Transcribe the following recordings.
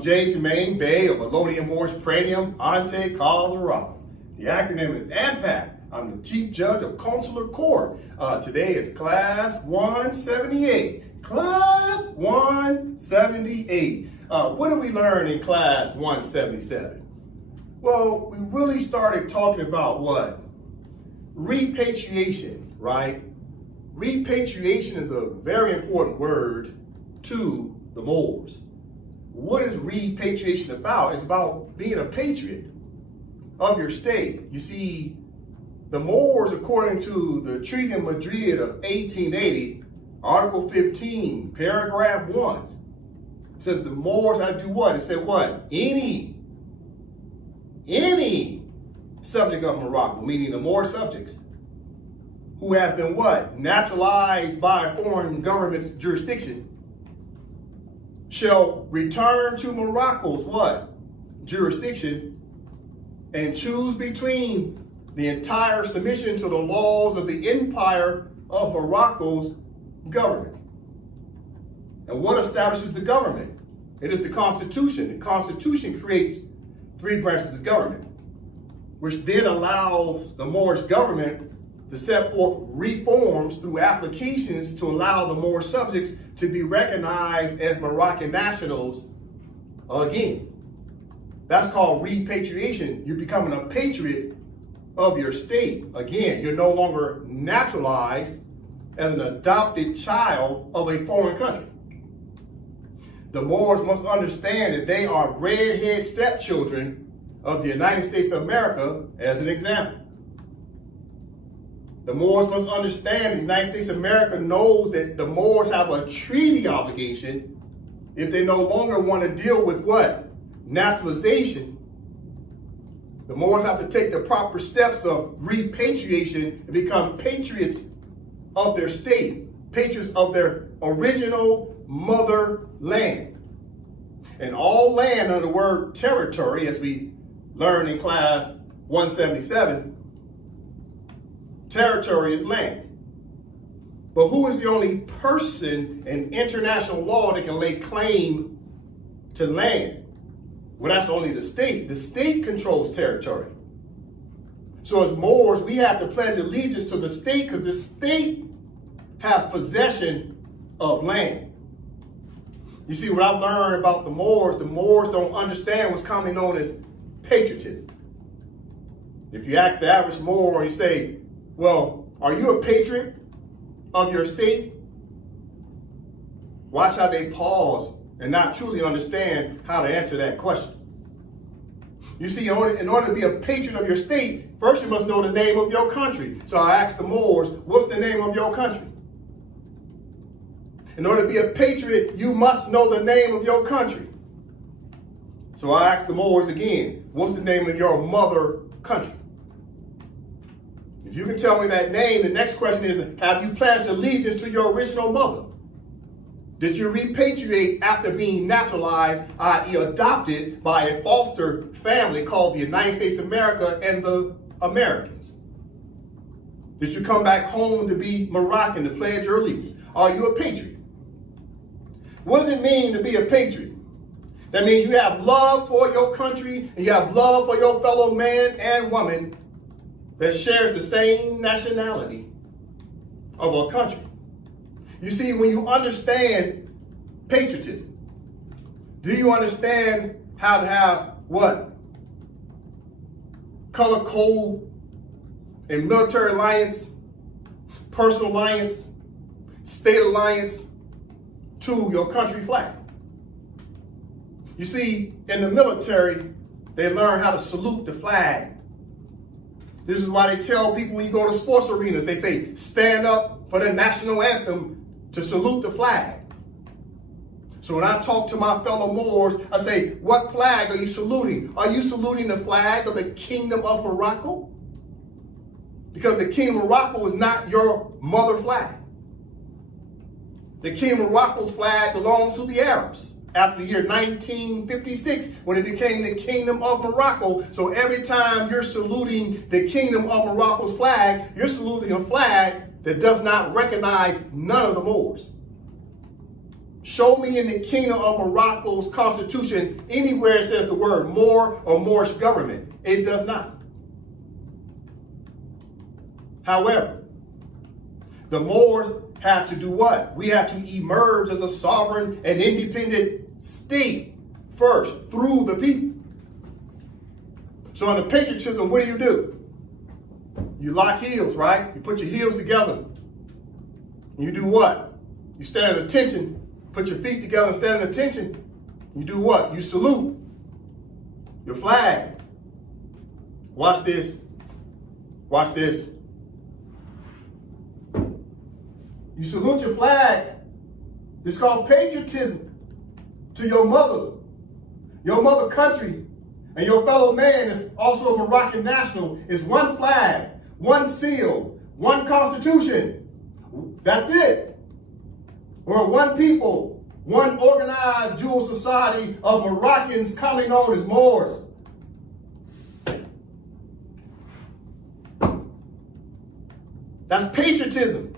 I'm J. Jermaine Bay of Elodium Morris Pradium, Ante, Colorado. The acronym is AMPAC. I'm the Chief Judge of Consular Court. Today is Class 178. Class 178. What did we learn in Class 177? Well, we really started talking about what? Repatriation, right? Repatriation is a very important word to the Moors. What is repatriation about? It's about being a patriot of your state. You see, the Moors, according to the Treaty of Madrid of 1880, Article 15, Paragraph 1, says the Moors had to do what? It said what? Any subject of Morocco, meaning the Moor subjects, who has been what? Naturalized by a foreign government's jurisdiction, shall return to Morocco's what? Jurisdiction, and choose between the entire submission to the laws of the Empire of Morocco's government. And what establishes the government? It is the Constitution. The Constitution creates three branches of government, which then allows the Moorish government to set forth reforms through applications to allow the Moor subjects to be recognized as Moroccan nationals again. That's called repatriation. You're becoming a patriot of your state. Again, you're no longer naturalized as an adopted child of a foreign country. The Moors must understand that they are redhead stepchildren of the United States of America, as an example. The Moors must understand the United States of America knows that the Moors have a treaty obligation if they no longer want to deal with what? Naturalization. The Moors have to take the proper steps of repatriation and become patriots of their state, patriots of their original motherland. And all land under the word territory, as we learned in class 177, territory is land. But who is the only person in international law that can lay claim to land? Well, that's only the state. The state controls territory. So as Moors, we have to pledge allegiance to the state because the state has possession of land. You see, what I've learned about the Moors don't understand what's commonly known as patriotism. If you ask the average Moor or you say, well, are you a patriot of your state? Watch how they pause and not truly understand how to answer that question. You see, in order to be a patriot of your state, first you must know the name of your country. So I asked the Moors, what's the name of your country? In order to be a patriot, you must know the name of your country. So I asked the Moors again, what's the name of your mother country? If you can tell me that name, the next question is, have you pledged allegiance to your original mother? Did you repatriate after being naturalized, i.e. adopted by a foster family called the United States of America and the Americans? Did you come back home to be Moroccan, to pledge your allegiance? Are you a patriot? What does it mean to be a patriot? That means you have love for your country and you have love for your fellow man and woman that shares the same nationality of a country. You see, when you understand patriotism, do you understand how to have what? Color code and military alliance, personal alliance, state alliance to your country flag. You see, in the military, they learn how to salute the flag. This is why they tell people when you go to sports arenas, they say, stand up for the national anthem to salute the flag. So when I talk to my fellow Moors, I say, what flag are you saluting? Are you saluting the flag of the Kingdom of Morocco? Because the Kingdom of Morocco is not your mother flag. The Kingdom of Morocco's flag belongs to the Arabs after the year 1956 when it became the Kingdom of Morocco. So every time you're saluting the Kingdom of Morocco's flag, you're saluting a flag that does not recognize none of the Moors. show me in the Kingdom of Morocco's constitution anywhere it says the word Moor or Moorish government. It does not. However, the Moors had to do what? We had to emerge as a sovereign and independent state first through the people. So under patriotism, what do? You lock heels, right? You put your heels together. You do what? You stand at attention, put your feet together and stand at attention. You do what? You salute your flag. Watch this. Watch this. You salute your flag. It's called patriotism to your mother country, and your fellow man is also a Moroccan national. Is one flag, one seal, one constitution. That's it. We're one people, one organized dual society of Moroccans commonly known as Moors. That's patriotism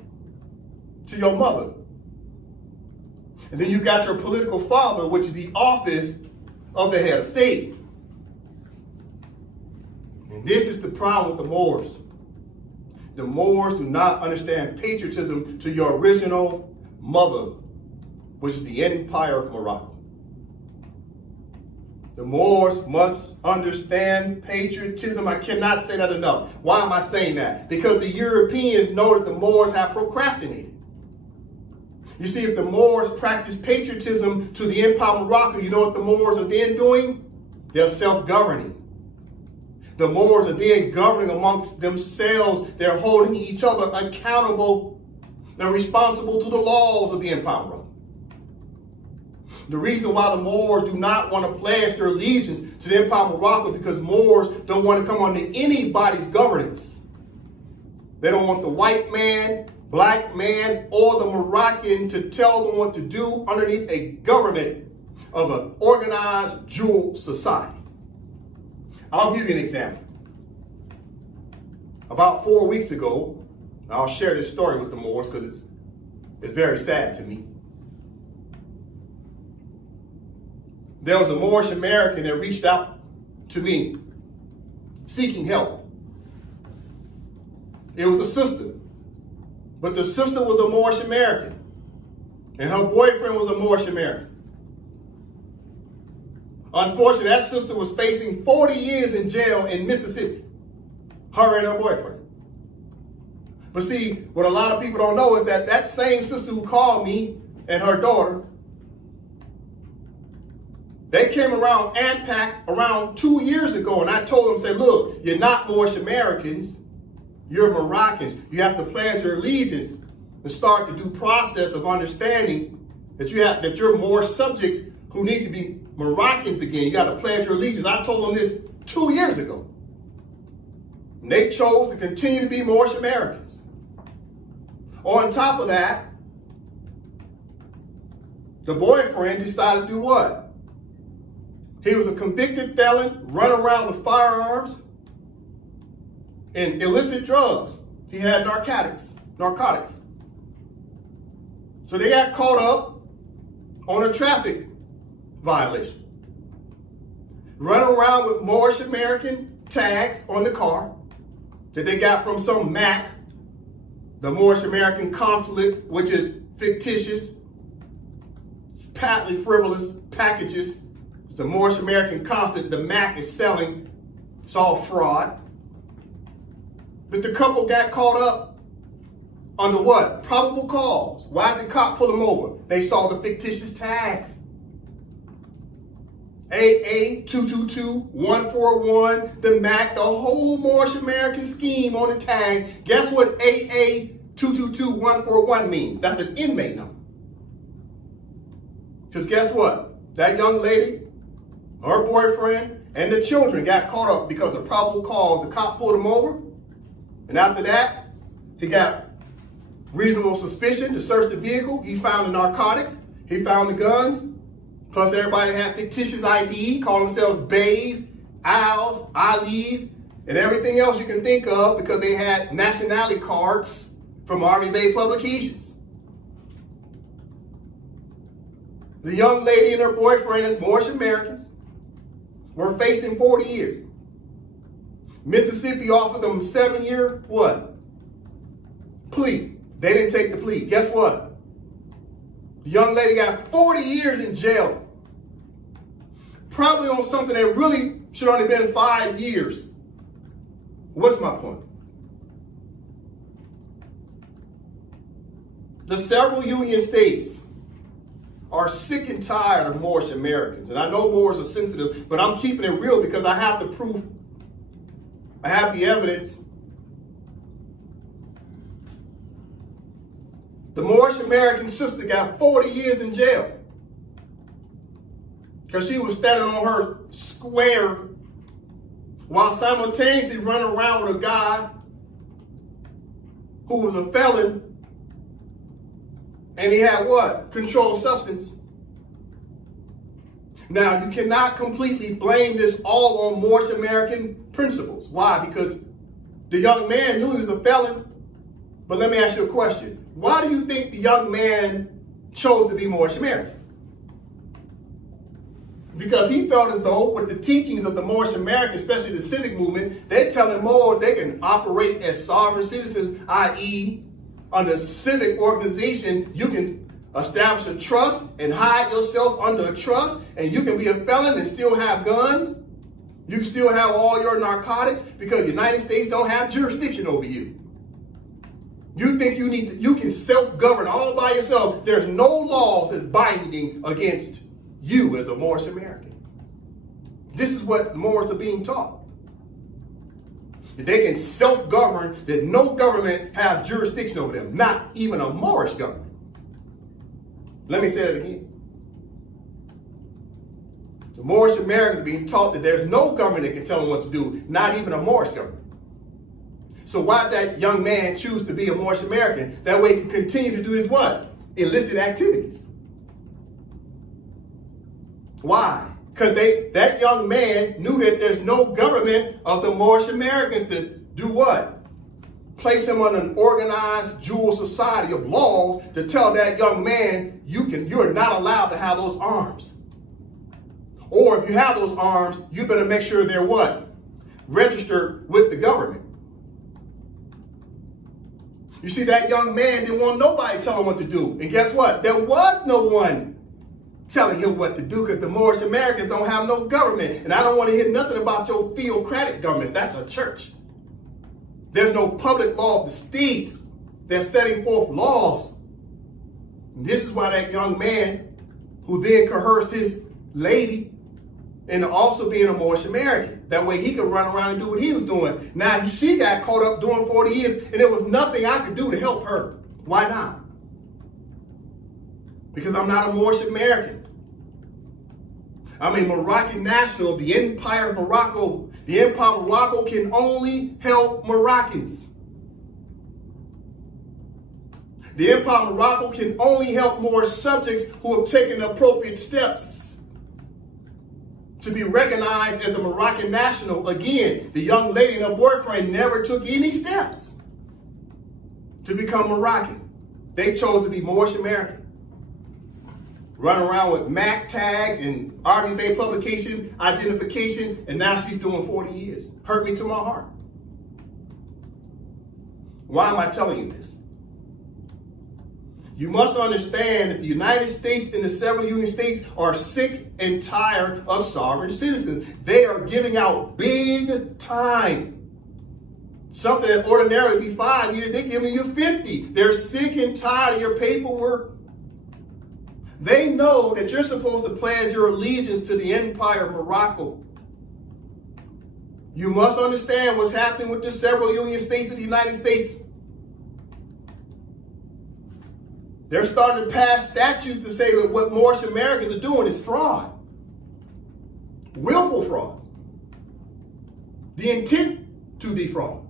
to your mother. And then you got your political father, which is the office of the head of state. And this is the problem with the Moors. The Moors do not understand patriotism to your original mother, which is the Empire of Morocco. The Moors must understand patriotism. I cannot say that enough. Why am I saying that? Because the Europeans know that the Moors have procrastinated. You see, if the Moors practice patriotism to the Empire of Morocco, you know what the Moors are then doing? They're self-governing. The Moors are then governing amongst themselves. They're holding each other accountable and responsible to the laws of the Empire of Morocco. The reason why the Moors do not want to pledge their allegiance to the Empire of Morocco is because Moors don't want to come under anybody's governance. They don't want the white man, black man, or the Moroccan to tell them what to do underneath a government of an organized dual society. I'll give you an example. About 4 weeks ago, I'll share this story with the Moors because it's very sad to me. There was a Moorish American that reached out to me seeking help. It was a sister, but the sister was a Moorish American, and her boyfriend was a Moorish American. Unfortunately, that sister was facing 40 years in jail in Mississippi, her and her boyfriend. But see, what a lot of people don't know is that that same sister who called me and her daughter, they came around AMPAC around 2 years ago, and I told them, say, look, you're not Moorish Americans, you're Moroccans. You have to pledge your allegiance and start the due process of understanding that you're Moorish subjects who need to be Moroccans again. You got to pledge your allegiance. I told them this 2 years ago. And they chose to continue to be Moorish Americans. On top of that, the boyfriend decided to do what? He was a convicted felon, run around with firearms and illicit drugs. He had narcotics. So they got caught up on a traffic violation. Run around with Moorish American tags on the car that they got from some MAC, the Moorish American consulate, which is fictitious, patently frivolous packages. It's a Moorish American consulate the MAC is selling. It's all fraud. But the couple got caught up under what? Probable cause. Why did the cop pull them over? They saw the fictitious tags. AA 222-141, the MAC, the whole Moorish American scheme on the tag. Guess what AA 222-141 means? That's an inmate number. Because guess what? That young lady, her boyfriend, and the children got caught up because of probable cause. The cop pulled them over. And after that, he got reasonable suspicion to search the vehicle. He found the narcotics. He found the guns. Plus everybody had fictitious ID, called themselves Bays, Owls, Alis, and everything else you can think of because they had nationality cards from Army Bay publications. The young lady and her boyfriend, as Moorish Americans, were facing 40 years. Mississippi offered them 7-year what? Plea. They didn't take the plea. Guess what? The young lady got 40 years in jail. Probably on something that really should only been 5 years. What's my point? The several Union states are sick and tired of Moorish Americans. And I know Moors are sensitive, but I'm keeping it real because I have the proof. I have the evidence. The Moorish American sister got 40 years in jail because she was standing on her square while simultaneously running around with a guy who was a felon, and he had what? Controlled substance. Now, you cannot completely blame this all on Moorish American principles. Why? Because the young man knew he was a felon. But let me ask you a question. Why do you think the young man chose to be Moorish American? Because he felt as though with the teachings of the Moorish American, especially the civic movement, they're telling Moors they can operate as sovereign citizens, i.e., under civic organization, you can establish a trust and hide yourself under a trust, and you can be a felon and still have guns. You can still have all your narcotics because the United States don't have jurisdiction over you. You think you can self-govern all by yourself. There's no laws that's binding against you as a Moorish American. This is what Moors are being taught. That they can self-govern, that no government has jurisdiction over them, not even a Moorish government. Let me say that again. The Moorish Americans are being taught that there's no government that can tell them what to do, not even a Moorish government. So why did that young man choose to be a Moorish American? That way he can continue to do his what? Illicit activities. Why? Because that young man knew that there's no government of the Moorish Americans to do what? Place him on an organized dual society of laws to tell that young man you're not allowed to have those arms. Or if you have those arms, you better make sure they're what? Registered with the government. You see, that young man didn't want nobody telling him what to do. And guess what? There was no one telling him what to do because the Moorish Americans don't have no government. And I don't want to hear nothing about your theocratic government. That's a church. There's no public law of the state that's setting forth laws. And this is why that young man, who then coerced his lady into also being a Moorish American. That way he could run around and do what he was doing. Now she got caught up doing 40 years and there was nothing I could do to help her. Why not? Because I'm not a Moorish American. I'm a Moroccan national of the Empire of Morocco. The Empire of Morocco can only help Moroccans. The Empire of Morocco can only help more subjects who have taken the appropriate steps to be recognized as a Moroccan national. Again, the young lady and her boyfriend never took any steps to become Moroccan. They chose to be Moorish American. Running around with MAC tags and Army Bay publication identification, and now she's doing 40 years. Hurt me to my heart. Why am I telling you this? You must understand that the United States and the several Union states are sick and tired of sovereign citizens. They are giving out big time. Something that ordinarily would be 5 years, they're giving you 50. They're sick and tired of your paperwork. They know that you're supposed to pledge your allegiance to the Empire of Morocco. You must understand what's happening with the several Union states of the United States. They're starting to pass statutes to say that what Moorish Americans are doing is fraud. Willful fraud. The intent to defraud.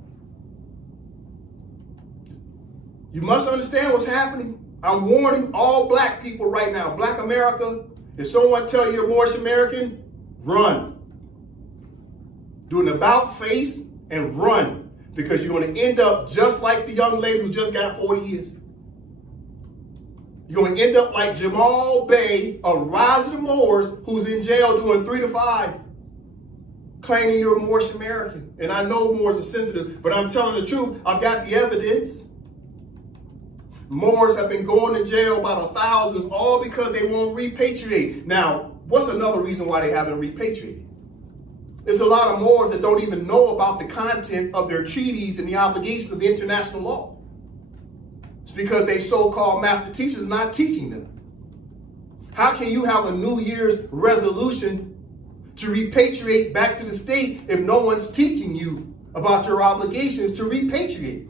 You must understand what's happening. I'm warning all black people right now. Black America, if someone tell you you're Moorish American, run. Do an about face and run. Because you're going to end up just like the young lady who just got 40 years. You're going to end up like Jamal Bey, a rise of the Moors, who's in jail doing 3 to 5, claiming you're a Moorish American. And I know Moors are sensitive, but I'm telling the truth. I've got the evidence. Moors have been going to jail by the thousands, all because they won't repatriate. Now, what's another reason why they haven't repatriated? There's a lot of Moors that don't even know about the content of their treaties and the obligations of the international law. It's because they so-called master teachers are not teaching them. How can you have a New Year's resolution to repatriate back to the state if no one's teaching you about your obligations to repatriate?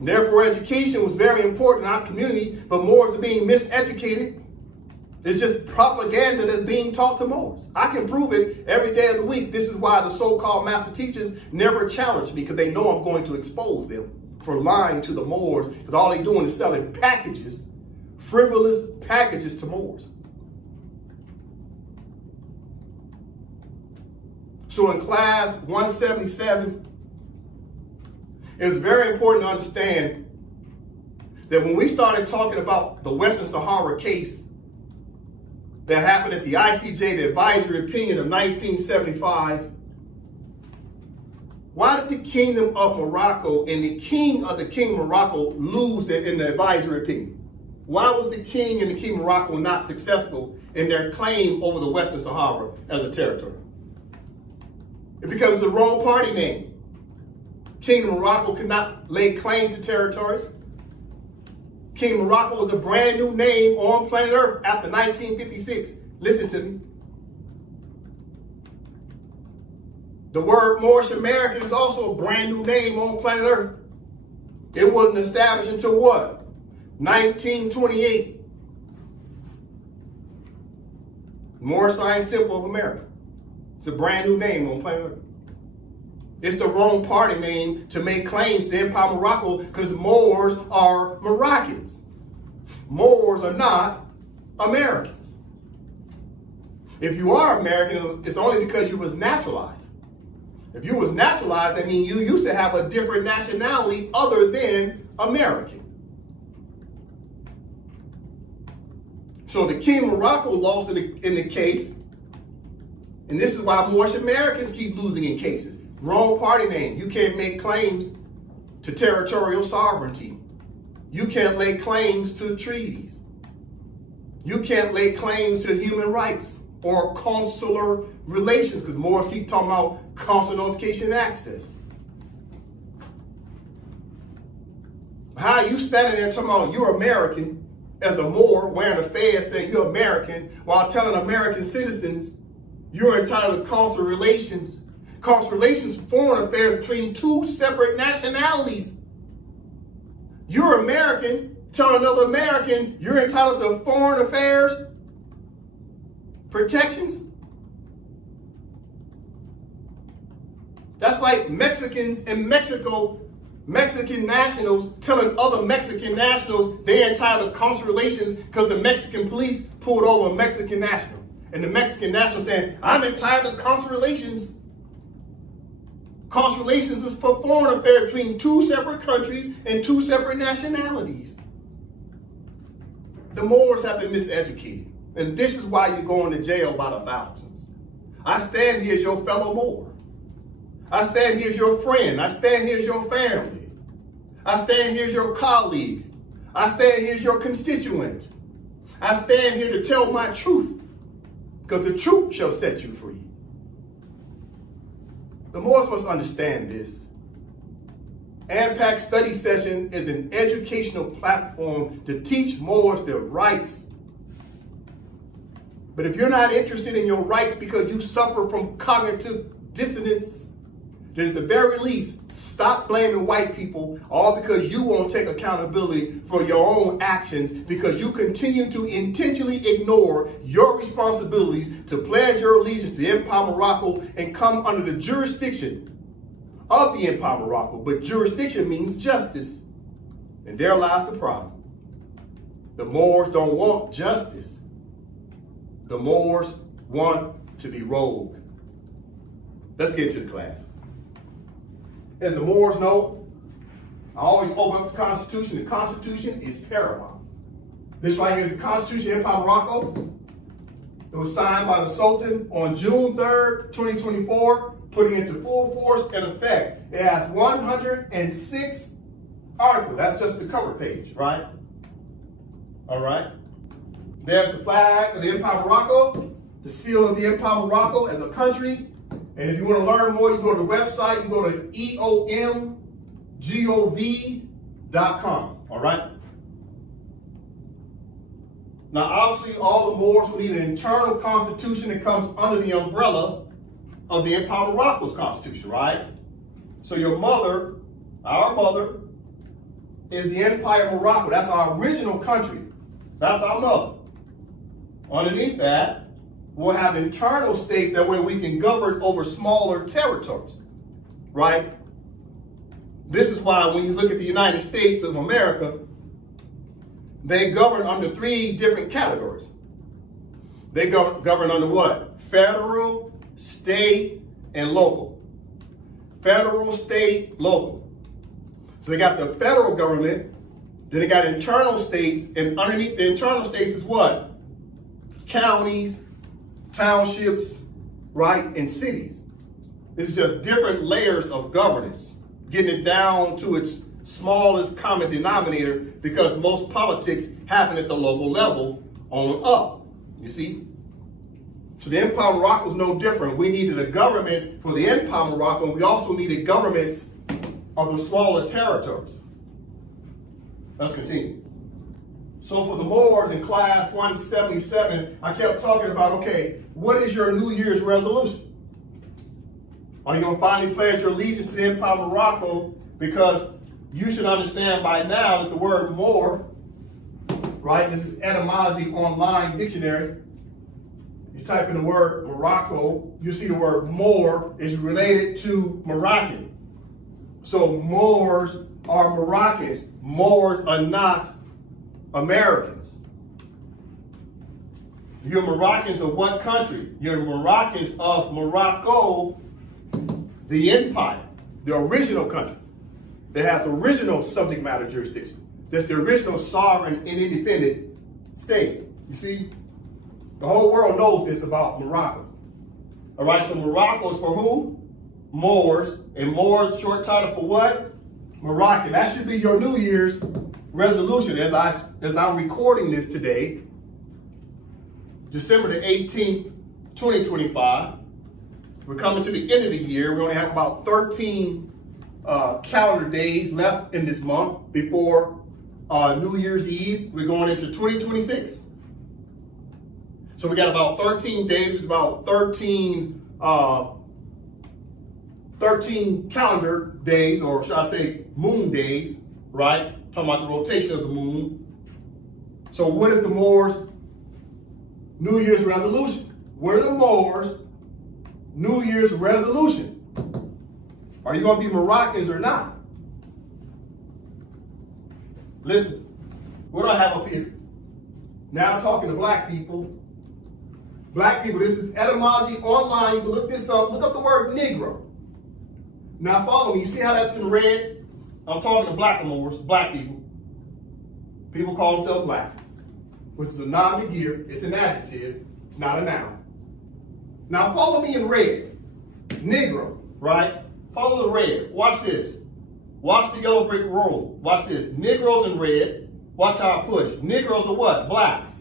Therefore, education was very important in our community, but Moors are being miseducated. It's just propaganda that's being taught to Moors. I can prove it every day of the week. This is why the so-called master teachers never challenge me, because they know I'm going to expose them for lying to the Moors, because all they're doing is selling packages, frivolous packages to Moors. So in class 177, it's very important to understand that when we started talking about the Western Sahara case that happened at the ICJ, the advisory opinion of 1975, why did the Kingdom of Morocco and the King of the Kingdom of Morocco lose in the advisory opinion? Why was the King and the King of Morocco not successful in their claim over the Western Sahara as a territory? It's because it's the wrong party name. King of Morocco could not lay claim to territories. King of Morocco was a brand new name on planet Earth after 1956. Listen to me. The word Moorish American is also a brand new name on planet Earth. It wasn't established until what? 1928. Moorish Science Temple of America. It's a brand new name on planet Earth. It's the wrong party name to make claims to Empire of Morocco, because Moors are Moroccans. Moors are not Americans. If you are American, it's only because you was naturalized. If you was naturalized, that means you used to have a different nationality other than American. So the King of Morocco lost in the case, and this is why Moorish Americans keep losing in cases. Wrong party name. You can't make claims to territorial sovereignty. You can't lay claims to treaties. You can't lay claims to human rights or consular relations, because Moors keep talking about consular notification and access. How are you standing there talking about you're American as a Moor wearing a fez saying you're American, while telling American citizens you're entitled to consular relations? Consular relations, foreign affairs between two separate nationalities. You're American, telling another American you're entitled to foreign affairs protections. That's like Mexicans in Mexico, Mexican nationals telling other Mexican nationals they're entitled to consular relations because the Mexican police pulled over a Mexican national. And the Mexican national saying, I'm entitled to consular relations. Consular relations is for foreign affairs between two separate countries and two separate nationalities. The Moors have been miseducated. And this is why you're going to jail by the thousands. I stand here as your fellow Moor. I stand here as your friend. I stand here as your family. I stand here as your colleague. I stand here as your constituent. I stand here to tell my truth, because the truth shall set you free. The Moors must understand this. AMPAC Study Session is an educational platform to teach Moors their rights. But if you're not interested in your rights because you suffer from cognitive dissonance, then at the very least, stop blaming white people, all because you won't take accountability for your own actions, because you continue to intentionally ignore your responsibilities to pledge your allegiance to Empire of Morocco and come under the jurisdiction of the Empire of Morocco. But jurisdiction means justice. And there lies the problem. The Moors don't want justice. The Moors want to be rogue. Let's get to the class. As the Moors know, I always open up the Constitution. The Constitution is paramount. This right here is the Constitution of Empire of Morocco. It was signed by the Sultan on June 3rd, 2024, putting into full force and effect. It has 106 articles. That's just the cover page, right? All right. There's the flag of the Empire of Morocco, the seal of the Empire of Morocco as a country. And if you want to learn more, you go to the website, you go to eomgov.com, all right? Now, obviously, all the Moors will need an internal constitution that comes under the umbrella of the Empire of Morocco's constitution, right? So your mother, our mother, is the Empire of Morocco. That's our original country. That's our mother. Underneath that, we'll have internal states, that way we can govern over smaller territories, right? This is why when you look at the United States of America, they govern under 3 different categories. They govern under what? Federal, state, and local. Federal, state, local. So they got the federal government, then they got internal states, and underneath the internal states is what? Counties, townships, right, and cities. It's just different layers of governance, getting it down to its smallest common denominator, because most politics happen at the local level on up, you see? So the Empire of Morocco is no different. We needed a government for the Empire of Morocco, and we also needed governments of the smaller territories. Let's continue. So for the Moors in class 177, I kept talking about, okay, what is your New Year's resolution? Are you going to finally pledge your allegiance to the Empire of Morocco? Because you should understand by now that the word Moor, right, this is etymology online dictionary. You type in the word Morocco, you see the word Moor is related to Moroccan. So Moors are Moroccans. Moors are not Americans. You're Moroccans of what country? You're Moroccans of Morocco, the empire, the original country that has original subject matter jurisdiction. That's the original sovereign and independent state. You see? The whole world knows this about Morocco. All right, so Morocco is for who? Moors. And Moors, short title for what? Moroccan. That should be your New Year's resolution as I'm recording this today, December the 18th, 2025. We're coming to the end of the year. We only have about 13 calendar days left in this month before New Year's Eve. We're going into 2026. So we got about 13 days, it's about 13 calendar days, or should I say moon days, right? Talking about the rotation of the moon. So what is the Moors' New Year's resolution? What are the Moors' New Year's resolution? Are you going to be Moroccans or not? Listen, what do I have up here? Now I'm talking to black people. Black people, this is etymology online. You can look this up. Look up the word Negro. Now follow me. You see how that's in red? I'm talking to black Moors, black people. People call themselves black, which is a non-adhere. It's an adjective, not a noun. Now follow me in red. Negro, right? Follow the red. Watch this. Watch the yellow brick road. Watch this. Negroes in red. Watch how I push. Negroes are what? Blacks.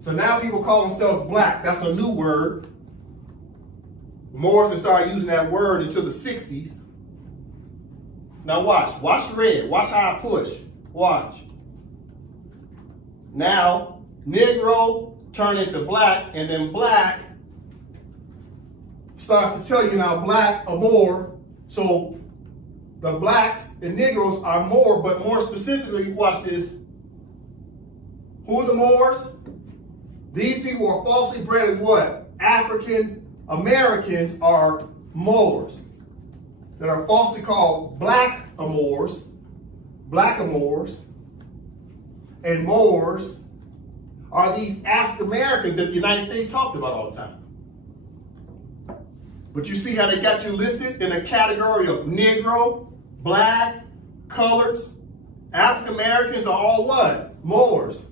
So now people call themselves black. That's a new word. Moors started using that word until the 60s. Now watch. Watch the red. Watch how I push. Watch. Now, Negro turn into black, and then black starts to tell you now black are Moor. So the blacks and Negroes are Moor, but more specifically, watch this. Who are the Moors? These people are falsely bred as what? African Americans are Moors that are falsely called black Moors, and Moors are these African Americans that the United States talks about all the time. But you see how they got you listed in a category of Negro, black, coloreds, African Americans are all what? Moors.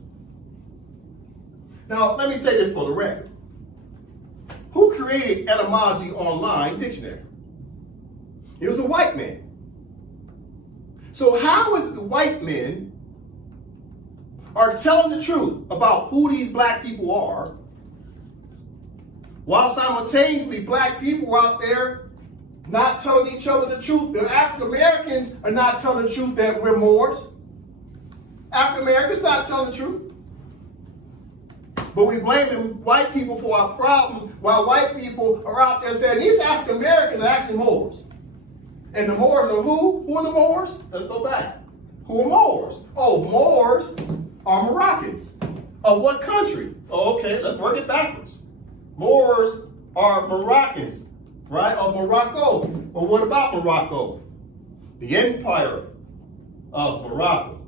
Now, let me say this for the record. Who created etymology online dictionary? It was a white man. So how is the white men are telling the truth about who these black people are, while simultaneously black people are out there not telling each other the truth? The African Americans are not telling the truth that we're Moors. African Americans not telling the truth. But we blaming white people for our problems, while white people are out there saying these African Americans are actually Moors. And the Moors are who? Who are the Moors? Let's go back. Who are Moors? Oh, Moors are Moroccans. Of what country? Oh, okay, let's work it backwards. Moors are Moroccans, right? Of Morocco. Well, what about Morocco? The Empire of Morocco.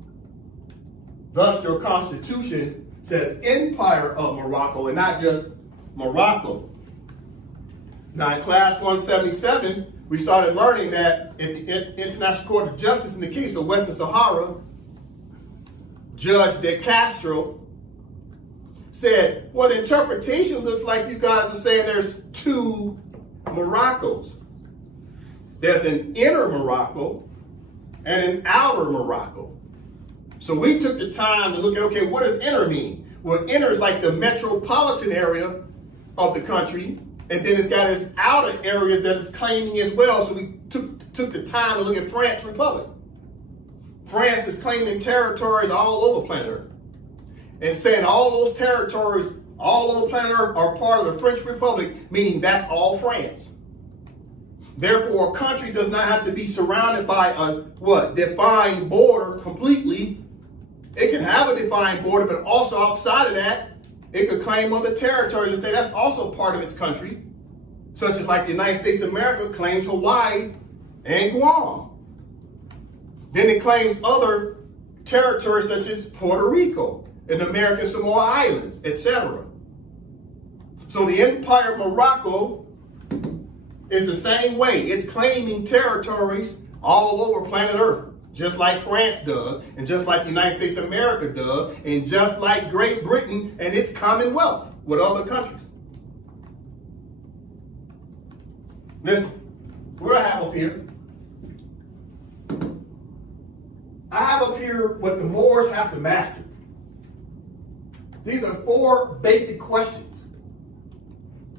Thus, your Constitution says Empire of Morocco and not just Morocco. Now, in class 177, we started learning that at the International Court of Justice in the case of Western Sahara, Judge De Castro said, well, the interpretation looks like you guys are saying there's two Moroccos. There's an inner Morocco and an outer Morocco. So we took the time to look at, okay, what does inner mean? Well, inner is like the metropolitan area of the country, and then it's got its outer areas that it's claiming as well. So we took the time to look at France Republic. France is claiming territories all over planet Earth and saying all those territories all over planet Earth are part of the French Republic, meaning that's all France. Therefore, a country does not have to be surrounded by a defined border completely. It can have a defined border, but also outside of that, it could claim other territories and say that's also part of its country, such as like the United States of America claims Hawaii and Guam. Then it claims other territories such as Puerto Rico and the American Samoa Islands, etc. So the Empire of Morocco is the same way. It's claiming territories all over planet Earth, just like France does, and just like the United States of America does, and just like Great Britain and its Commonwealth with other countries. Listen, what do I have up here? I have up here what the Moors have to master. These are 4 basic questions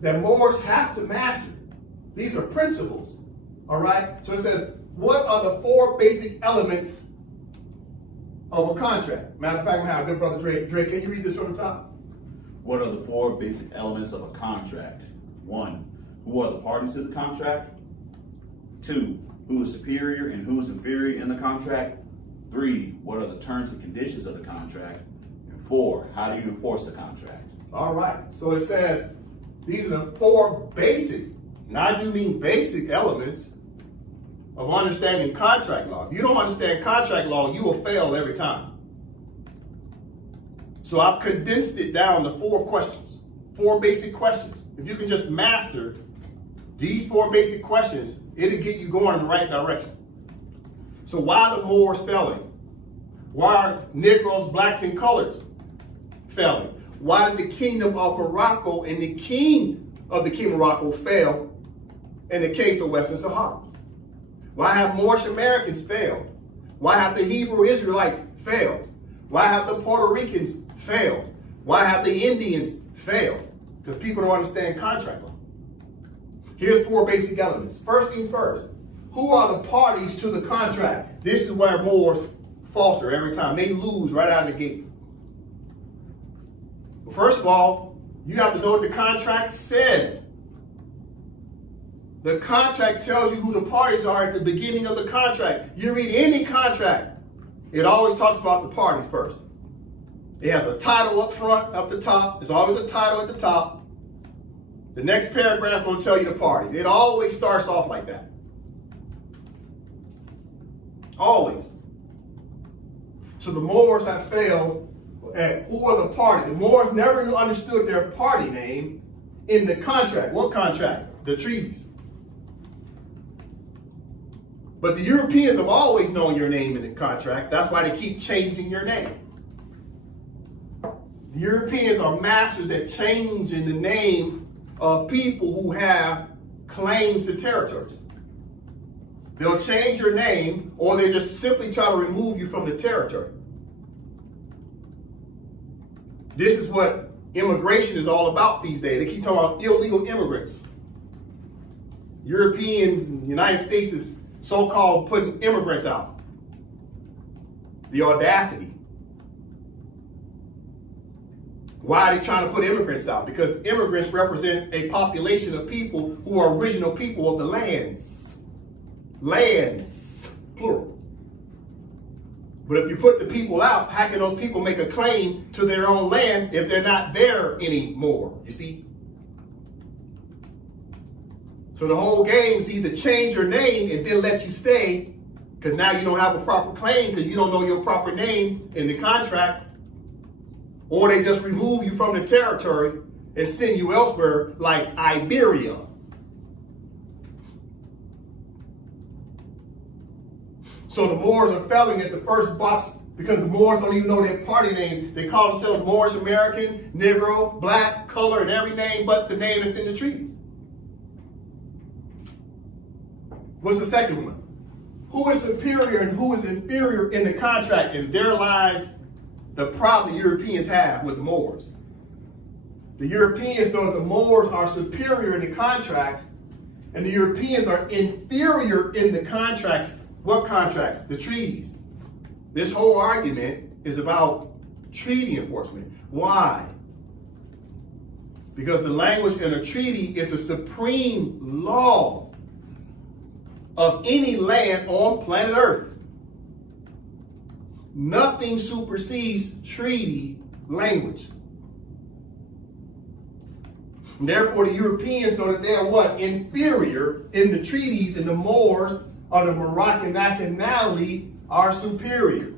that Moors have to master. These are principles, all right? So it says, what are the 4 basic elements of a contract? Matter of fact, I'm gonna have a good brother Drake, can you read this from the top? What are the 4 basic elements of a contract? 1, who are the parties to the contract? 2, who is superior and who is inferior in the contract? 3, what are the terms and conditions of the contract? And 4, how do you enforce the contract? All right, so it says, these are the 4 basic, and I do mean basic elements of understanding contract law. If you don't understand contract law, you will fail every time. So I've condensed it down to 4 questions, 4 basic questions. If you can just master these 4 basic questions, it'll get you going in the right direction. So why are the Moors failing? Why are Negroes, blacks, and coloreds failing? Why did the kingdom of Morocco and the king of the kingdom of Morocco fail in the case of Western Sahara? Why have Moorish Americans failed? Why have the Hebrew Israelites failed? Why have the Puerto Ricans failed? Why have the Indians failed? Because people don't understand contract law. Here's 4 basic elements. First things first. Who are the parties to the contract? This is where Moors falter every time. They lose right out of the gate. Well, first of all, you have to know what the contract says. The contract tells you who the parties are at the beginning of the contract. You read any contract, it always talks about the parties first. It has a title up front, up the top. There's always a title at the top. The next paragraph will tell you the parties. It always starts off like that. Always. So the Moors have failed at who are the parties. The Moors never understood their party name in the contract. What contract? The treaties. But the Europeans have always known your name in the contracts. That's why they keep changing your name. The Europeans are masters at changing the name of people who have claims to territories. They'll change your name, or they just simply try to remove you from the territory. This is what immigration is all about these days. They keep talking about illegal immigrants. Europeans and the United States is so-called putting immigrants out. The audacity. Why are they trying to put immigrants out? Because immigrants represent a population of people who are original people of the lands. Lands, plural. But if you put the people out, how can those people make a claim to their own land if they're not there anymore? You see? So the whole game is either change your name and then let you stay, because now you don't have a proper claim because you don't know your proper name in the contract, or they just remove you from the territory and send you elsewhere like Iberia. So the Moors are failing at the first box because the Moors don't even know their party name. They call themselves Moorish American, Negro, black, color, and every name but the name that's in the treaties. What's the second one? Who is superior and who is inferior in the contract? And there lies the problem the Europeans have with the Moors. The Europeans know that the Moors are superior in the contracts, and the Europeans are inferior in the contracts. What contracts? The treaties. This whole argument is about treaty enforcement. Why? Because the language in a treaty is the supreme law of any land on planet Earth. Nothing supersedes treaty language. And therefore, the Europeans know that they are what? Inferior in the treaties, and the Moors of the Moroccan nationality are superior.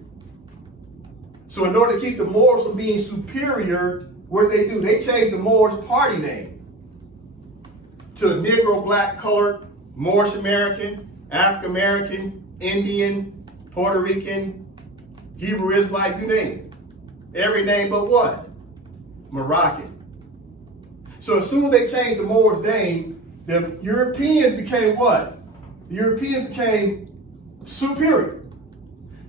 So in order to keep the Moors from being superior, what do? They change the Moors' party name to Negro, black, colored, Moorish American, African American, Indian, Puerto Rican, Hebrew Israelite, you name it. Every name but what? Moroccan. So as soon as they changed the Moors' name, the Europeans became what? The Europeans became superior.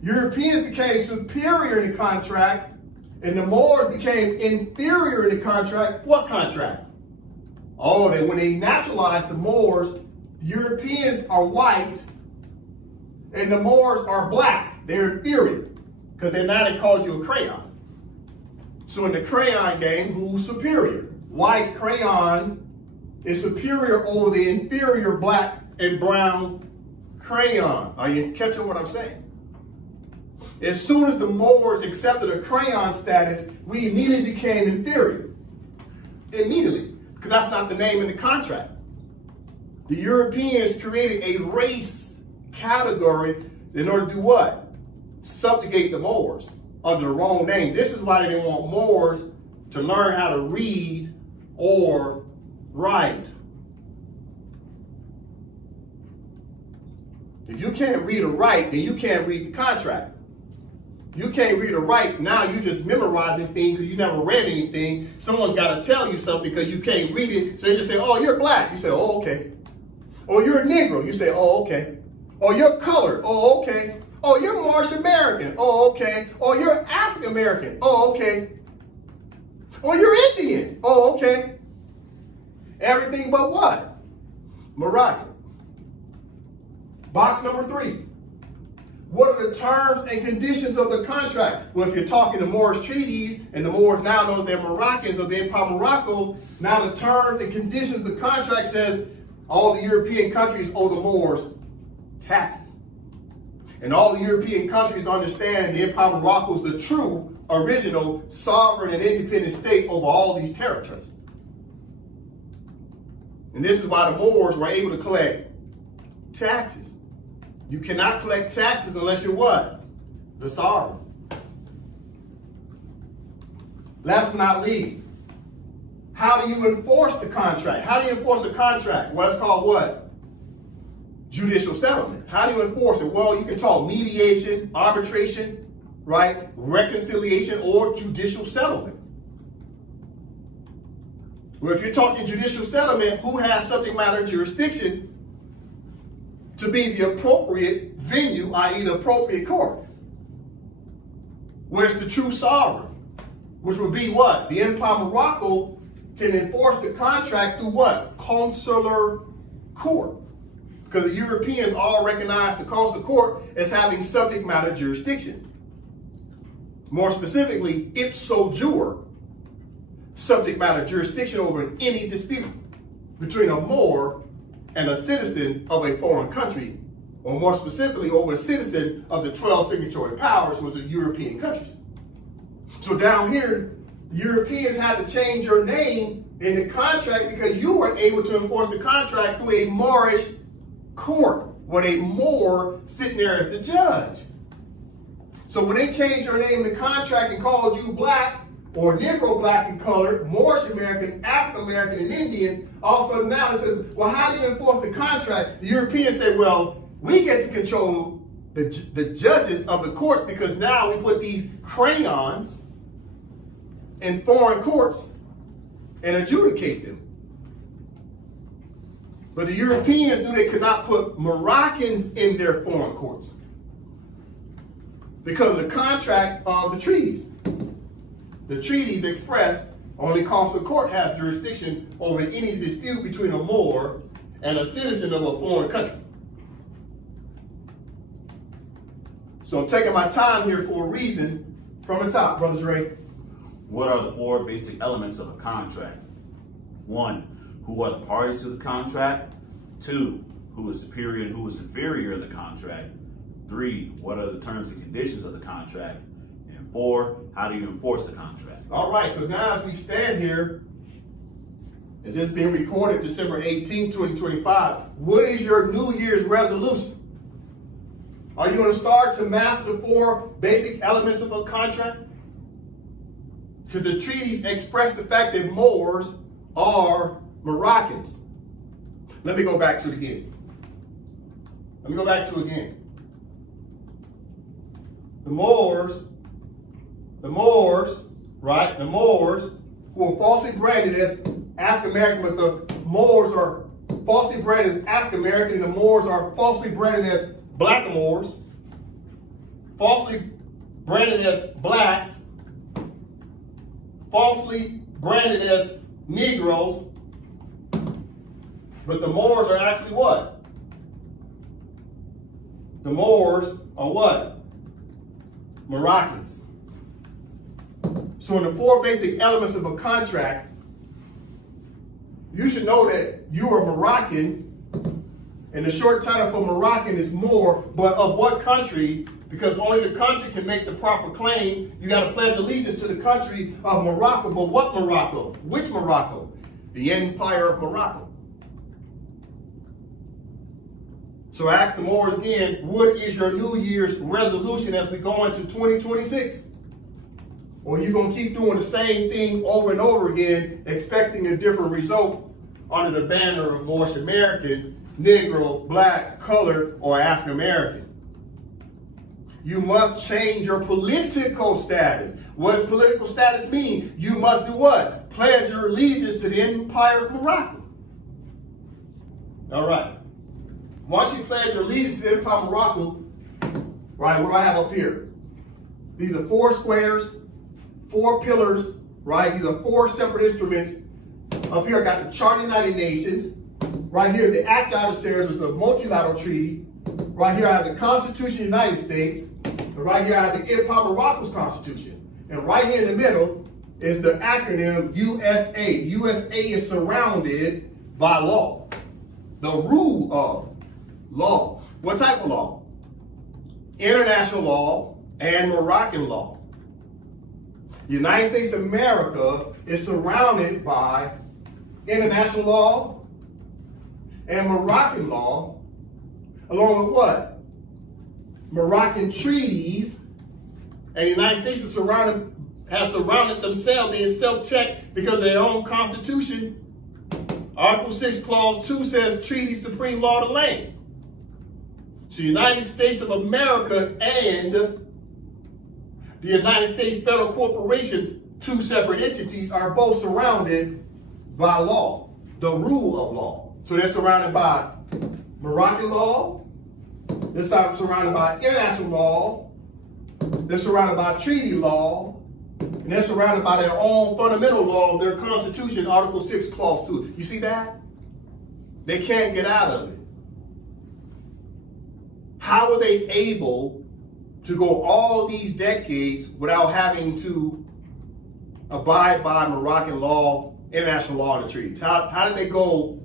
Europeans became superior in the contract, and the Moors became inferior in the contract. What contract? Oh, that when they naturalized the Moors, the Europeans are white, and the Moors are black. They're inferior, because now they called you a crayon. So in the crayon game, who's superior? White crayon is superior over the inferior black and brown crayon. Are you catching what I'm saying? As soon as the Moors accepted a crayon status, we immediately became inferior. Immediately, because that's not the name in the contract. The Europeans created a race category in order to do what? Subjugate the Moors under the wrong name. This is why they didn't want Moors to learn how to read or write. If you can't read or write, then you can't read the contract. You can't read or write, now you just memorizing things because you never read anything. Someone's got to tell you something because you can't read it. So they just say, oh, you're black. You say, oh, okay. Or you're a Negro. You say, oh, okay. Or you're colored. Oh, okay. Oh, you're Moorish American. Oh, okay. Or you're African American. Oh, okay. Or you're Indian. Oh, okay. Everything but what? Moroccan. Box number 3. What are the terms and conditions of the contract? Well, if you're talking the Moorish treaties, and the Moors now know they're Moroccans or the Empire of Morocco, now the terms and conditions of the contract says all the European countries owe the Moors taxes. And all the European countries understand the Empire of Morocco is the true, original, sovereign, and independent state over all these territories. And this is why the Moors were able to collect taxes. You cannot collect taxes unless you're what? The sovereign. Last but not least, how do you enforce the contract? How do you enforce a contract? Well, it's called what? judicial settlement. How do you enforce it? Well, you can talk mediation, arbitration, right? Reconciliation or judicial settlement. Well, if you're talking judicial settlement, who has subject matter jurisdiction to be the appropriate venue, i.e. the appropriate court? Where's the true sovereign? Which would be what? The Empire of Morocco can enforce the contract through what? Consular court. Because the Europeans all recognize the consular court as having subject matter jurisdiction. More specifically, ipso jure, subject matter jurisdiction over any dispute between a Moor and a citizen of a foreign country, or more specifically, over a citizen of the 12 signatory powers, which are European countries. So down here, Europeans had to change your name in the contract because you weren't able to enforce the contract through a Moorish court with a Moor sitting there as the judge. So when they changed your name in the contract and called you black or Negro black in color, Moorish American, African American, and Indian, all of a sudden now it says, well, how do you enforce the contract? The Europeans say, well, we get to control the judges of the courts because now we put these crayons in foreign courts and adjudicate them. But the Europeans knew they could not put Moroccans in their foreign courts because of the contract of the treaties. The treaties express only consular court has jurisdiction over any dispute between a Moor and a citizen of a foreign country. So I'm taking my time here for a reason. From the top, Brother Dre. What are the 4 basic elements of a contract? 1, who are the parties to the contract? 2, who is superior and who is inferior in the contract? 3, what are the terms and conditions of the contract? And 4, how do you enforce the contract? All right, so now as we stand here, it's just being recorded December 18, 2025. What is your New Year's resolution? Are you going to start to master the 4 basic elements of a contract? Because the treaties express the fact that Moors are Moroccans. Let me go back to it again. The Moors, right? The Moors who are falsely branded as African American, but the Moors are falsely branded as African American, and the Moors are falsely branded as Black Moors, falsely branded as blacks, falsely branded as Negroes, but the Moors are actually what? The Moors are what? Moroccans. So in the 4 basic elements of a contract, you should know that you are Moroccan, and the short title for Moroccan is Moor, but of what country? Because only the country can make the proper claim. You got to pledge allegiance to the country of Morocco. But what Morocco? Which Morocco? The Empire of Morocco. So I ask the Moors again, what is your New Year's resolution as we go into 2026? Or are you going to keep doing the same thing over and over again, expecting a different result under the banner of Moorish American, Negro, Black, Colored, or African American? You must change your political status. What does political status mean? You must do what? Pledge your allegiance to the Empire of Morocco. All right. Once you pledge your allegiance to the Empire of Morocco, right, what do I have up here? These are 4 squares, 4 pillars, right? These are 4 separate instruments. Up here I got the Charter of the United Nations. Right here, the Act of Algeciras, which is a multilateral treaty. Right here I have the Constitution of the United States. And right here I have the Empire of Morocco's Constitution. And right here in the middle is the acronym USA. USA is surrounded by law. The rule of law. What type of law? International law and Moroccan law. The United States of America is surrounded by international law and Moroccan law, along with what? Moroccan treaties. And the United States has surrounded themselves, they self-check because of their own constitution. Article 6, Clause 2 says treaty supreme law of the land. So the United States of America and the United States Federal Corporation, two separate entities, are both surrounded by law, the rule of law. So they're surrounded by Moroccan law, they're surrounded by international law, they're surrounded by treaty law, and they're surrounded by their own fundamental law, their Constitution, Article 6, Clause 2. You see that? They can't get out of it. How are they able to go all these decades without having to abide by Moroccan law, international law, and the treaties? How did they go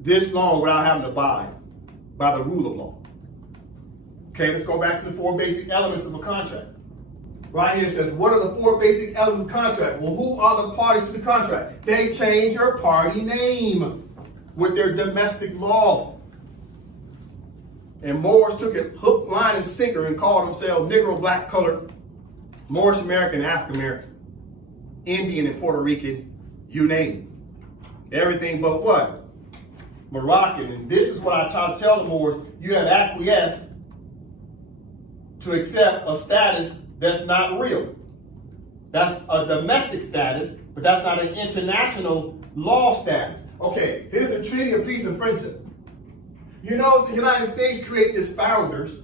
this long without having to abide by the rule of law? Okay, let's go back to the four basic elements of a contract. Right here it says, what are the four basic elements of the contract? Well, who are the parties to the contract? They change your party name with their domestic law. And Moors took it hook, line, and sinker and called themselves Negro, black, colored, Moorish American, African American, Indian, and Puerto Rican, you name it. Everything but what? Moroccan. And this is what I try to tell the Moors: you have acquiesced to accept a status that's not real. That's a domestic status, but that's not an international law status. Okay, here's the Treaty of Peace and Friendship. You know, the United States created this founders.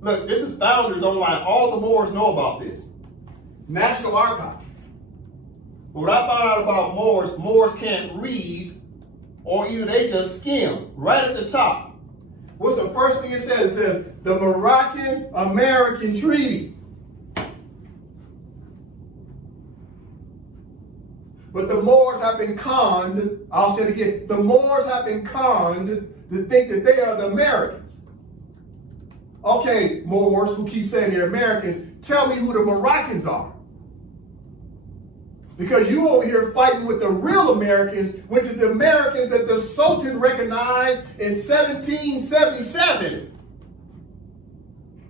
Look, this is founders online. All the Moors know about this. National Archive. But what I found out about Moors can't read, or either they just skim right at the top. What's the first thing it says? It says the Moroccan-American Treaty. But the Moors have been conned, I'll say it again, the Moors have been conned to think that they are the Americans. Okay, Moors who keep saying they're Americans, tell me who the Moroccans are. Because you over here fighting with the real Americans, which is the Americans that the Sultan recognized in 1777.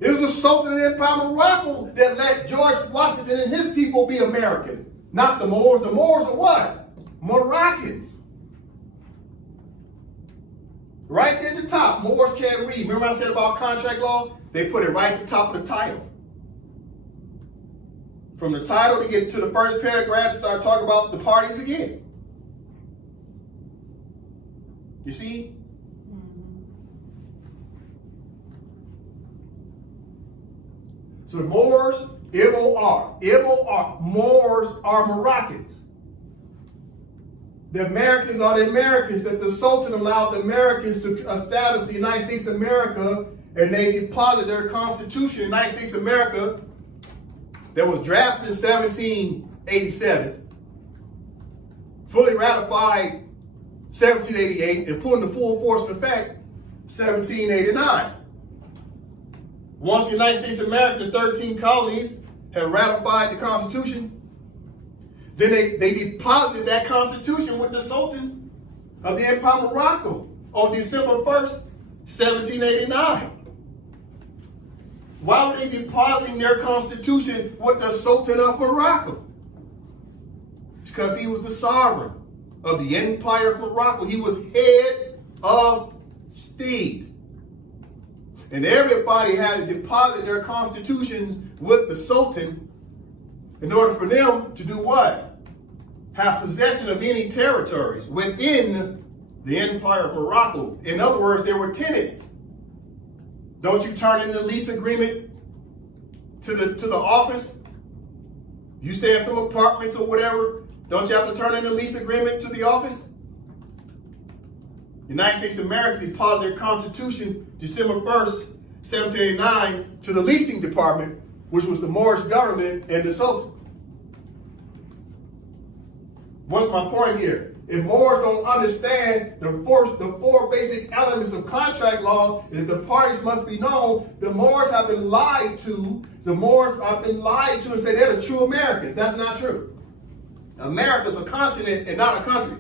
It was the Sultan of the Empire of Morocco that let George Washington and his people be Americans. Not the Moors. The Moors are what? Moroccans. Right there at the top, Moors can't read. Remember I said about contract law? They put it right at the top of the title. From the title to get to the first paragraph, start talking about the parties again. You see? So the Moors, M-O-R, Moors are Moroccans. The Americans are the Americans that the Sultan allowed the Americans to establish the United States of America, and they deposited their Constitution, United States of America, that was drafted in 1787, fully ratified 1788, and put into full force in effect 1789. Once the United States of America, the 13 colonies, had ratified the Constitution, then they deposited that Constitution with the Sultan of the Empire of Morocco on December 1st, 1789. Why were they depositing their Constitution with the Sultan of Morocco? Because he was the sovereign of the Empire of Morocco. He was head of state. And everybody had to deposit their constitutions with the Sultan in order for them to do what? Have possession of any territories within the Empire of Morocco. In other words, there were tenants. Don't you turn in the lease agreement to the office? You stay in some apartments or whatever. Don't you have to turn in the lease agreement to the office? The United States of America deposited their Constitution December 1st, 1789 to the leasing department, which was the Moorish government and the Sultan. What's my point here? If Moors don't understand the four basic elements of contract law, is the parties must be known. The Moors have been lied to. The Moors have been lied to and say they're the true Americans. That's not true. America's a continent and not a country.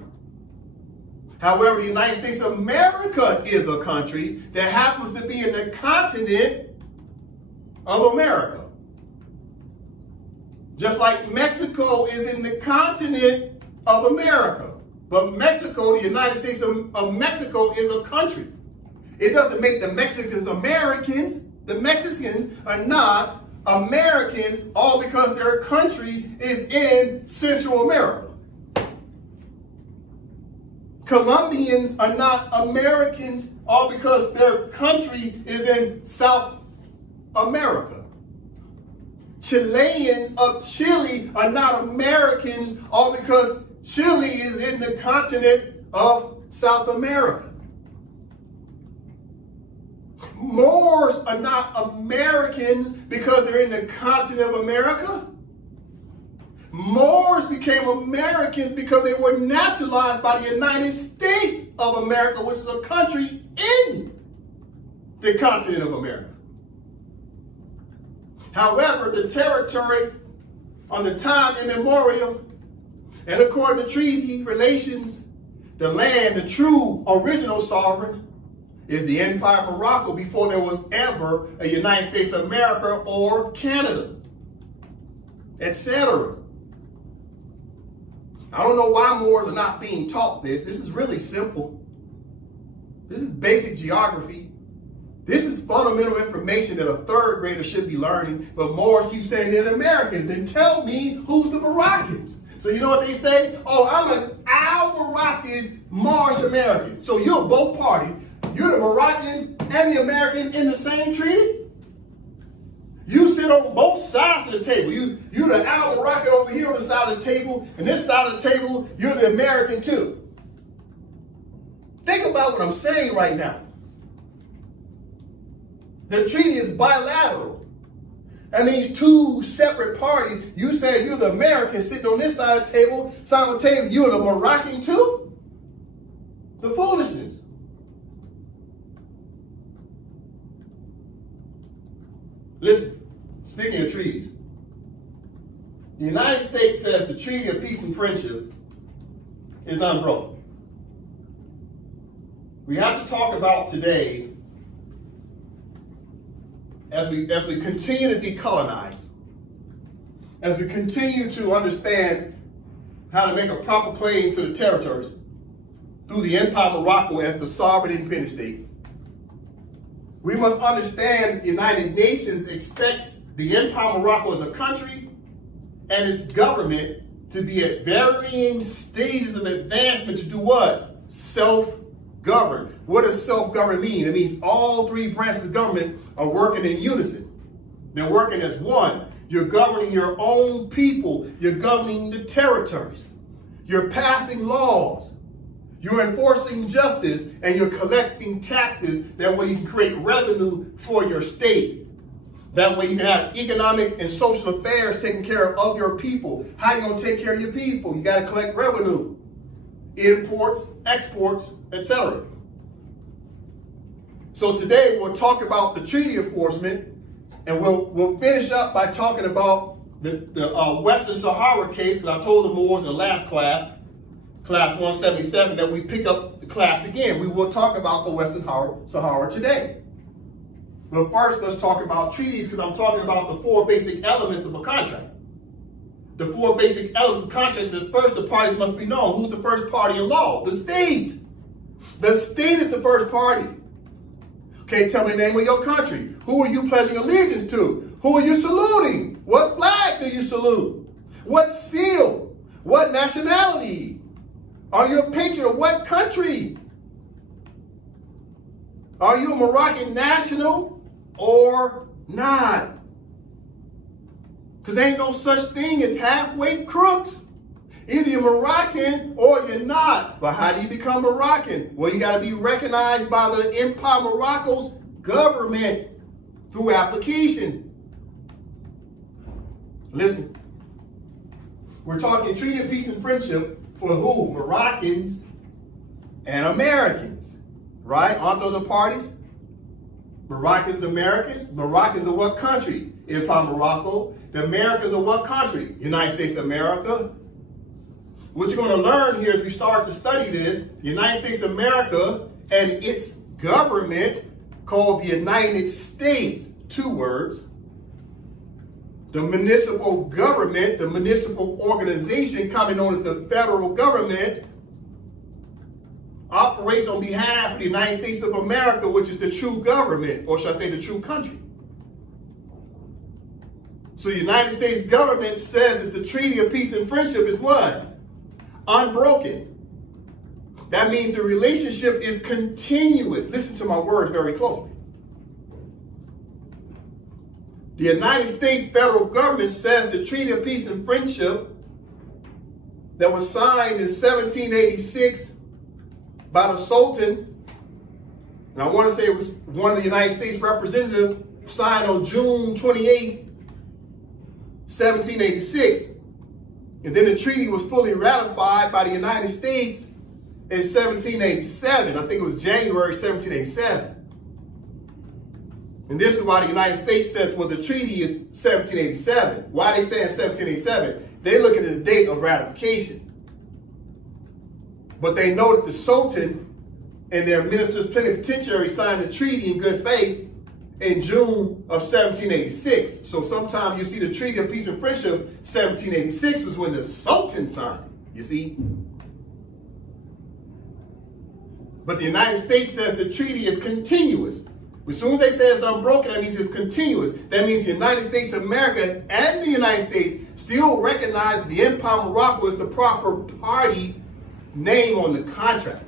However, the United States of America is a country that happens to be in the continent of America. Just like Mexico is in the continent of America. But Mexico, the United States of Mexico, is a country. It doesn't make the Mexicans Americans. The Mexicans are not Americans all because their country is in Central America. Colombians are not Americans all because their country is in South America. Chileans of Chile are not Americans all because Chile is in the continent of South America. Moors are not Americans because they're in the continent of America. Moors became Americans because they were naturalized by the United States of America, which is a country in the continent of America. However, the territory on the time immemorial, and according to treaty relations, the land, the true original sovereign, is the Empire of Morocco before there was ever a United States of America or Canada, etc. I don't know why Moors are not being taught this. This is really simple. This is basic geography. This is fundamental information that a third grader should be learning, but Moors keep saying they're the Americans. Then tell me who's the Moroccans. So you know what they say? Oh, I'm an Al-Moroccan Moorish American. So you're both parties. You're the Moroccan and the American in the same treaty? You sit on both sides of the table. You're the Al-Moroccan over here on the side of the table, and this side of the table, you're the American too. Think about what I'm saying right now. The treaty is bilateral. That means two separate parties. You say you're the American sitting on this side of the table, simultaneously you're the Moroccan too? The foolishness. Listen, speaking of treaties, the United States says the Treaty of Peace and Friendship is unbroken. We have to talk about today, as we continue to decolonize, as we continue to understand how to make a proper claim to the territories through the Empire of Morocco as the sovereign independent state, we must understand the United Nations expects the Empire of Morocco as a country and its government to be at varying stages of advancement to do what? Self-govern. What does self-govern mean? It means all three branches of government are working in unison. They're working as one. You're governing your own people. You're governing the territories. You're passing laws. You're enforcing justice, and you're collecting taxes. That way you can create revenue for your state. That way you can have economic and social affairs taken care of your people. How you going to take care of your people? You got to collect revenue. Imports, exports, etc. So today we'll talk about the treaty enforcement, and we'll finish up by talking about the Western Sahara case, because I told the Moors in the last class 177, that we pick up the class again. We will talk about the Western Sahara today. But first, let's talk about treaties, because I'm talking about the four basic elements of a contract. The four basic elements of contracts is first, the parties must be known. Who's the first party in law? The state. The state is the first party. Okay, tell me the name of your country. Who are you pledging allegiance to? Who are you saluting? What flag do you salute? What seal? What nationality? Are you a patriot of what country? Are you a Moroccan national or not? Because there ain't no such thing as halfway crooks. Either you're Moroccan or you're not. But how do you become Moroccan? Well, you got to be recognized by the Empire of Morocco's government through application. Listen, we're talking treaty of peace and friendship for who? Moroccans and Americans, right? Aren't those the parties? Moroccans and Americans. Moroccans of what country? Empire of Morocco. The Americans of what country? United States of America. What you're going to learn here as we start to study this, the United States of America and its government, called the United States, two words. The municipal government, the municipal organization, commonly known as the federal government, operates on behalf of the United States of America, which is the true government, or should I say the true country. So the United States government says that the Treaty of Peace and Friendship is what? Unbroken. That means the relationship is continuous. Listen to my words very closely. The United States federal government says the Treaty of Peace and Friendship that was signed in 1786 by the Sultan, and I want to say it was one of the United States representatives, signed on June 28, 1786. And then the treaty was fully ratified by the United States in 1787. I think it was January 1787. And this is why the United States says, well, the treaty is 1787. Why are they saying 1787? They're looking at the date of ratification. But they know that the Sultan and their ministers plenipotentiary signed the treaty in good faith in June of 1786. So sometime you see the Treaty of Peace and Friendship, 1786 was when the Sultan signed it, you see. But the United States says the treaty is continuous. As soon as they say it's unbroken, that means it's continuous. That means the United States of America and the United States still recognize the Empire of Morocco as the proper party name on the contract.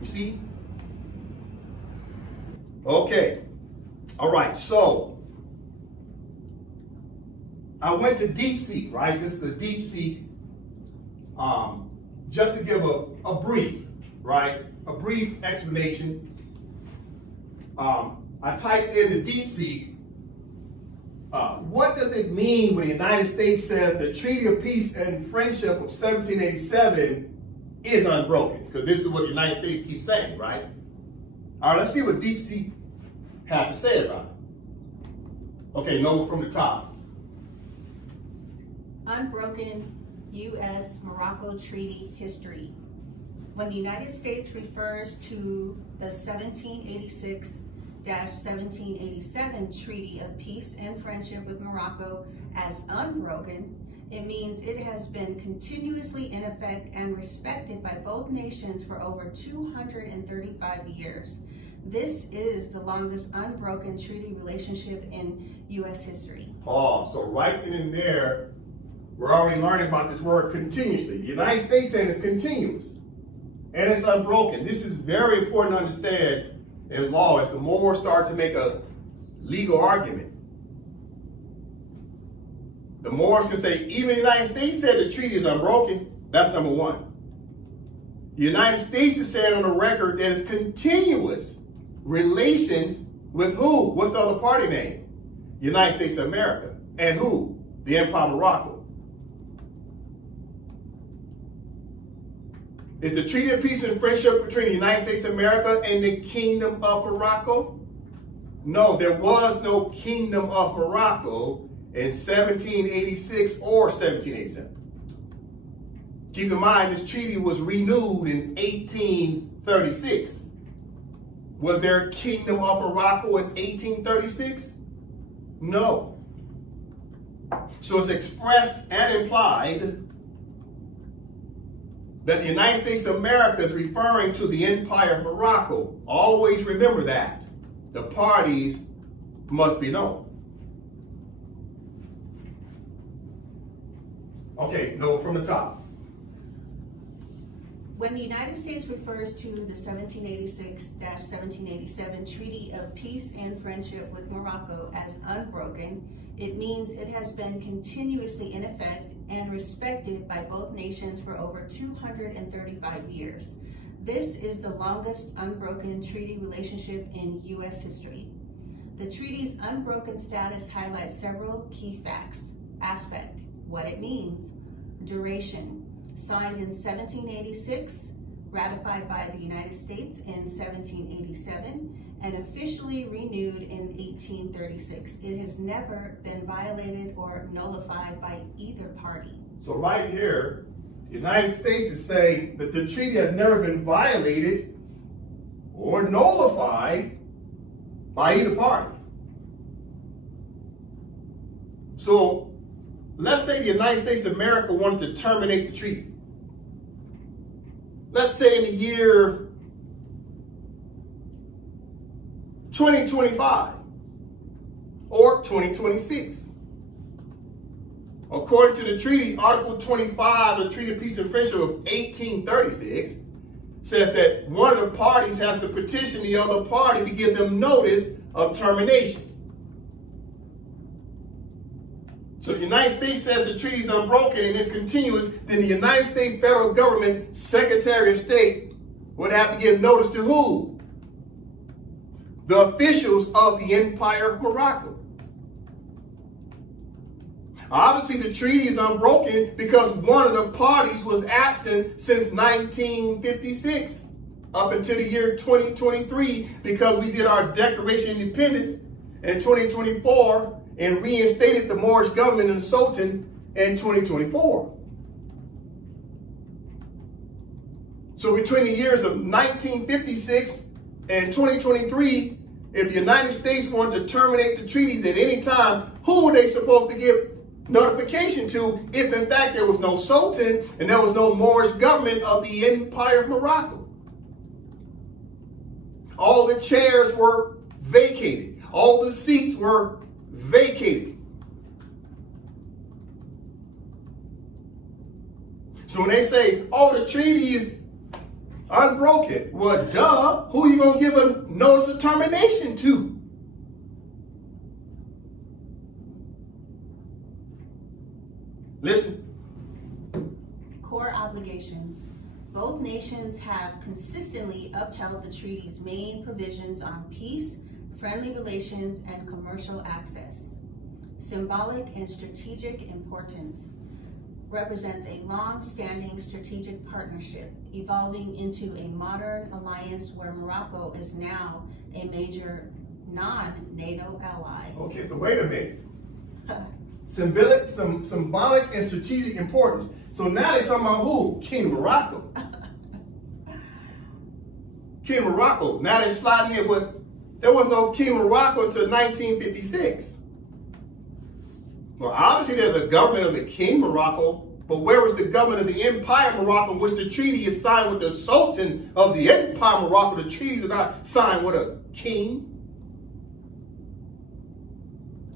You see? Okay. All right. So I went to DeepSeek, right? This is a DeepSeek. Just to give a brief, right? A brief explanation. I typed in the DeepSeek, what does it mean when the United States says the Treaty of Peace and Friendship of 1787 is unbroken? Because this is what the United States keeps saying, right? All right, let's see what DeepSeek had to say about it. Okay, Nova from the top. Unbroken U.S.-Morocco Treaty History. When the United States refers to the 1786-1787 Treaty of Peace and Friendship with Morocco as unbroken, it means it has been continuously in effect and respected by both nations for over 235 years. This is the longest unbroken treaty relationship in U.S. history. Pause. So right then and there, we're already learning about this word continuously. The United States saying it's continuous. And it's unbroken. This is very important to understand in law as the more start to make a legal argument. The Moors can say, even the United States said the treaty is unbroken. That's number one. The United States is saying on the record that it's continuous relations with who? What's the other party name? United States of America. And who? The Empire of Morocco. Is the Treaty of Peace and Friendship between the United States of America and the Kingdom of Morocco? No, there was no Kingdom of Morocco in 1786 or 1787. Keep in mind, this treaty was renewed in 1836. Was there a Kingdom of Morocco in 1836? No. So it's expressed and implied that the United States of America is referring to the Empire of Morocco. Always remember that. The parties must be known. Okay, no, from the top. When the United States refers to the 1786-1787 Treaty of Peace and Friendship with Morocco as unbroken, it means it has been continuously in effect and respected by both nations for over 235 years. This is the longest unbroken treaty relationship in U.S. history. The treaty's unbroken status highlights several key facts. Aspect, what it means. Duration, signed in 1786, ratified by the United States in 1787, and officially renewed in 1836. It has never been violated or nullified by either party. So right here, the United States is saying that the treaty has never been violated or nullified by either party. So let's say the United States of America wanted to terminate the treaty. let's say in the year 2025 or 2026. According to the treaty, Article 25 of the Treaty of Peace and Friendship of 1836 says that one of the parties has to petition the other party to give them notice of termination. So the United States says the treaty is unbroken and is continuous, then the United States federal government Secretary of State would have to give notice to who? The officials of the Empire of Morocco. Obviously, the treaty is unbroken because one of the parties was absent since 1956 up until the year 2023 because we did our Declaration of Independence in 2024 and reinstated the Moorish government and the Sultan in 2024. So between the years of 1956 and 2023, if the United States wanted to terminate the treaties at any time, who were they supposed to give notification to if in fact there was no Sultan and there was no Moorish government of the Empire of Morocco? All the chairs were vacated. All the seats were vacated. So when they say, oh, the treaty is unbroken, well, duh, who are you going to give a notice of termination to? Listen. Core obligations. Both nations have consistently upheld the treaty's main provisions on peace, friendly relations, and commercial access. Symbolic and strategic importance. Represents a long-standing strategic partnership evolving into a modern alliance where Morocco is now a major non-NATO ally. Okay, so wait a minute. Symbolic and strategic importance. So now they're talking about who? King Morocco. King Morocco. Now they're sliding in, but there was no King Morocco until 1956. Well, obviously there's a government of the King Morocco, but where was the government of the Empire of Morocco, in which the treaty is signed with the Sultan of the Empire of Morocco? The treaties are not signed with a king.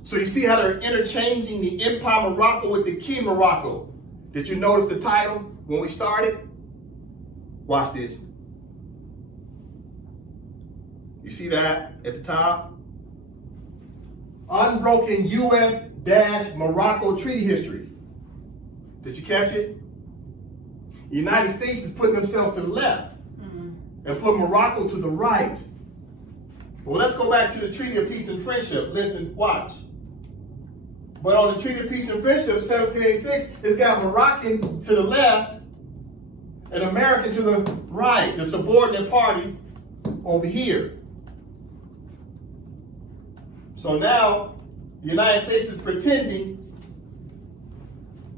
So you see how they're interchanging the Empire of Morocco with the King Morocco. Did you notice the title when we started? Watch this. You see that at the top? Unbroken U.S.-Morocco treaty history. Did you catch it? The United States is putting themselves to the left and put Morocco to the right. Well, let's go back to the Treaty of Peace and Friendship. Listen, watch. But on the Treaty of Peace and Friendship, 1786, it's got Moroccan to the left and American to the right, the subordinate party over here. So now, the United States is pretending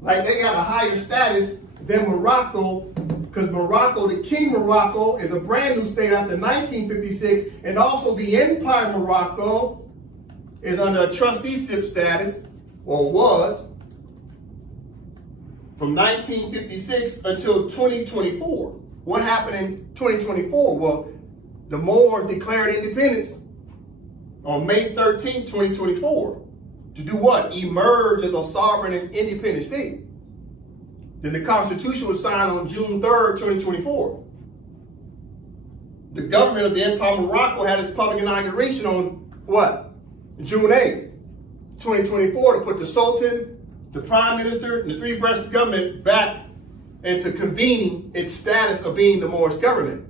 like they got a higher status than Morocco, because Morocco, the King Morocco, is a brand new state after 1956, and also the Empire of Morocco is under a trusteeship status, or was, from 1956 until 2024. What happened in 2024? Well, the Moors declared independence on May 13, 2024. To do what? Emerge as a sovereign and independent state. Then the Constitution was signed on June 3rd, 2024. The government of the Empire of Morocco had its public inauguration on what? June 8th, 2024, to put the Sultan, the Prime Minister, and the three branches of government back into convening its status of being the Moorish government.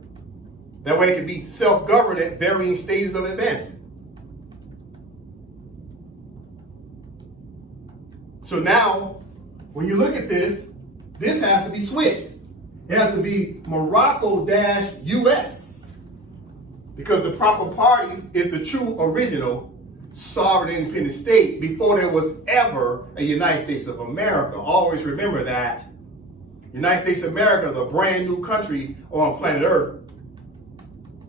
That way it could be self-governed at varying stages of advancement. So now, when you look at this, this has to be switched. It has to be Morocco-US, because the proper party is the true original sovereign independent state before there was ever a United States of America. Always remember that. United States of America is a brand new country on planet Earth,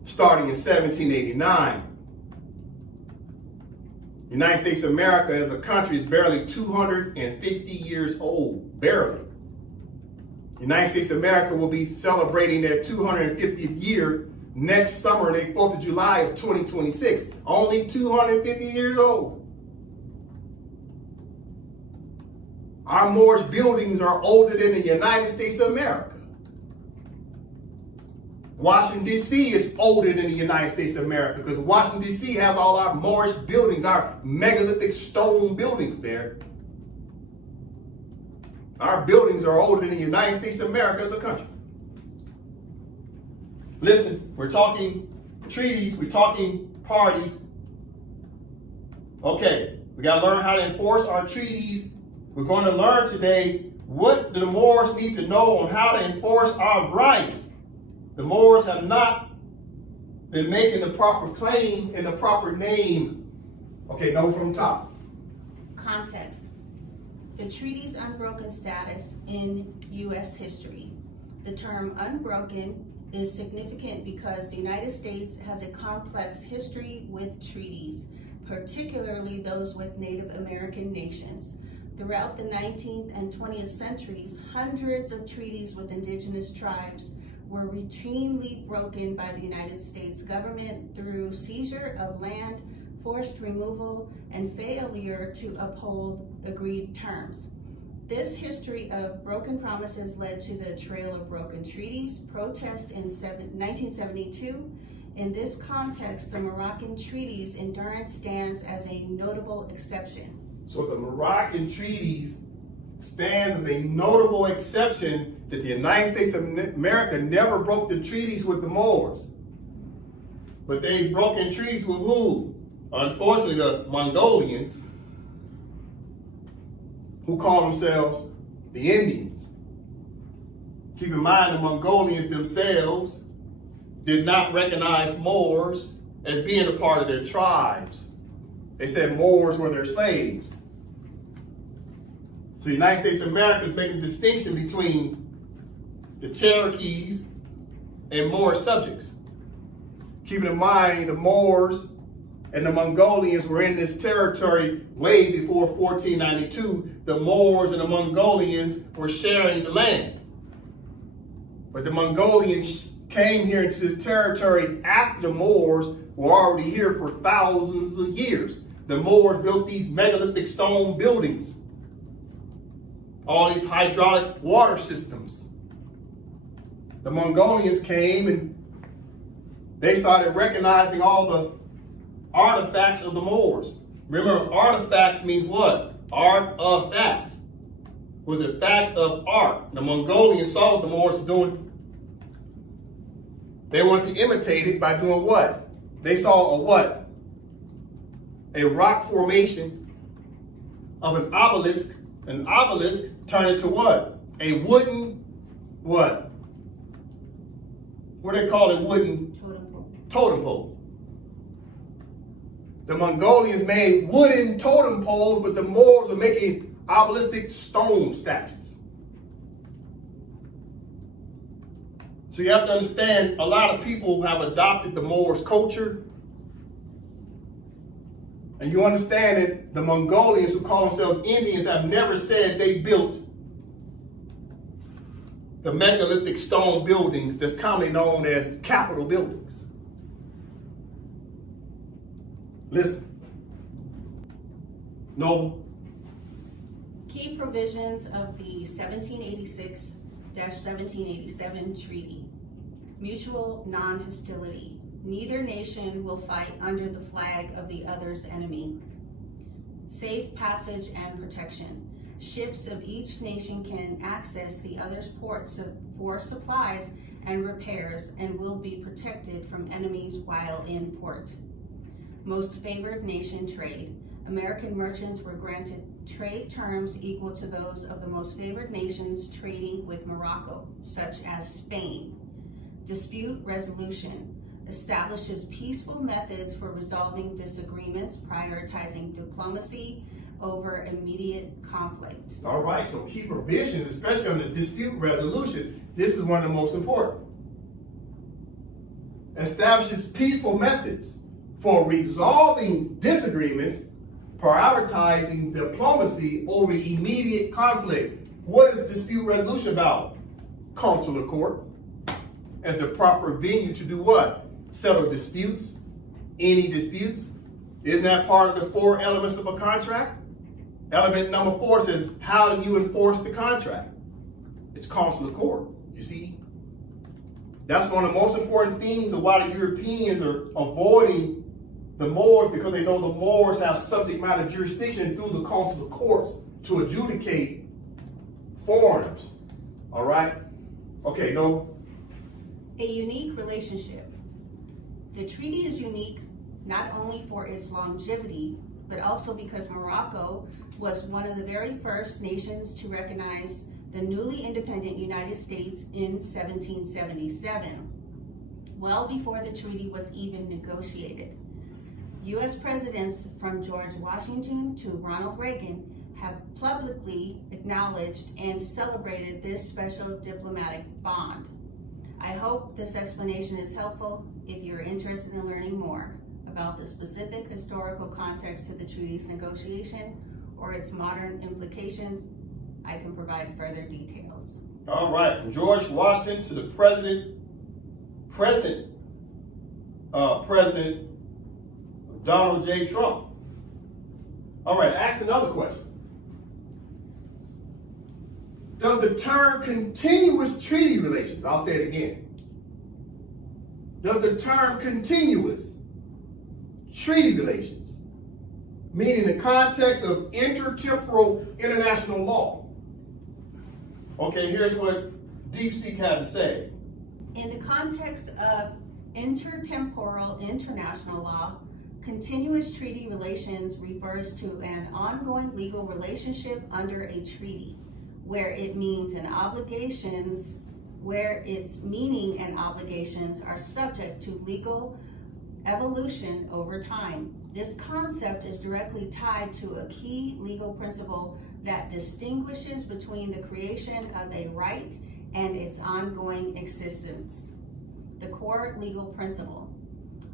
starting in 1789. United States of America as a country is barely 250 years old, barely. The United States of America will be celebrating their 250th year next summer, the 4th of July of 2026. Only 250 years old. Our Moorish buildings are older than the United States of America. Washington, D.C. is older than the United States of America because Washington, D.C. has all our Moorish buildings, our megalithic stone buildings there. Our buildings are older than the United States of America as a country. Listen, we're talking treaties, we're talking parties. Okay, we got to learn how to enforce our treaties. We're going to learn today what the Moors need to know on how to enforce our rights. The Moors have not been making the proper claim and the proper name. Okay, no from top. Context. The treaty's unbroken status in U.S. history. The term unbroken is significant because the United States has a complex history with treaties, particularly those with Native American nations. Throughout the 19th and 20th centuries, hundreds of treaties with indigenous tribes were routinely broken by the United States government through seizure of land, forced removal, and failure to uphold agreed terms. This history of broken promises led to the Trail of Broken Treaties protest in 1972. In this context, the Moroccan treaties' endurance stands as a notable exception. So the Moroccan treaties stands as a notable exception that the United States of America never broke the treaties with the Moors. But they've broken treaties with who? Unfortunately, the Mongolians, who call themselves the Indians. Keep in mind, the Mongolians themselves did not recognize Moors as being a part of their tribes. They said Moors were their slaves. So the United States of America is making a distinction between the Cherokees and Moor subjects. Keeping in mind, the Moors and the Mongolians were in this territory way before 1492. The Moors and the Mongolians were sharing the land. But the Mongolians came here into this territory after the Moors were already here for thousands of years. The Moors built these megalithic stone buildings, all these hydraulic water systems. The Mongolians came and they started recognizing all the artifacts of the Moors. Remember, artifacts means what? Art of facts. Was a fact of art. The Mongolians saw what the Moors were doing. They wanted to imitate it by doing what? They saw a what? A rock formation of an obelisk. An obelisk turned into what? A wooden what? What do they call it? Wooden totem pole. The Mongolians made wooden totem poles, but the Moors were making obelistic stone statues. So you have to understand, a lot of people have adopted the Moors culture. And you understand that the Mongolians, who call themselves Indians, have never said they built the megalithic stone buildings that's commonly known as Capitol buildings. Listen. No. Key provisions of the 1786-1787 treaty. Mutual non-hostility. Neither nation will fight under the flag of the other's enemy. Safe passage and protection. Ships of each nation can access the other's ports for supplies and repairs and will be protected from enemies while in port. Most favored nation trade. American merchants were granted trade terms equal to those of the most favored nations trading with Morocco, such as Spain. Dispute resolution. Establishes peaceful methods for resolving disagreements, prioritizing diplomacy over immediate conflict. All right, so key provisions, especially on the dispute resolution, this is one of the most important. Establishes peaceful methods for resolving disagreements, prioritizing diplomacy over immediate conflict. What is dispute resolution about? consular court as the proper venue to do what? Settle disputes, any disputes. Isn't that part of the 4 elements of a contract? Element number 4 says, how do you enforce the contract? It's consular court, you see? That's one of the most important things of why the Europeans are avoiding the Moors, because they know the Moors have subject matter jurisdiction through the consular courts to adjudicate foreigners. All right? Okay, no. A unique relationship. The treaty is unique not only for its longevity, but also because Morocco was one of the very first nations to recognize the newly independent United States in 1777, well before the treaty was even negotiated. U.S. presidents from George Washington to Ronald Reagan have publicly acknowledged and celebrated this special diplomatic bond. I hope this explanation is helpful if you're interested in learning more about the specific historical context to the treaty's negotiation or its modern implications. I can provide further details. All right, from George Washington to the present President Donald J. Trump. All right, ask another question. Does the term continuous treaty relations, I'll say it again. Does the term continuous treaty relations mean in the context of intertemporal international law? Okay, here's what DeepSeek had to say. In the context of intertemporal international law, continuous treaty relations refers to an ongoing legal relationship under a treaty, where it means and obligations, where its meaning and obligations are subject to legal evolution over time. This concept is directly tied to a key legal principle that distinguishes between the creation of a right and its ongoing existence, the core legal principle.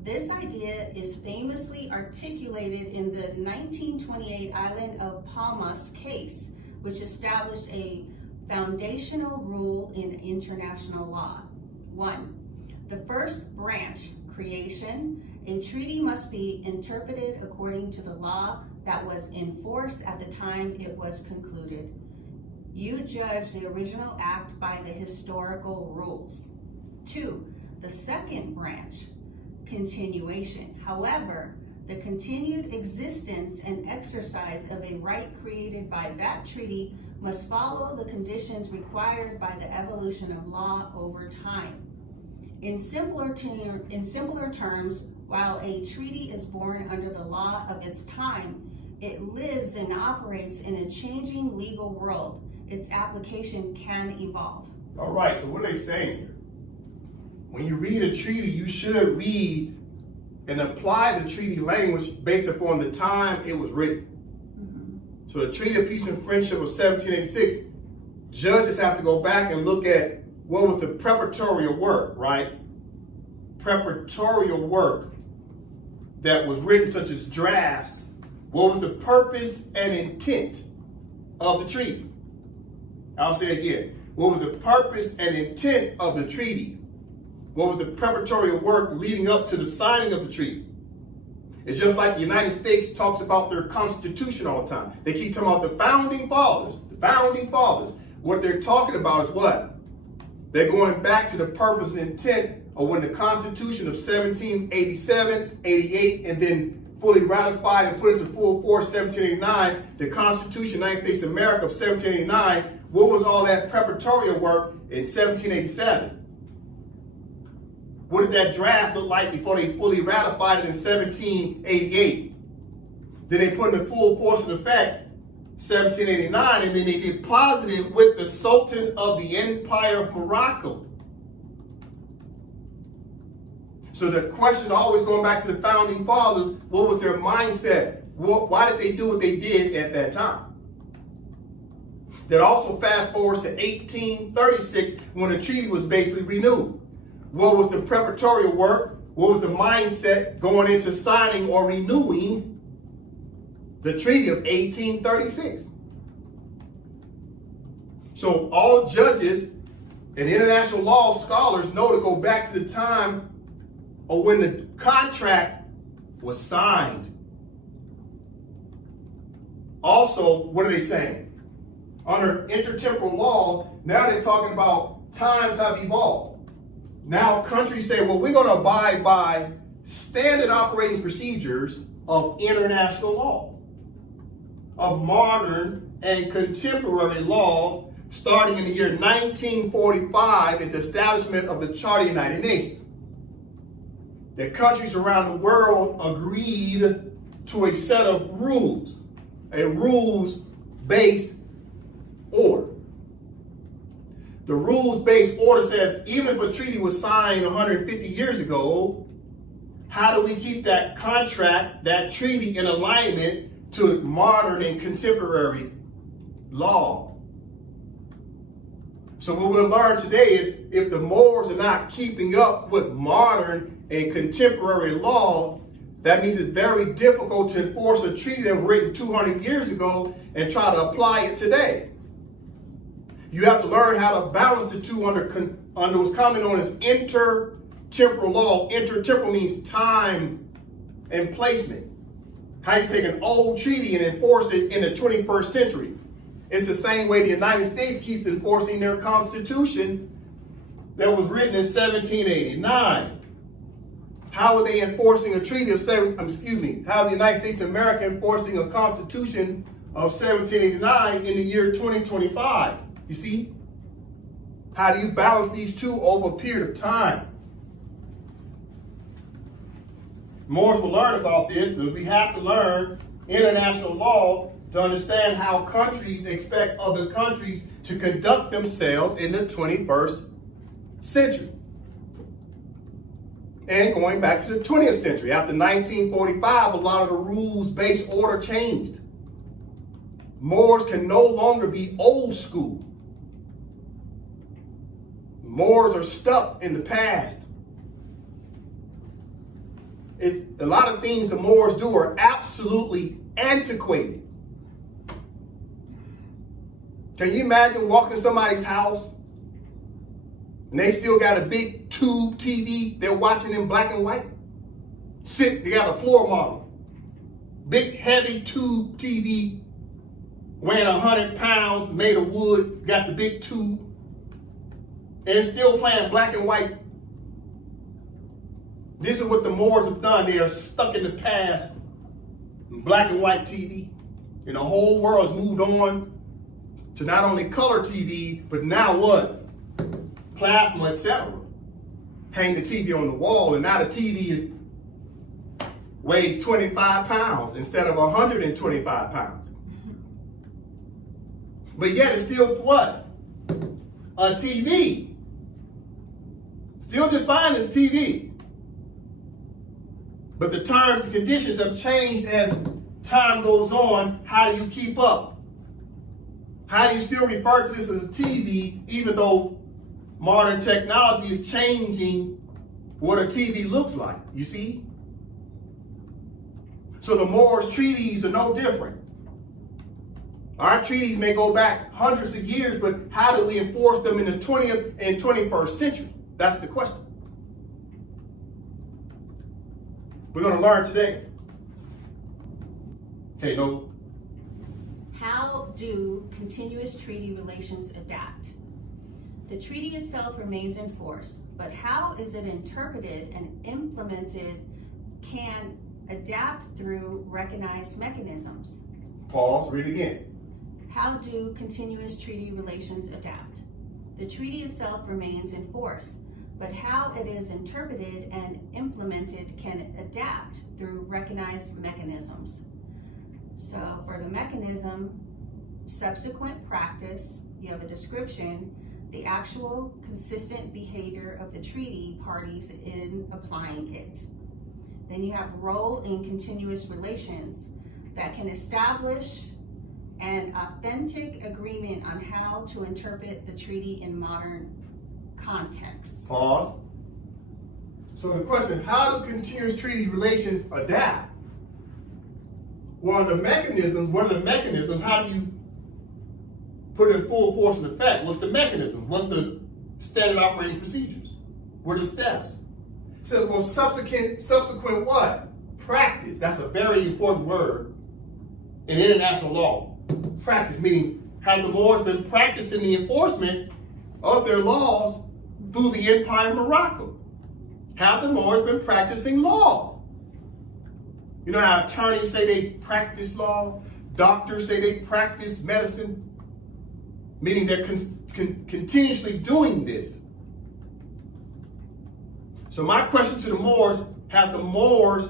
This idea is famously articulated in the 1928 Island of Palmas case, which established a foundational rule in international law. 1. The first branch, creation. A treaty must be interpreted according to the law that was in force at the time it was concluded. You judge the original act by the historical rules. 2. The second branch, continuation. However, the continued existence and exercise of a right created by that treaty must follow the conditions required by the evolution of law over time. In simpler terms, while a treaty is born under the law of its time, it lives and operates in a changing legal world. Its application can evolve. All right, so what are they saying here? When you read a treaty, you should read and apply the treaty language based upon the time it was written. Mm-hmm. So the Treaty of Peace and Friendship of 1786, judges have to go back and look at what was the preparatory work, right? Preparatory work that was written, such as drafts. What was the purpose and intent of the treaty? I'll say it again. What was the purpose and intent of the treaty? What was the preparatory work leading up to the signing of the treaty? It's just like the United States talks about their Constitution all the time. They keep talking about the founding fathers. The founding fathers. What they're talking about is what? They're going back to the purpose and intent of when the Constitution of 1787, 88, and then fully ratified and put into full force 1789, the Constitution of the United States of America of 1789, what was all that preparatory work in 1787? What did that draft look like before they fully ratified it in 1788? Then they put it in full force of effect 1789, and then they deposited it with the Sultan of the Empire of Morocco. So the question is always going back to the founding fathers. What was their mindset? Why did they do what they did at that time? That also fast forwards to 1836 when the treaty was basically renewed. What was the preparatory work? What was the mindset going into signing or renewing the Treaty of 1836? So all judges And international law scholars know to go back to the time of when the contract was signed. Also, what are they saying? Under intertemporal law, now they're talking about times have evolved. Now countries say, well, we're going to abide by standard operating procedures of international law, of modern and contemporary law, starting in the year 1945 at the establishment of the Charter of the United Nations. That countries around the world agreed to a set of rules, a rules-based order. The rules-based order says even if a treaty was signed 150 years ago, how do we keep that contract, that treaty in alignment to modern and contemporary law? So what we'll learn today is if the Moors are not keeping up with modern and contemporary law, that means it's very difficult to enforce a treaty that was written 200 years ago and try to apply it today. You have to learn how to balance the two under what's commonly known as intertemporal law. Intertemporal means time and placement. How you take an old treaty and enforce it in the 21st century. It's the same way the United States keeps enforcing their Constitution that was written in 1789. How are they enforcing a treaty of how is the United States of America enforcing a Constitution of 1789 in the year 2025? You see? How do you balance these two over a period of time? Moors will learn about this, and we have to learn international law to understand how countries expect other countries to conduct themselves in the 21st century. And going back to the 20th century, after 1945, a lot of the rules-based order changed. Moors can no longer be old school. Moors are stuck in the past. A lot of things the Moors do are absolutely antiquated. Can you imagine walking to somebody's house and they still got a big tube TV they're watching in black and white? They got a floor model. Big heavy tube TV weighing 100 pounds, made of wood, got the big tube. And it's still playing black and white. This is what the Moors have done. They are stuck in the past, black and white TV. And the whole world has moved on to not only color TV, but now what? Plasma, etc. Hang the TV on the wall, and now the TV weighs 25 pounds instead of 125 pounds. But yet it's still what? A TV. Still defined as TV. But the terms and conditions have changed as time goes on. How do you keep up? How do you still refer to this as a TV even though modern technology is changing what a TV looks like? You see? So the Moors' treaties are no different. Our treaties may go back hundreds of years, but how do we enforce them in the 20th and 21st century? That's the question. We're going to learn today. Okay, no. How do continuous treaty relations adapt? The treaty itself remains in force, but how is it interpreted and implemented can adapt through recognized mechanisms. Pause, read again. How do continuous treaty relations adapt? The treaty itself remains in force, but how it is interpreted and implemented can adapt through recognized mechanisms. So for the mechanism, subsequent practice, you have a description, the actual consistent behavior of the treaty parties in applying it. Then you have role in continuous relations that can establish an authentic agreement on how to interpret the treaty in modern contexts. Pause. So the question, how do continuous treaty relations adapt? Well, the mechanisms, what are the mechanisms? How do you put it in full force and effect? What's the mechanism? What's the standard operating procedures. What are the steps? It says, well, subsequent what? Practice. That's a very important word in international law. Practice, meaning have the Moors been practicing the enforcement of their laws through the Empire of Morocco? Have the Moors been practicing law? You know how attorneys say they practice law? Doctors say they practice medicine? Meaning they're continuously doing this. So my question to the Moors, have the Moors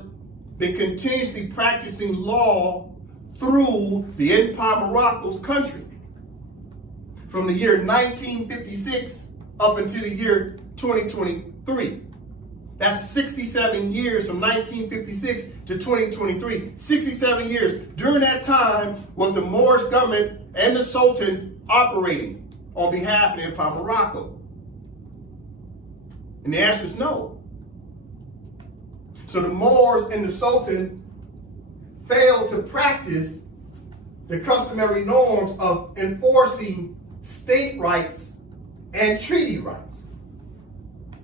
been continuously practicing law through the Empire of Morocco's country? From the year 1956 up until the year 2023. That's 67 years from 1956 to 2023. 67 years. During that time was the Moorish government and the Sultan operating on behalf of the Empire of Morocco? And the answer is no. So the Moors and the Sultan failed to practice the customary norms of enforcing state rights and treaty rights.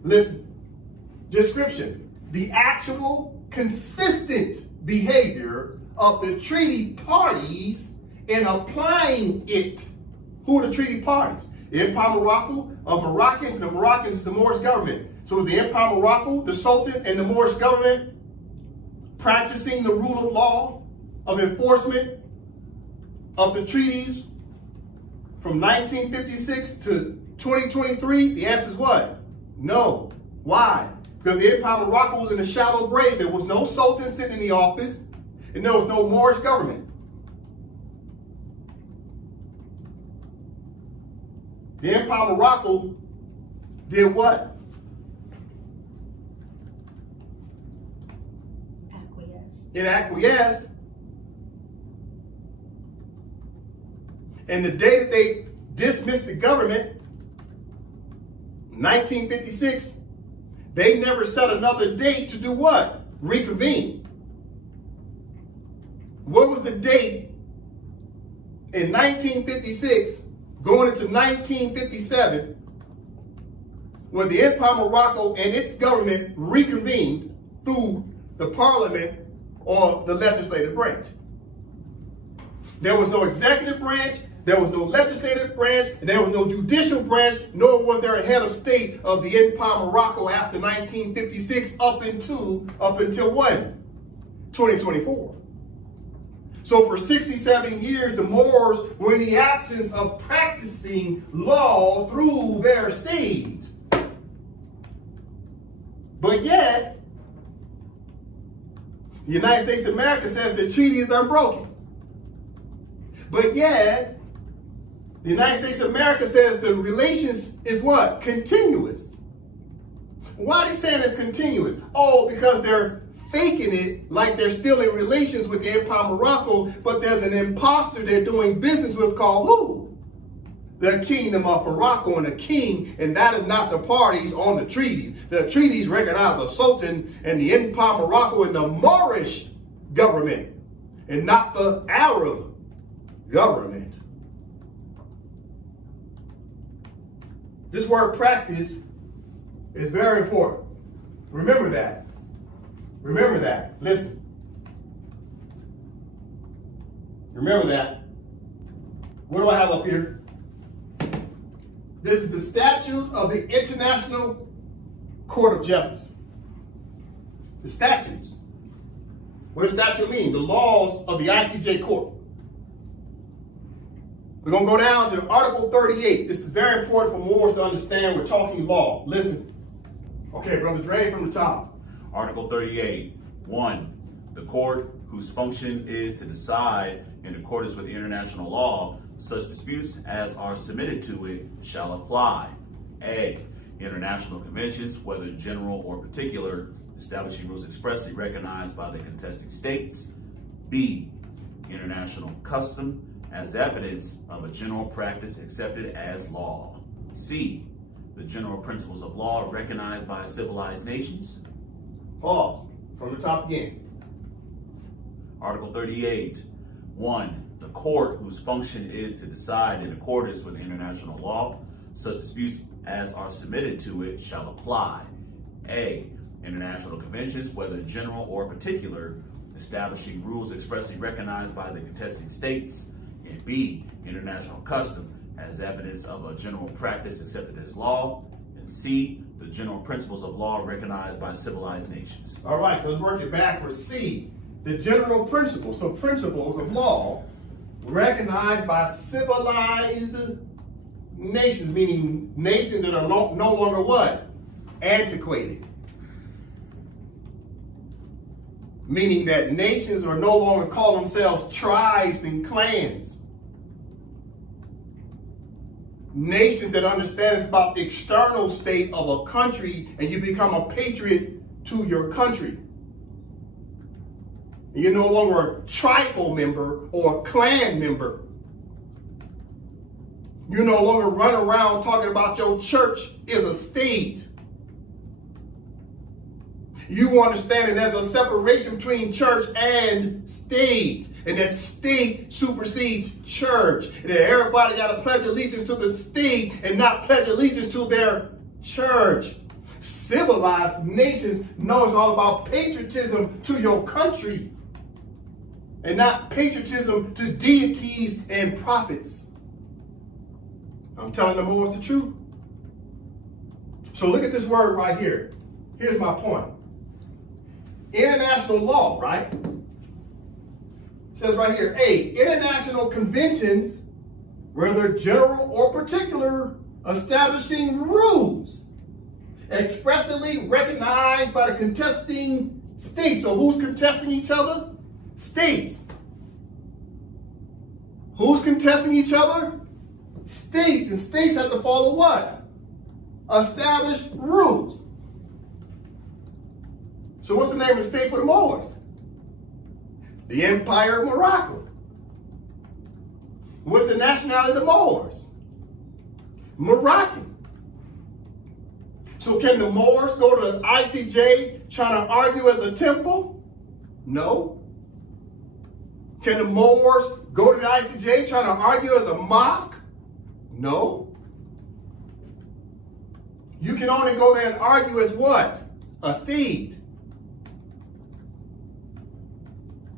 Listen. Description: the actual consistent behavior of the treaty parties in applying it. Who are the treaty parties? The Empire of Morocco of Moroccans, and the Moroccans is the Moorish government. So the Empire of Morocco, the Sultan, and the Moorish government practicing the rule of law of enforcement of the treaties from 1956 to 2023? The answer is what? No. Why? Because the Empire of Morocco was in a shallow grave. There was no Sultan sitting in the office, and there was no Moorish government. The Empire of Morocco did what? Acquiesced. It acquiesced. And the day that they dismissed the government, 1956, they never set another date to do what? Reconvene. What was the date in 1956 going into 1957 when the Empire of Morocco and its government reconvened through the parliament or the legislative branch? There was no executive branch, there was no legislative branch, and there was no judicial branch, nor was there a head of state of the Empire of Morocco after 1956 up until when? 2024. So for 67 years, the Moors were in the absence of practicing law through their state. But yet, the United States of America says the treaty is unbroken. But yet, the United States of America says the relations is what? Continuous. Why are they saying it's continuous? Oh, because they're faking it like they're still in relations with the Empire of Morocco, but there's an imposter they're doing business with called who? The Kingdom of Morocco and the king, and that is not the parties on the treaties. The treaties recognize a sultan and the Empire of Morocco and the Moorish government, and not the Arab government. This word practice is very important. Remember that. Remember that. Listen. Remember that. What do I have up here? This is the statute of the International Court of Justice. The statutes. What does statute mean? The laws of the ICJ court. We're going to go down to Article 38. This is very important for Moors to understand. We're talking law. Listen. Okay, Brother Dre from the top. Article 38. 1. The court, whose function is to decide in accordance with international law, such disputes as are submitted to it, shall apply. A. International conventions, whether general or particular, establishing rules expressly recognized by the contesting states. B. International custom, as evidence of a general practice accepted as law. C. The general principles of law recognized by civilized nations. Pause. From the top again. Article 38. 1. The court, whose function is to decide in accordance with international law, such disputes as are submitted to it shall apply. A. International conventions, whether general or particular, establishing rules expressly recognized by the contesting states. And B. International custom as evidence of a general practice accepted as law. And C. The general principles of law recognized by civilized nations. All right, so let's work it backwards. C, the general principles, so principles of law recognized by civilized nations, meaning nations that are no longer what? Antiquated. Meaning that nations are no longer call themselves tribes and clans. Nations that understands about the external state of a country, and you become a patriot to your country. You're no longer a tribal member or a clan member. You no longer run around talking about your church is a state. You understand that there's a separation between church and state, and that state supersedes church, and that everybody got to pledge allegiance to the state and not pledge allegiance to their church. Civilized nations know it's all about patriotism to your country and not patriotism to deities and prophets. I'm telling the Moors the truth. So look at this word right here. Here's my point. International law, right? It says right here, A, international conventions, whether general or particular, establishing rules expressly recognized by the contesting states. So who's contesting each other? States. Who's contesting each other? States. And states have to follow what? Established rules. So what's the name of the state for the Moors? The Empire of Morocco. What's the nationality of the Moors? Moroccan. So can the Moors go to ICJ trying to argue as a temple? No. Can the Moors go to the ICJ trying to argue as a mosque? No. You can only go there and argue as what? A state.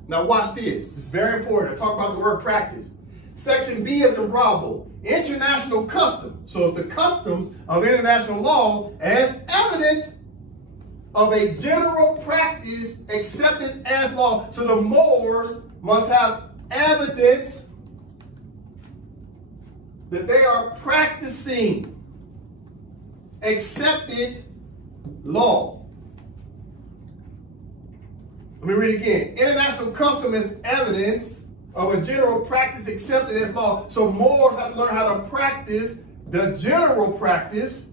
Now watch this. This is very important. I talk about the word practice. Section B is in Bravo. International custom. So it's the customs of international law as evidence of a general practice accepted as law. So the Moors must have evidence that they are practicing accepted law. Let me read it again. International custom is evidence of a general practice accepted as law. So Moors have to learn how to practice the general practice,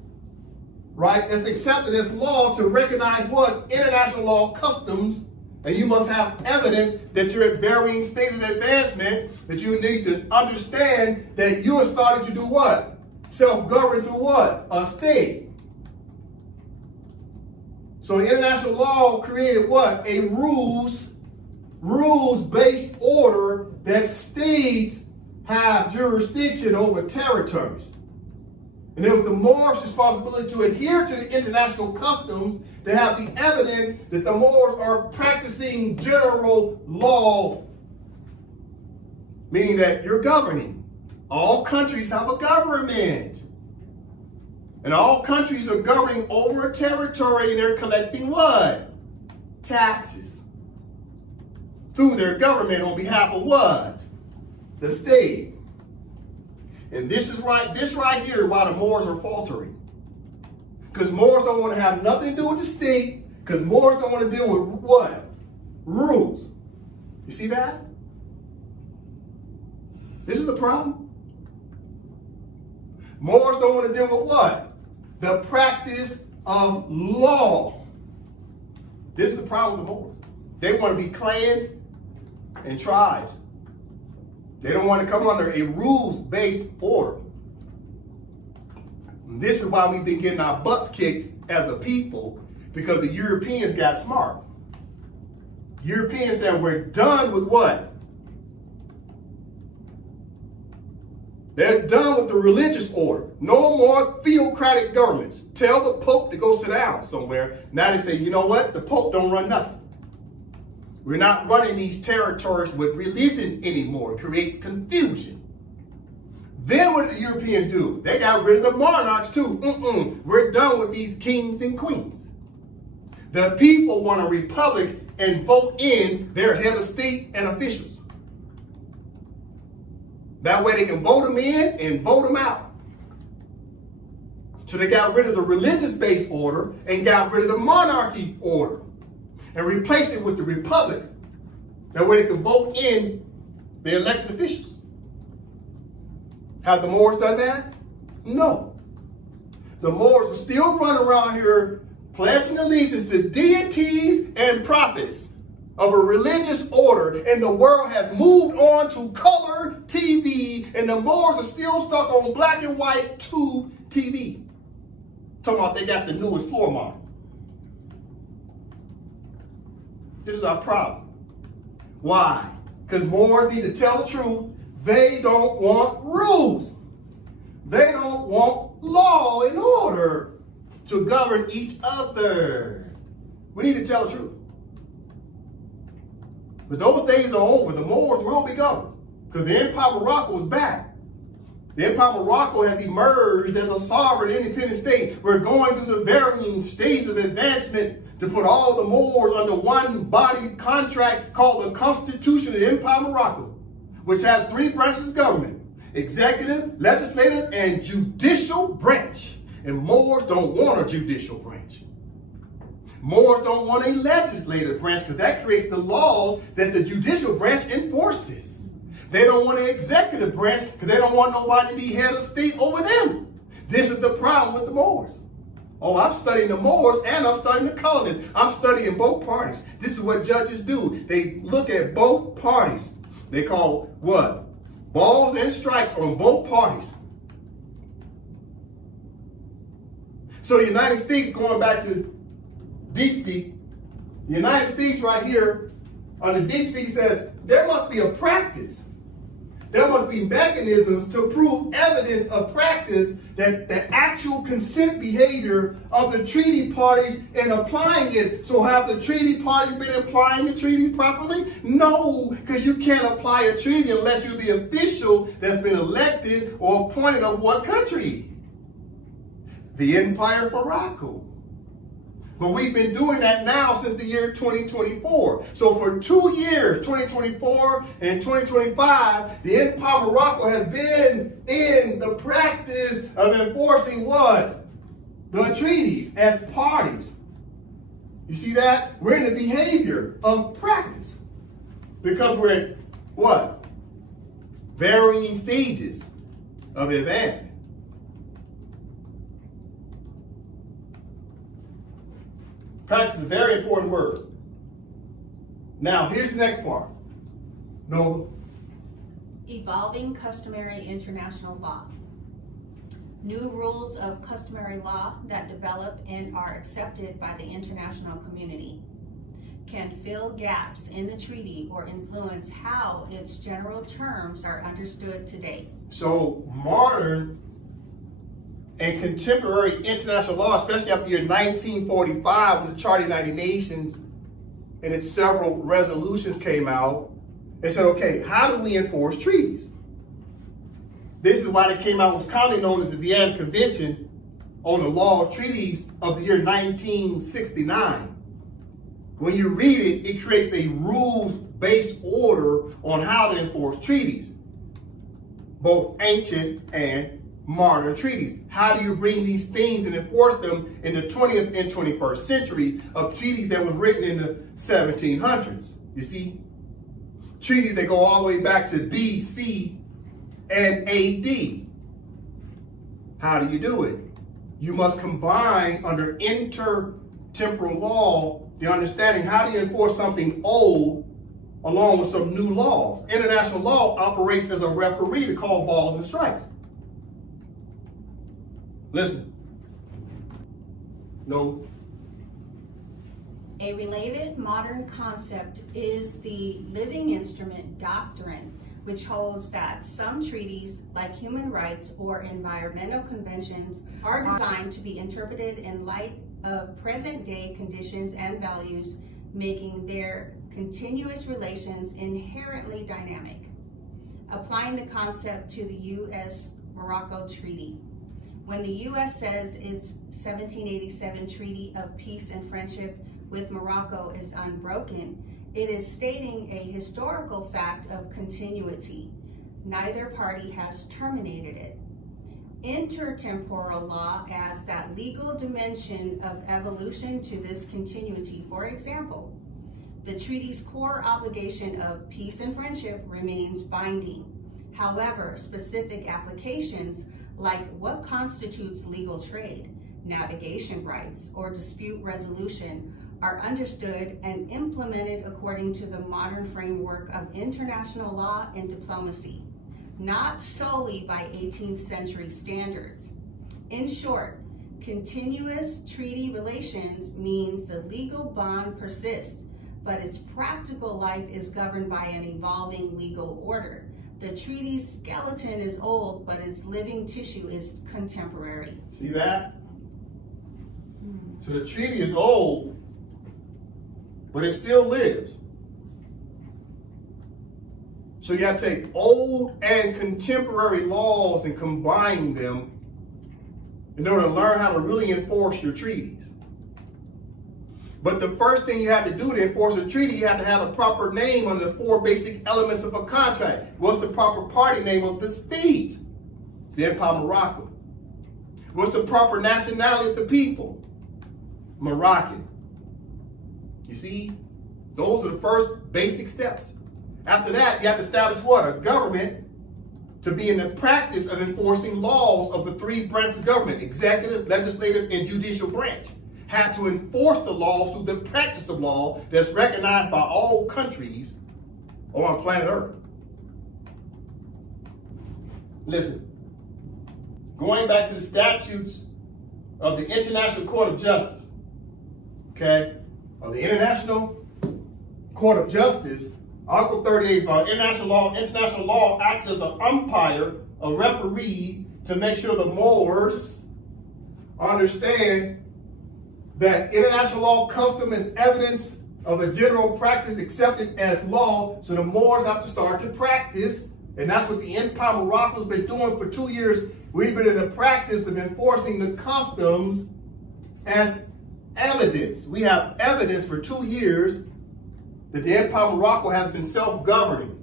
right, that's accepted as law to recognize what? International law customs. And you must have evidence that you're at varying stages of advancement, that you need to understand that you are starting to do what? Self-govern through what? A state. So international law created what? A rules-based order that states have jurisdiction over territories. And it was the Moors' responsibility to adhere to the international customs to have the evidence that the Moors are practicing general law, meaning that you're governing. All countries have a government. And all countries are governing over a territory, and they're collecting what? Taxes. Through their government on behalf of what? The state. And this right here is why the Moors are faltering. Because Moors don't want to have nothing to do with the state, because Moors don't want to deal with what? Rules. You see that? This is the problem. Moors don't want to deal with what? The practice of law. This is the problem with the Moors. They want to be clans and tribes. They don't want to come under a rules-based order. And this is why we've been getting our butts kicked as a people, because the Europeans got smart. Europeans said, we're done with what? They're done with the religious order. No more theocratic governments. Tell the Pope to go sit down somewhere. Now they say, you know what? The Pope don't run nothing. We're not running these territories with religion anymore. It creates confusion. Then what did the Europeans do? They got rid of the monarchs too. We're done with these kings and queens. The people want a republic and vote in their head of state and officials. That way they can vote them in and vote them out. So they got rid of the religious-based order and got rid of the monarchy order and replaced it with the republic. That way they can vote in their elected officials. Have the Moors done that? No. The Moors are still running around here pledging allegiance to deities and prophets of a religious order, and the world has moved on to color TV, and the Moors are still stuck on black and white tube TV. Talking about they got the newest floor model. This is our problem. Why? Because Moors need to tell the truth. They don't want rules. They don't want law and order to govern each other. We need to tell the truth. But those days are over. The Moors will be governed because the Empire of Morocco is back. The Empire of Morocco has emerged as a sovereign, independent state. We're going through the varying stages of advancement to put all the Moors under one body contract called the Constitution of the Empire of Morocco, which has 3 branches of government: executive, legislative, and judicial branch. And Moors don't want a judicial branch. Moors don't want a legislative branch because that creates the laws that the judicial branch enforces. They don't want an executive branch because they don't want nobody to be head of state over them. This is the problem with the Moors. Oh, I'm studying the Moors and I'm studying the colonists. I'm studying both parties. This is what judges do. They look at both parties. They call what? Balls and strikes on both parties. So the United States, going back to deep sea, the United States right here on the deep sea says there must be a practice. There must be mechanisms to prove evidence of practice that the actual consent behavior of the treaty parties in applying it. So have the treaty parties been applying the treaty properly? No, because you can't apply a treaty unless you're the official that's been elected or appointed of what country? The Empire of Morocco. But we've been doing that now since the year 2024. So for 2 years, 2024 and 2025, the Empire of Morocco has been in the practice of enforcing what? The treaties as parties. You see that? We're in the behavior of practice. Because we're at what? Varying stages of advancement. Practice is a very important word. Now, here's the next part. Nova. Evolving customary international law. New rules of customary law that develop and are accepted by the international community can fill gaps in the treaty or influence how its general terms are understood today. So modern and contemporary international law, especially after the year 1945 when the Charter of the United Nations and its several resolutions came out, they said, okay, how do we enforce treaties? This is why they came out what's commonly known as the Madrid Convention on the law of treaties of the year 1969. When you read it, it creates a rules-based order on how to enforce treaties, both ancient and modern treaties. How do you bring these things and enforce them in the 20th and 21st century of treaties that was written in the 1700s? You see, treaties that go all the way back to BC and AD. How do you do it? You must combine under intertemporal law the understanding how do you enforce something old along with some new laws. International law operates as a referee to call balls and strikes. Listen. No. A related modern concept is the living instrument doctrine, which holds that some treaties, like human rights or environmental conventions, are designed to be interpreted in light of present-day conditions and values, making their continuous relations inherently dynamic. Applying the concept to the U.S.-Morocco Treaty. When the U.S. says its 1787 Treaty of Peace and Friendship with Morocco is unbroken, it is stating a historical fact of continuity. Neither party has terminated it. Intertemporal law adds that legal dimension of evolution to this continuity. For example, the treaty's core obligation of peace and friendship remains binding. However, specific applications like what constitutes legal trade, navigation rights, or dispute resolution are understood and implemented according to the modern framework of international law and diplomacy, not solely by 18th century standards. In short, continuous treaty relations means the legal bond persists, but its practical life is governed by an evolving legal order. The treaty's skeleton is old, but its living tissue is contemporary. See that? So the treaty is old, but it still lives. So you have to take old and contemporary laws and combine them in order to learn how to really enforce your treaties. But the first thing you have to do to enforce a treaty, you have to have a proper name under the 4 basic elements of a contract. What's the proper party name of the state? The Empire of Morocco. What's the proper nationality of the people? Moroccan. You see, those are the first basic steps. After that, you have to establish what? A government to be in the practice of enforcing laws of the 3 branches of government, executive, legislative, and judicial branch. Had to enforce the laws through the practice of law that's recognized by all countries on planet Earth. Listen, going back to the statutes of the International Court of Justice, okay, of the International Court of Justice, Article 38 about international law. International law acts as an umpire, a referee, to make sure the Moors understand that international law custom is evidence of a general practice accepted as law, so the Moors have to start to practice, and that's what the Empire of Morocco has been doing for 2 years. We've been in the practice of enforcing the customs as evidence. We have evidence for 2 years that the Empire of Morocco has been self-governing.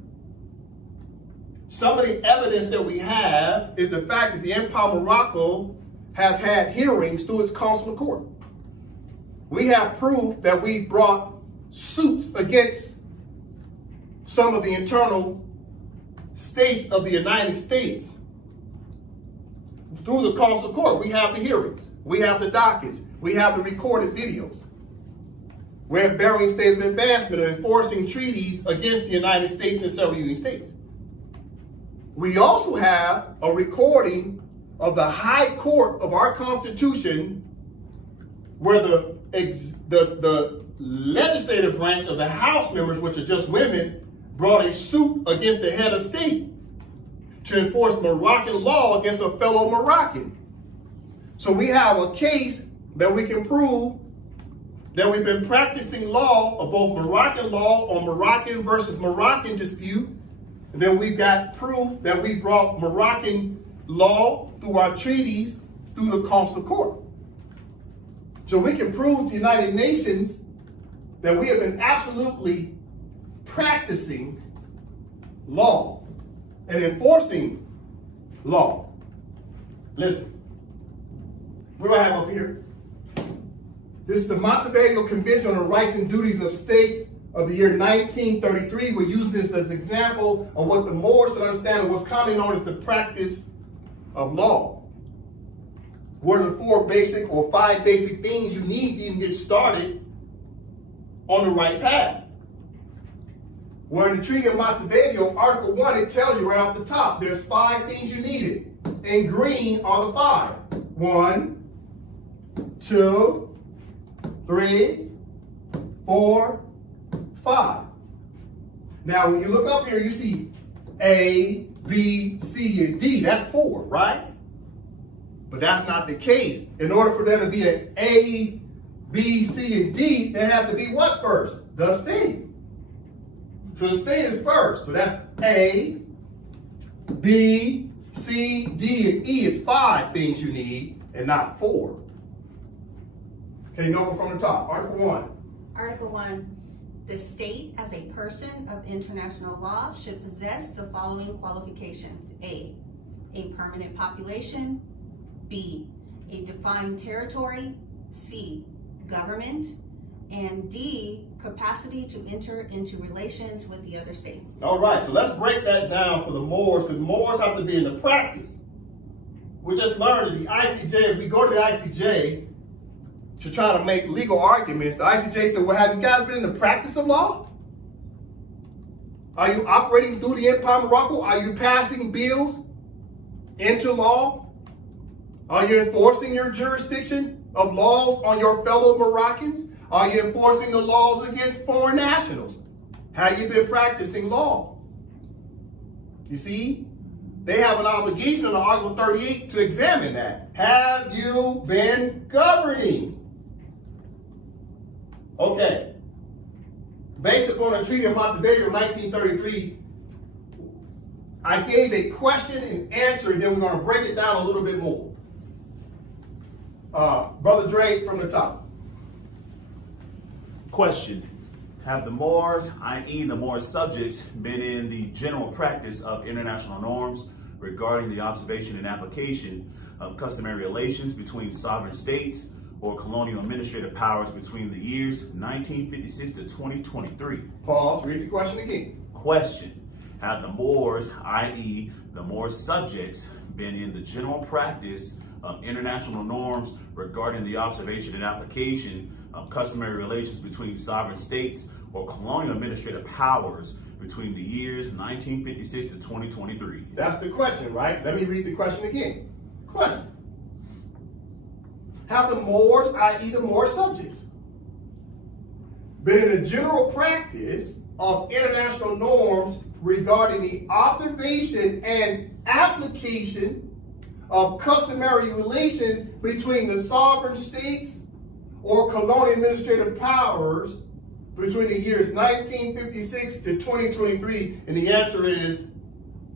Some of the evidence that we have is the fact that the Empire of Morocco has had hearings through its consular court. We have proof that we brought suits against some of the internal states of the United States through the consular court. We have the hearings. We have the dockets. We have the recorded videos. We have varying states of advancement of enforcing treaties against the United States and several United States. We also have a recording of the High Court of our Constitution, where the legislative branch of the House members, which are just women, brought a suit against the head of state to enforce Moroccan law against a fellow Moroccan. So we have a case that we can prove that we've been practicing law of both Moroccan law on Moroccan versus Moroccan dispute. And then we've got proof that we brought Moroccan law through our treaties through the consular court. So we can prove to the United Nations that we have been absolutely practicing law and enforcing law. Listen, what do I have up here? This is the Montevideo Convention on the Rights and Duties of States of the year 1933. We're using this as an example of what the Moors should understand of what's commonly known as the practice of law. What are the 4 basic or 5 basic things you need to even get started on the right path? Well, in the Treaty of Montevideo, Article 1, it tells you right off the top, there's 5 things you needed. In green are the 5. 1, 2, 3, 4, 5. Now, when you look up here, you see A, B, C, and D. That's 4, right? But that's not the case. In order for there to be an A, B, C, and D, there has to be what first? The state. So the state is first. So that's A, B, C, D, and E is 5 things you need and not 4. Okay, number from the top. Article 1. Article 1. The state, as a person of international law, should possess the following qualifications. A permanent population. B, a defined territory. C, government. And D, capacity to enter into relations with the other states. All right, so let's break that down for the Moors, because Moors have to be in the practice. We just learned that the ICJ, if we go to the ICJ to try to make legal arguments, the ICJ said, well, have you guys been in the practice of law? Are you operating through the Empire of Morocco? Are you passing bills into law? Are you enforcing your jurisdiction of laws on your fellow Moroccans? Are you enforcing the laws against foreign nationals? Have you been practicing law? You see, they have an obligation on Article 38 to examine that. Have you been governing? Okay. Based upon the Treaty of Montevideo of 1933, I gave a question and answer, and then we're going to break it down a little bit more. Brother Dre from the top. Question. Have the Moors, i.e. the Moor subjects, been in the general practice of international norms regarding the observation and application of customary relations between sovereign states or colonial administrative powers between the years 1956 to 2023? Pause. Read the question again. Question. Have the Moors, i.e. the Moor subjects, been in the general practice of international norms regarding the observation and application of customary relations between sovereign states or colonial administrative powers between the years 1956 to 2023? That's the question, right? Let me read the question again. Question. Have the Moors, i.e. the Moor subjects, been in the general practice of international norms regarding the observation and application of customary relations between the sovereign states or colonial administrative powers between the years 1956 to 2023? And the answer is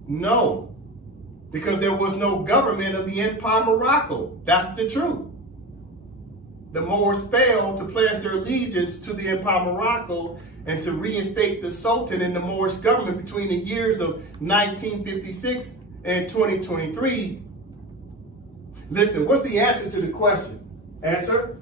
no, because there was no government of the Empire of Morocco. That's the truth. The Moors failed to pledge their allegiance to the Empire of Morocco and to reinstate the Sultan and the Moorish government between the years of 1956 and 2023. Listen, what's the answer to the question? Answer?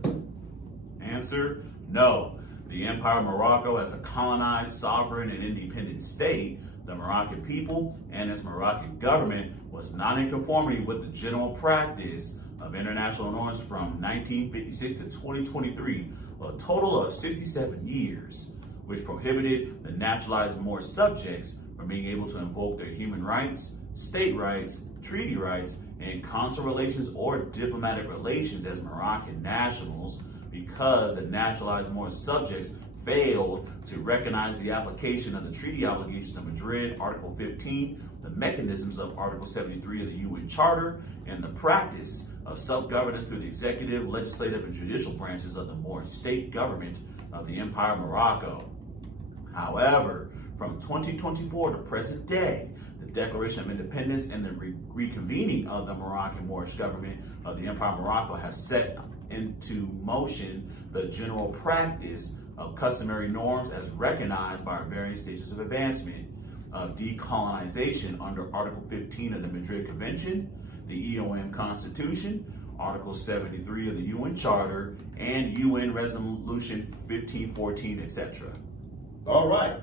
Answer, no. The Empire of Morocco, as a colonized, sovereign, and independent state, the Moroccan people and its Moroccan government was not in conformity with the general practice of international norms from 1956 to 2023, a total of 67 years, which prohibited the naturalized Moor subjects from being able to invoke their human rights, state rights, treaty rights, and consular relations or diplomatic relations as Moroccan nationals, because the naturalized Moor subjects failed to recognize the application of the treaty obligations of Madrid, Article 15, the mechanisms of Article 73 of the UN Charter, and the practice of self-governance through the executive, legislative, and judicial branches of the Moor state government of the Empire of Morocco. However, from 2024 to present day, the Declaration of Independence and the reconvening of the Moroccan Moorish government of the Empire of Morocco have set into motion the general practice of customary norms as recognized by our various stages of advancement of decolonization under Article 15 of the Madrid Convention, the EOM Constitution, Article 73 of the UN Charter, and UN Resolution 1514, etc. All right.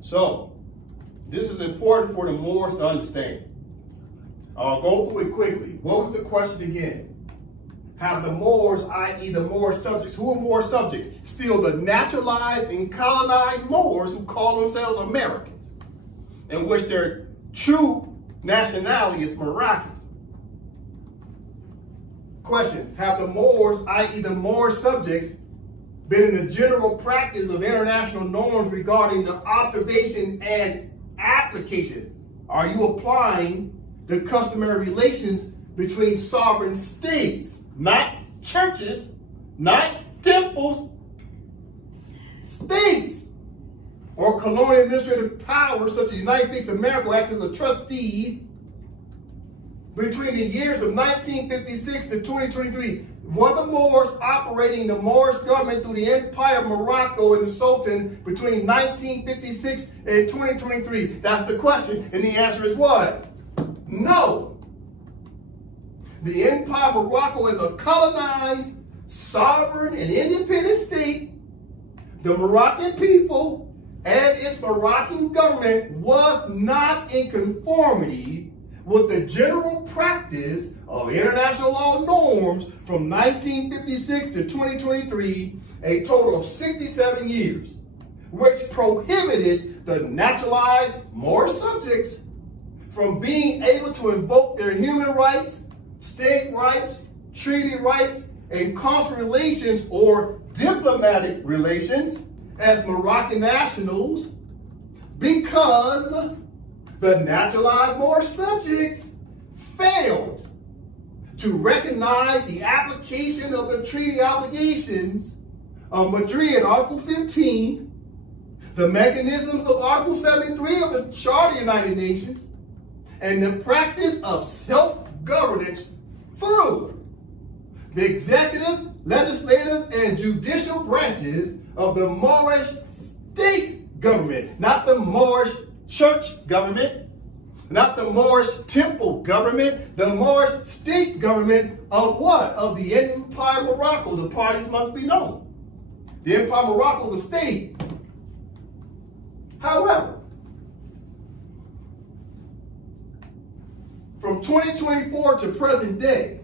So, this is important for the Moors to understand. I'll go through it quickly. What was the question again? Have the Moors, i.e. the Moor subjects, who are Moor subjects? Still the naturalized and colonized Moors who call themselves Americans, in which their true nationality is Moroccans. Question, have the Moors, i.e. the Moor subjects, been in the general practice of international norms regarding the observation and application. Are you applying the customary relations between sovereign states, not churches, not temples, states, or colonial administrative powers such as the United States of America acts as a trustee between the years of 1956 to 2023? Were the Moors operating the Moorish government through the Empire of Morocco and the Sultan between 1956 and 2023? That's the question, and the answer is what? No. The Empire of Morocco is a colonized, sovereign, and independent state. The Moroccan people and its Moroccan government was not in conformity with the general practice of international law norms from 1956 to 2023, a total of 67 years, which prohibited the naturalized Moorish subjects from being able to invoke their human rights, state rights, treaty rights, and consular relations or diplomatic relations as Moroccan nationals because the naturalized Moorish subjects failed to recognize the application of the treaty obligations of Madrid, Article 15, the mechanisms of Article 73 of the Charter of the United Nations, and the practice of self-governance through the executive, legislative, and judicial branches of the Moorish state government, not the Moorish church government, not the Moorish temple government, the Moorish state government of what? Of the Empire of Morocco. The parties must be known. The Empire of Morocco is a state. However, from 2024 to present day,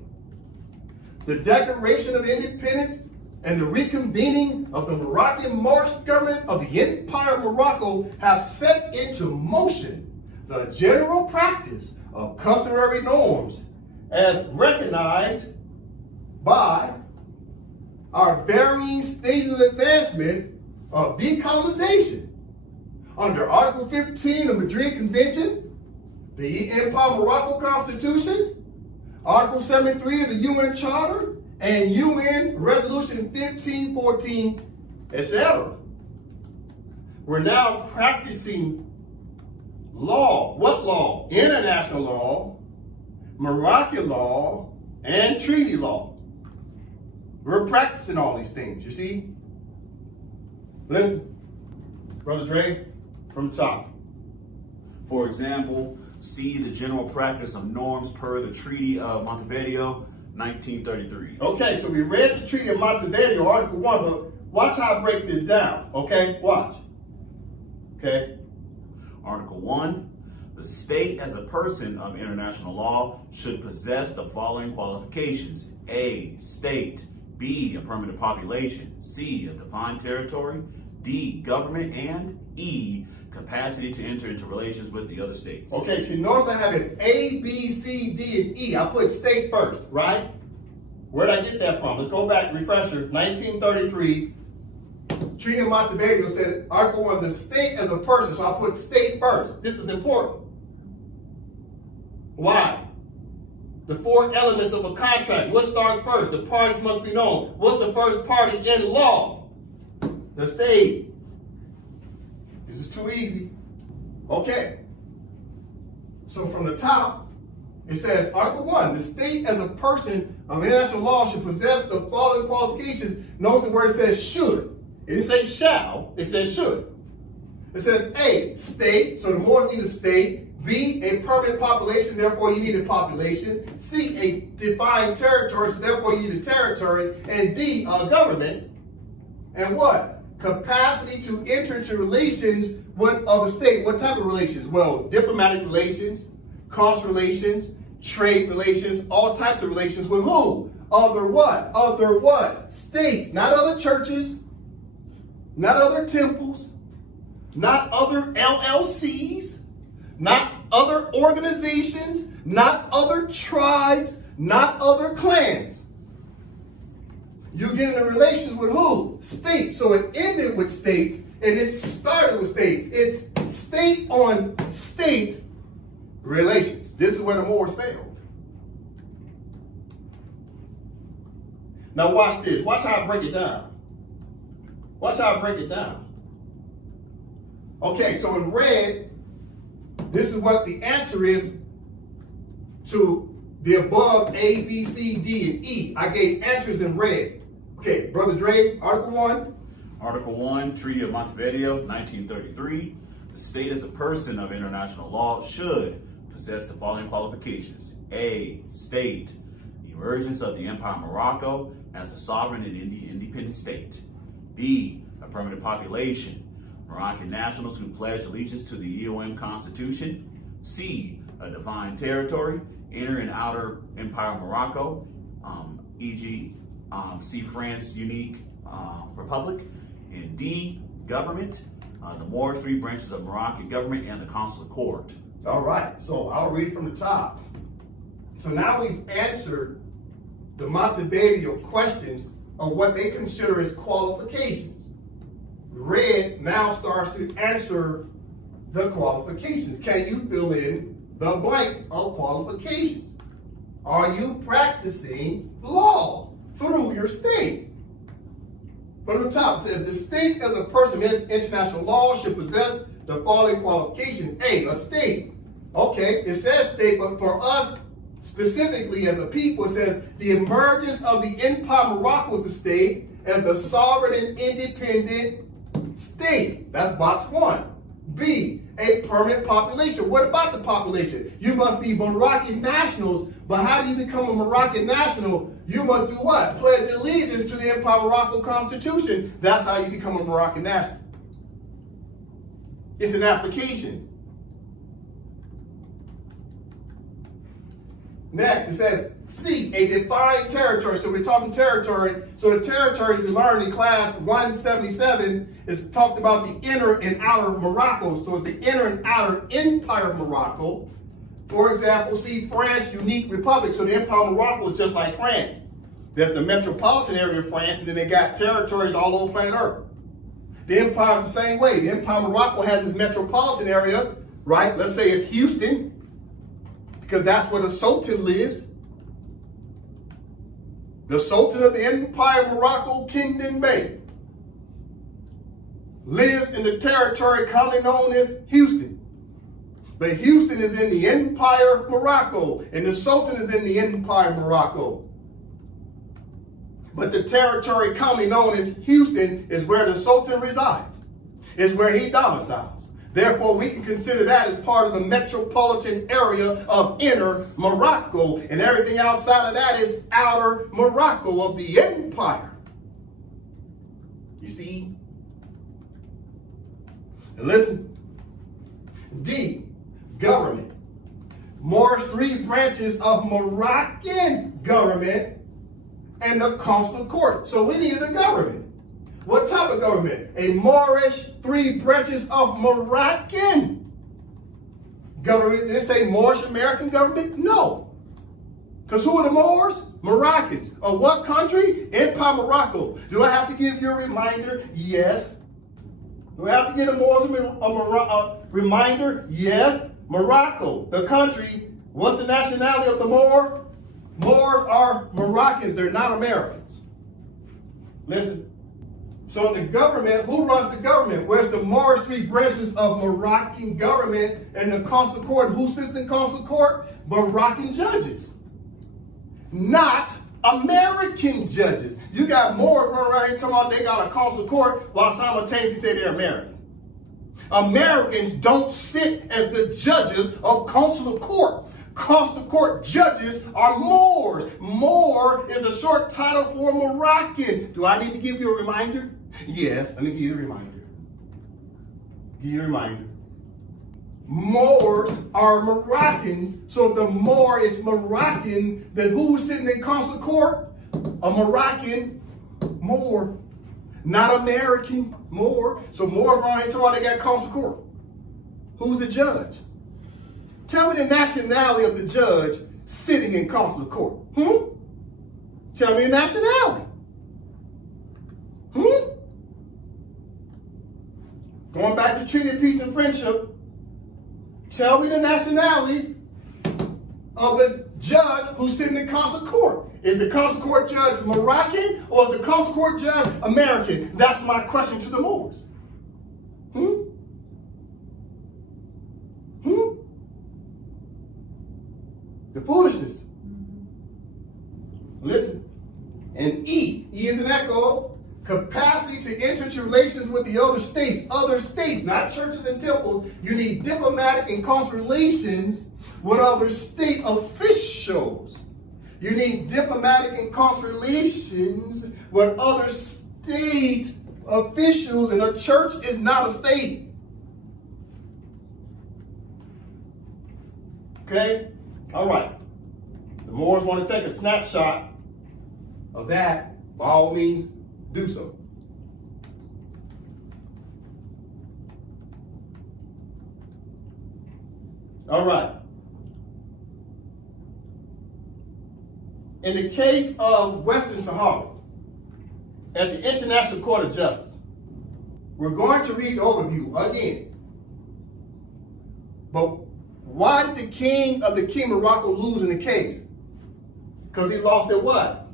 the Declaration of Independence and the reconvening of the Moroccan Moorish government of the Empire of Morocco have set into motion the general practice of customary norms as recognized by our varying stages of advancement of decolonization under Article 15 of the Madrid Convention, the Empire of Morocco Constitution, Article 73 of the UN Charter, and UN Resolution 1514, etc. We're now practicing law. What law? International law, Moroccan law, and treaty law. We're practicing all these things, you see? Listen, Brother Dre, from the top. For example, see the general practice of norms per the Treaty of Montevideo, 1933. Okay, so we read the Treaty of Montevideo, Article 1, but watch how I break this down, okay? Watch. Okay? Article 1, the state as a person of international law should possess the following qualifications. A, state. B, a permanent population. C, a defined territory. D, government. And E, capacity to enter into relations with the other states. Okay, so notice I have it A, B, C, D, and E. I put state first, right? Where did I get that from? Let's go back, refresher. 1933, Treaty of Montevideo said, Article 1, the state as a person. So I put state first. This is important. Why? The four elements of a contract. What starts first? The parties must be known. What's the first party in law? The state. This is too easy. Okay. So from the top, it says, Article 1, the state as a person of international law should possess the following qualifications. Notice the word says should. It didn't say shall, it says should. It says A, state, so the Moors need a state. B, a permanent population, therefore you need a population. C, a defined territory, so therefore you need a territory. And D, a government. And what? Capacity to enter into relations with other states. What type of relations? Well, diplomatic relations, consular relations, trade relations, all types of relations with who? Other what? Other what? States, not other churches, not other temples, not other LLCs, not other organizations, not other tribes, not other clans. You get into relations with who? States. So it ended with states and it started with states. It's state on state relations. This is where the Moors failed. Now watch this. Watch how I break it down. Watch how I break it down. Okay, so in red, this is what the answer is to the above A, B, C, D, and E. I gave answers in red. Okay, Brother Dre, Article 1. Article 1, Treaty of Montevideo, 1933. The state as a person of international law should possess the following qualifications. A, state the emergence of the Empire of Morocco as a sovereign and independent state. B, a permanent population, Moroccan nationals who pledge allegiance to the EOM Constitution. C, a defined territory, inner and outer Empire of Morocco, e.g. C, France unique republic. And D, government, the Moors, 3 branches of Moroccan government, and the consular court. All right, so I'll read from the top. So now we've answered the Montevideo questions of what they consider as qualifications. Red now starts to answer the qualifications. Can you fill in the blanks of qualifications? Are you practicing law through your state? From the top, it says the state as a person in international law should possess the following qualifications. A, a state. Okay, it says state, but for us specifically as a people, it says the emergence of the Empire of Morocco as a state as the sovereign and independent state. That's box 1. B, a permanent population. What about the population? You must be Moroccan nationals, but how do you become a Moroccan national? You must do what? Pledge allegiance to the Empire of Morocco Constitution. That's how you become a Moroccan national. It's an application. Next, it says C, a defined territory. So we're talking territory. So the territory we learned in class 177 is talked about the inner and outer Morocco. So the inner and outer Empire of Morocco. For example, see France unique republic. So the Empire of Morocco is just like France. There's the metropolitan area of France, and then they got territories all over planet Earth. The empire is the same way. The Empire of Morocco has its metropolitan area, right? Let's say it's Houston, because that's where the Sultan lives. The Sultan of the Empire of Morocco, Kingdom Bay, lives in the territory commonly known as Houston. But Houston is in the Empire of Morocco, and the Sultan is in the Empire of Morocco. But the territory commonly known as Houston is where the Sultan resides, is where he domiciles. Therefore, we can consider that as part of the metropolitan area of inner Morocco, and everything outside of that is outer Morocco of the empire. You see? And listen. D, government. Moors 3 branches of Moroccan government and the consular court. So we needed a government. What type of government? A Moorish 3 branches of Moroccan government. Did it say Moorish American government? No. Because who are the Moors? Moroccans. Of what country? Empire Morocco. Do I have to give you a reminder? Yes. Do I have to give the Moors a reminder? Yes. Morocco, the country. What's the nationality of the Moor? Moors are Moroccans. They're not Americans. Listen. So in the government, who runs the government? Where's the Moorish 3 branches of Moroccan government and the consular court? Who sits in consular court? Moroccan judges. Not American judges. You got Moors running around here talking about they got a consular court while simultaneously say they're American. Americans don't sit as the judges of consular court. Consular court judges are Moors. Moor is a short title for Moroccan. Do I need to give you a reminder? Yes, let me give you a reminder. Give you a reminder. Moors are Moroccans, so if the Moor is Moroccan, then who's sitting in consular court? A Moroccan Moor, not American Moor. So Moors around here talking about they got consular court. Who's the judge? Tell me the nationality of the judge sitting in consular court. Tell me the nationality. going back to Treaty of Peace and Friendship, tell me the nationality of the judge who's sitting in consular court. Is the consular court judge Moroccan or is the consular court judge American? That's my question to the Moors. The foolishness. Listen. And E is an echo, capacity to enter into relations with the other states, not churches and temples. You need diplomatic and consular relations with other state officials. You need diplomatic and consular relations with other state officials, and a church is not a state. Okay? All right. The Moors want to take a snapshot of that. By all means, do so. All right. In the case of Western Sahara, at the International Court of Justice, we're going to read the overview again. But why did the king of Morocco lose in the case? Because he lost at what?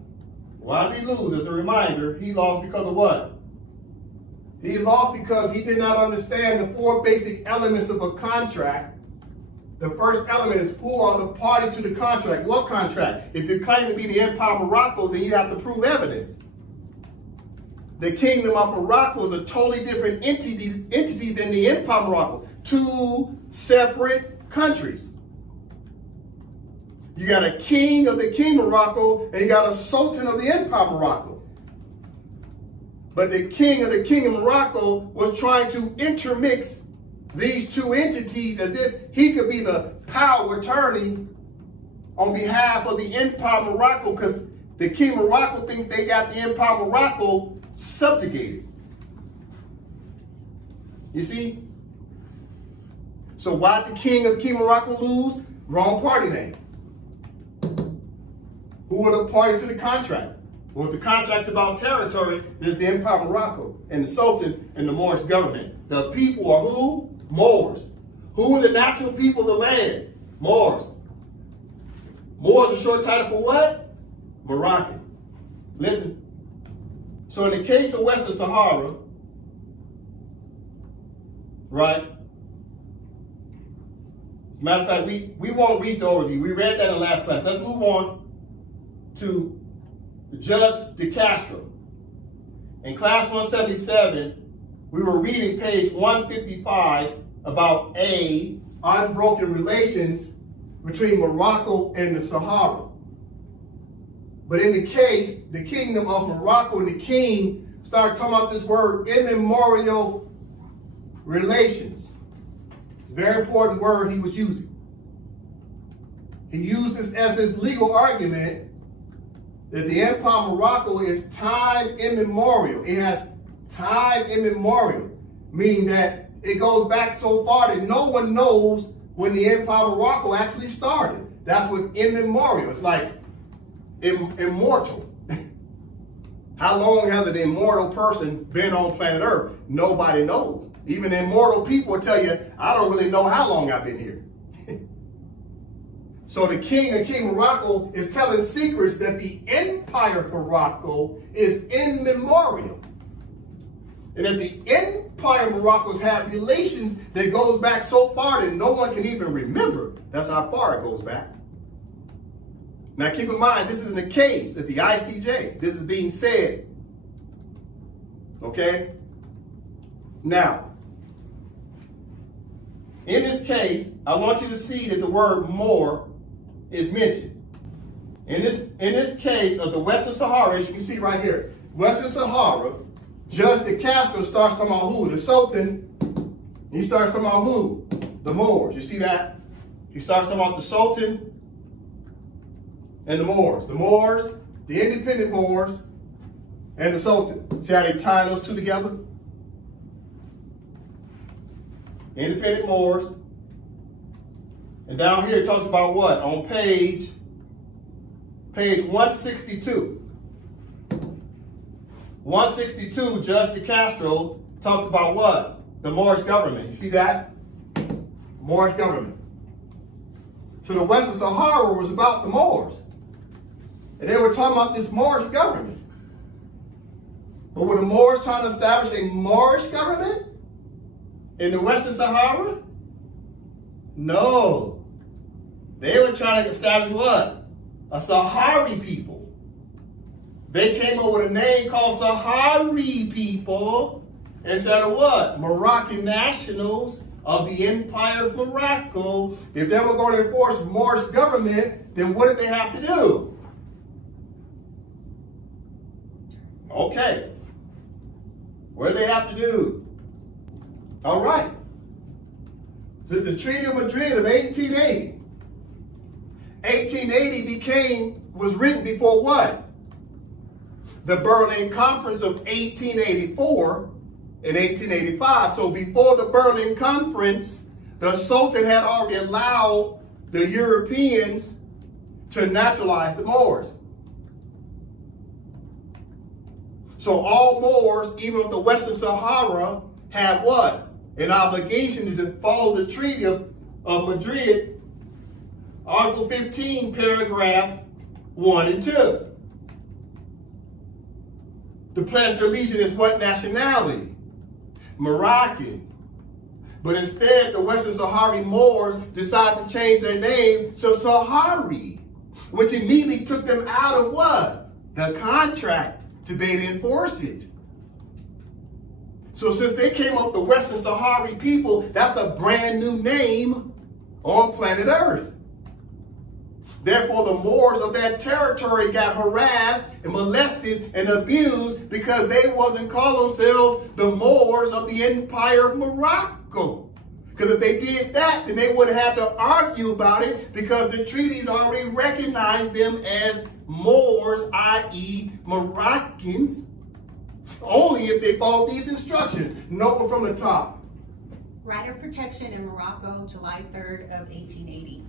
Why did he lose? As a reminder, he lost because of what? He lost because he did not understand the four basic elements of a contract. The first element is who are the parties to the contract. What contract? If you claim to be the Empire of Morocco, then you have to prove evidence. The Kingdom of Morocco is a totally different entity than the Empire of Morocco. Two separate countries. You got a king of the Kingdom of Morocco, and you got a sultan of the Empire of Morocco. But the king of the Kingdom of Morocco was trying to intermix these two entities as if he could be the power of attorney on behalf of the Empire of Morocco, because the King of Morocco think they got the Empire of Morocco subjugated. You see? So why did the king of the King of Morocco lose? Wrong party name. Who were the parties to the contract? Well, if the contract's about territory, there's the Empire of Morocco and the Sultan and the Moorish government. The people are who? Moors. Who are the natural people of the land? Moors. Moors is a short title for what? Moroccan. Listen. So in the case of Western Sahara, right? As a matter of fact, we won't read the overview. We read that in the last class. Let's move on to Judge De Castro. In class 177, we were reading page 155 about unbroken relations between Morocco and the Sahara. But in the case, the Kingdom of Morocco and the king started talking about this word, immemorial relations. It's a very important word he was using. He used this as his legal argument that the Empire of Morocco is time immemorial. It has time immemorial, meaning that it goes back so far that no one knows when the Empire of Morocco actually started. That's what immemorial. It's like immortal. How long has an immortal person been on planet Earth? Nobody knows. Even immortal people will tell you, I don't really know how long I've been here. So the king of King Morocco is telling secrets that the Empire of Morocco is immemorial. And that the Empire of Morocco has had relations that goes back so far that no one can even remember. That's how far it goes back. Now keep in mind, this is the case at the ICJ. This is being said. Okay? Now, in this case, I want you to see that the word Moor is mentioned. In this case of the Western Sahara, as you can see right here, Western Sahara, Judge De Castro starts talking about who? The Sultan. He starts talking about who? The Moors. You see that? He starts talking about the Sultan and the Moors. The Moors, the independent Moors, and the Sultan. See how they tie those two together? Independent Moors. And down here it talks about what? On page 162. 162, Judge De Castro talks about what? the Moorish government. You see that? Moorish government. So the Western Sahara was about the Moors. And they were talking about this Moorish government. But were the Moors trying to establish a Moorish government in the Western Sahara? No. They were trying to establish what? A Sahari people. They came up with a name called Sahari people instead of what? Moroccan nationals of the Empire of Morocco. If they were going to enforce Moorish government, then what did they have to do? Okay. What did they have to do? All right. This is the Treaty of Madrid of 1880. 1880 was written before what? The Berlin Conference of 1884 and 1885. So before the Berlin Conference, the Sultan had already allowed the Europeans to naturalize the Moors. So all Moors, even of the Western Sahara, had what? An obligation to follow the Treaty of Madrid, Article 15, paragraph 1 and 2. To pledge their allegiance is what nationality? Moroccan. But instead, the Western Sahari Moors decided to change their name to Sahari, which immediately took them out of what? The contract to be able to enforce it. So since they came up with the Western Sahari people, that's a brand new name on planet Earth. Therefore, the Moors of that territory got harassed and molested and abused because they wasn't calling themselves the Moors of the Empire of Morocco. Because if they did that, then they wouldn't have to argue about it because the treaties already recognized them as Moors, i.e. Moroccans, only if they followed these instructions. Note from the top. Right of protection in Morocco, July 3rd of 1880.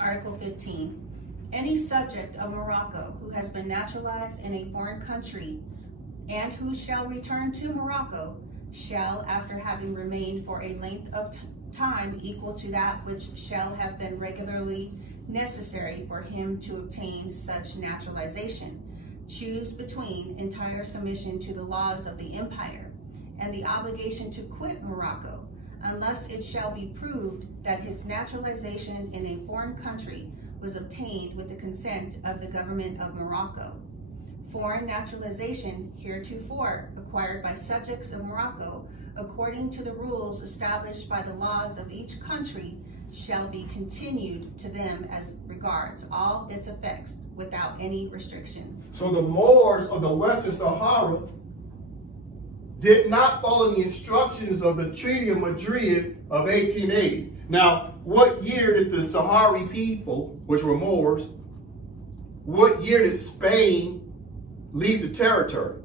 Article 15. Any subject of Morocco who has been naturalized in a foreign country and who shall return to Morocco shall, after having remained for a length of time equal to that which shall have been regularly necessary for him to obtain such naturalization, choose between entire submission to the laws of the empire and the obligation to quit Morocco, unless it shall be proved that his naturalization in a foreign country was obtained with the consent of the government of Morocco. Foreign naturalization heretofore acquired by subjects of Morocco, according to the rules established by the laws of each country, shall be continued to them as regards all its effects without any restriction. So the Moors of the Western Sahara did not follow the instructions of the Treaty of Madrid of 1880. Now, what year did the Sahari people, which were Moors, what year did Spain leave the territory?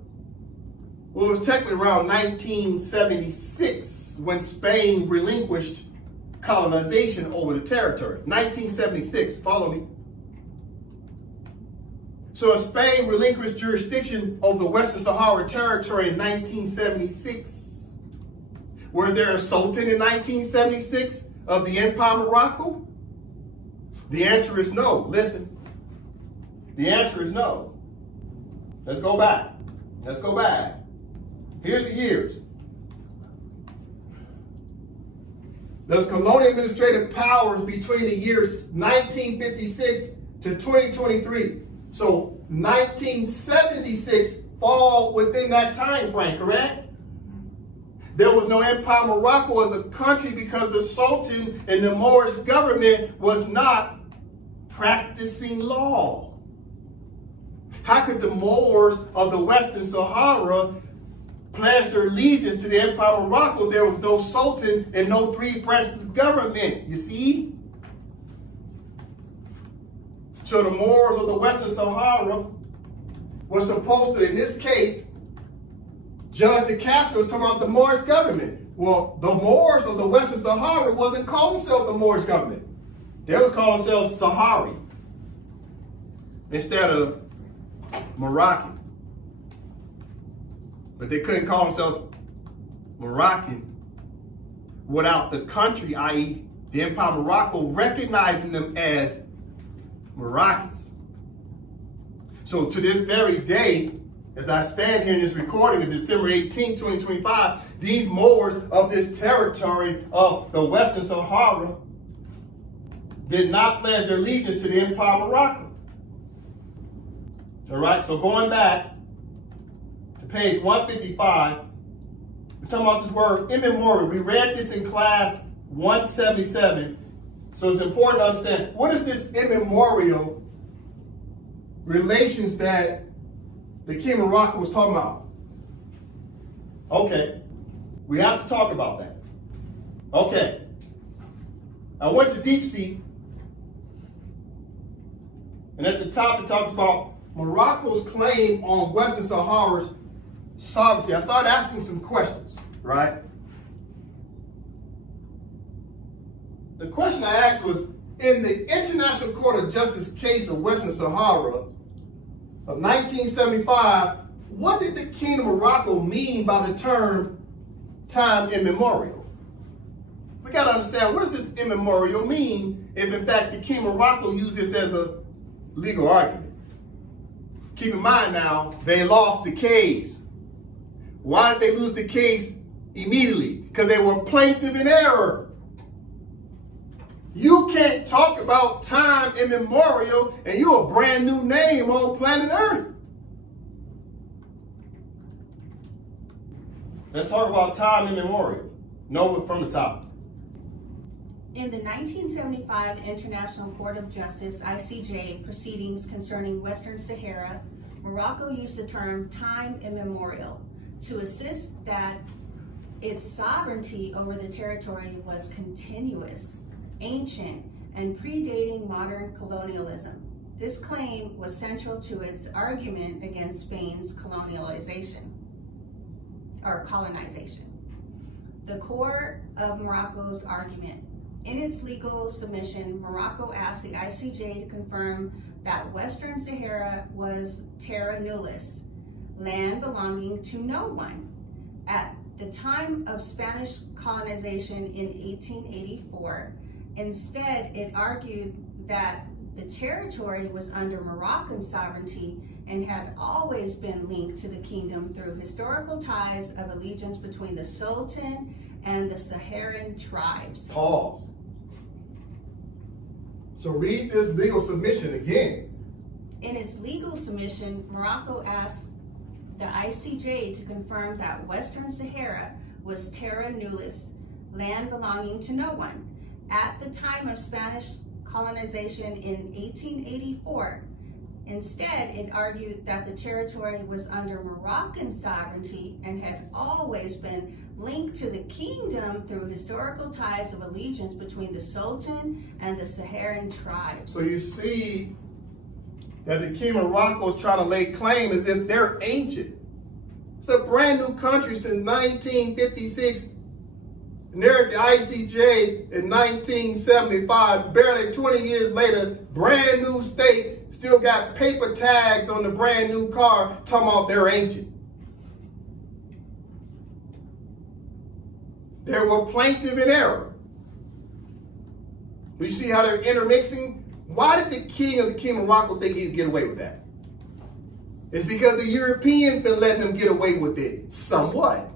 Well, it was technically around 1976 when Spain relinquished colonization over the territory. 1976, follow me. So Spain relinquished jurisdiction over the Western Sahara territory in 1976. Was there a sultan in 1976 of the Empire of Morocco? The answer is no. Listen. The answer is no. Let's go back. Let's go back. Here's the years. There's colonial administrative powers between the years 1956 to 2023. So 1976 fall within that time frame, correct? There was no Empire of Morocco as a country because the Sultan and the Moorish government was not practicing law. How could the Moors of the Western Sahara pledge their allegiance to the Empire of Morocco? There was no Sultan and no three branches of government, you see? So the Moors of the Western Sahara were supposed to, in this case, Judge de Castro was talking about the Moorish government. Well, the Moors of the Western Sahara wasn't calling themselves the Moorish government. They were calling themselves Sahari instead of Moroccan. But they couldn't call themselves Moroccan without the country, i.e. the Empire of Morocco, recognizing them as Moroccans. So to this very day, as I stand here in this recording of December 18, 2025, these Moors of this territory of the Western Sahara did not pledge their allegiance to the Empire of Morocco. All right, so going back to page 155, we're talking about this word immemorial. We read this in class 177. So it's important to understand, what is this immemorial relations that the King of Morocco was talking about? Okay, we have to talk about that. Okay, I went to Deep Sea, and at the top it talks about Morocco's claim on Western Sahara's sovereignty. I started asking some questions, right? The question I asked was, in the International Court of Justice case of Western Sahara of 1975, what did the King of Morocco mean by the term time immemorial? We got to understand, what does this immemorial mean if in fact the King of Morocco used this as a legal argument? Keep in mind now, they lost the case. Why did they lose the case immediately? Because they were plaintiff in error. You can't talk about time immemorial and you're a brand new name on planet Earth. Let's talk about time immemorial. Know it from the top. In the 1975 International Court of Justice, ICJ, proceedings concerning Western Sahara, Morocco used the term time immemorial to assist that its sovereignty over the territory was continuous, ancient, and predating modern colonialism. This claim was central to its argument against Spain's colonization. The core of Morocco's argument. In its legal submission, Morocco asked the ICJ to confirm that Western Sahara was terra nullius, land belonging to no one. At the time of Spanish colonization in 1884, instead it argued that the territory was under Moroccan sovereignty and had always been linked to the kingdom through historical ties of allegiance between the Sultan and the Saharan tribes. Pause. So read this legal submission again. In its legal submission, Morocco asked the ICJ to confirm that Western Sahara was terra nullius, land belonging to no one. At the time of Spanish colonization in 1884, instead it argued that the territory was under Moroccan sovereignty and had always been linked to the kingdom through historical ties of allegiance between the Sultan and the Saharan tribes. So you see that the King of Morocco is trying to lay claim as if they're ancient. It's a brand new country since 1956. And they're at the ICJ in 1975, barely 20 years later, brand new state, still got paper tags on the brand new car, talking about they're ancient. They were plaintiff in error. You see how they're intermixing? Why did the king of Morocco think he'd get away with that? It's because the Europeans been letting them get away with it somewhat.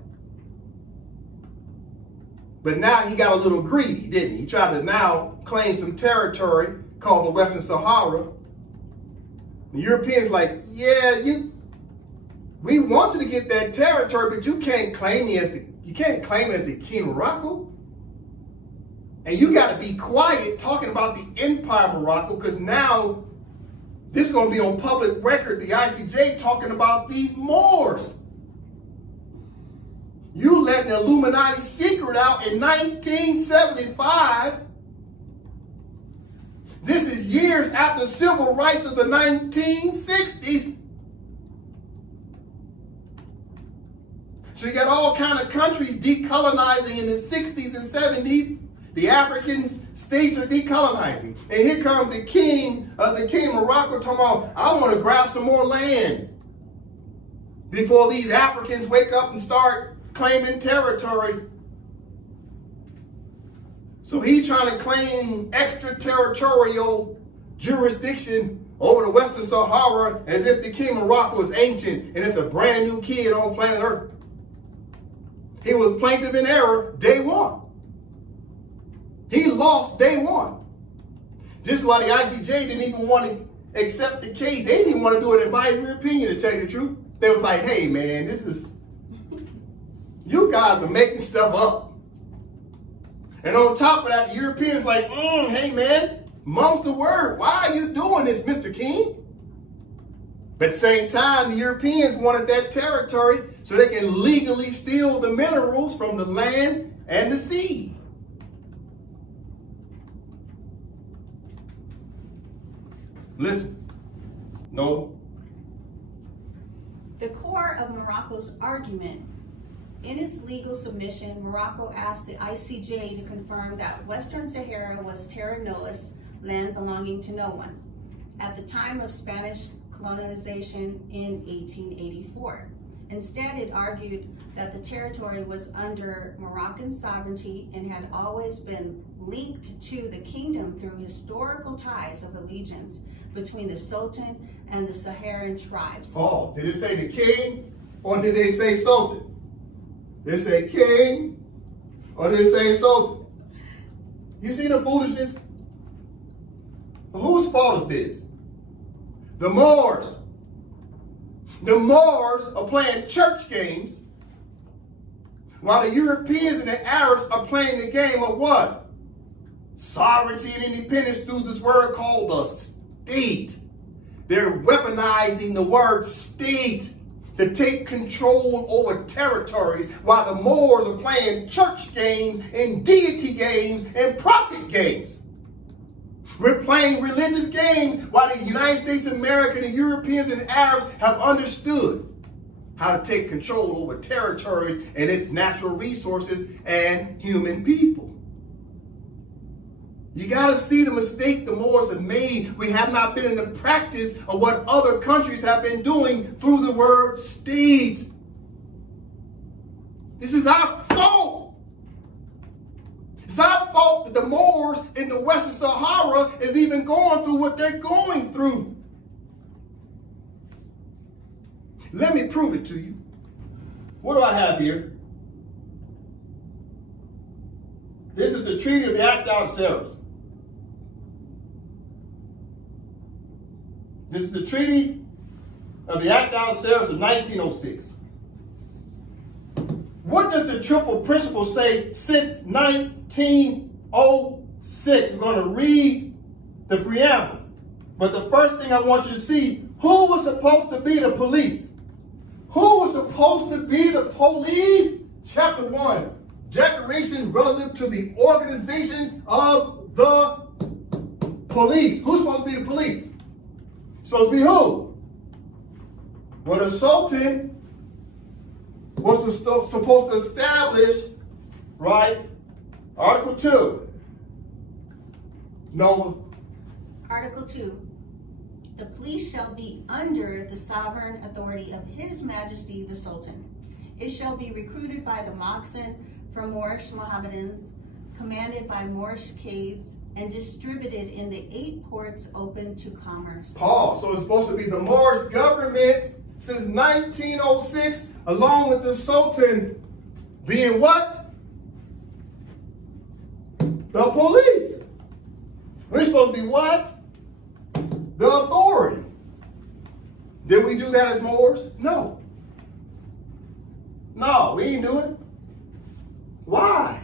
But now he got a little greedy, didn't he? He tried to now claim some territory called the Western Sahara. The Europeans like, yeah, we want you to get that territory, but you can't claim it as the King of Morocco. And you got to be quiet talking about the Empire of Morocco, because now this is going to be on public record, the ICJ talking about these Moors. You let the Illuminati secret out in 1975. This is years after civil rights of the 1960s. So you got all kind of countries decolonizing in the 60s and 70s. The African states are decolonizing. And here comes the king of Morocco talking about, I want to grab some more land before these Africans wake up and start claiming territories. So he's trying to claim extraterritorial jurisdiction over the Western Sahara as if the King of Morocco is ancient and it's a brand new kid on planet Earth. He was plaintiff in error day one. He lost day one. This is why the ICJ didn't even want to accept the case. They didn't even want to do an advisory opinion, to tell you the truth. They was like, hey man, you guys are making stuff up. And on top of that, the Europeans like, hey man, mum's the word. Why are you doing this, Mr. King? But at the same time, the Europeans wanted that territory so they can legally steal the minerals from the land and the sea. Listen, no. The core of Morocco's argument. In its legal submission, Morocco asked the ICJ to confirm that Western Sahara was terra nullius, land belonging to no one, at the time of Spanish colonization in 1884. Instead, it argued that the territory was under Moroccan sovereignty and had always been linked to the kingdom through historical ties of allegiance between the Sultan and the Saharan tribes. Paul, did it say the king or did they say sultan? Did it say king or did it say sultan? You see the foolishness? Whose fault is this? The Moors. The Moors are playing church games while the Europeans and the Arabs are playing the game of what? Sovereignty and independence through this word called the state. They're weaponizing the word state to take control over territories while the Moors are playing church games and deity games and prophet games. We're playing religious games while the United States of America, the Europeans and the Arabs have understood how to take control over territories and its natural resources and human people. You got to see the mistake the Moors have made. We have not been in the practice of what other countries have been doing through the word state. This is our fault. It's our fault that the Moors in the Western Sahara is even going through what they're going through. Let me prove it to you. What do I have here? This is the Treaty of the Act of Algeciras. This is the Treaty of the Act of Algeciras of 1906. What does the triple principle say since 1906? We're going to read the preamble. But the first thing I want you to see, who was supposed to be the police? Who was supposed to be the police? Chapter 1, declaration relative to the organization of the police. Who's supposed to be the police? Supposed to be who? Well, the Sultan was supposed to establish, right? Article 2. No. Article 2. The police shall be under the sovereign authority of His Majesty the Sultan. It shall be recruited by the Moxen from Moorish Mohammedans, commanded by Moorish Cades, and distributed in the 8 ports open to commerce. Paul. So it's supposed to be the Moorish government since 1906, along with the Sultan being what? The police. We're supposed to be what? The authority. Did we do that as Moors? No. No, we didn't do it. Why?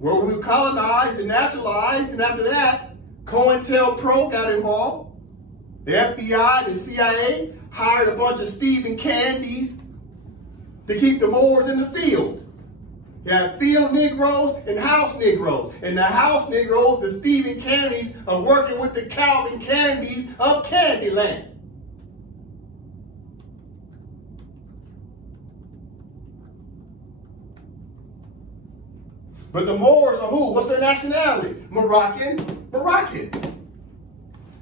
Well, we colonized and naturalized, and after that, COINTELPRO got involved. The FBI, the CIA hired a bunch of Stephen Candys to keep the Moors in the field. You have field Negroes and house Negroes. And the house Negroes, the Stephen Candys, are working with the Calvin Candys of Candyland. But the Moors are who? What's their nationality? Moroccan. Moroccan.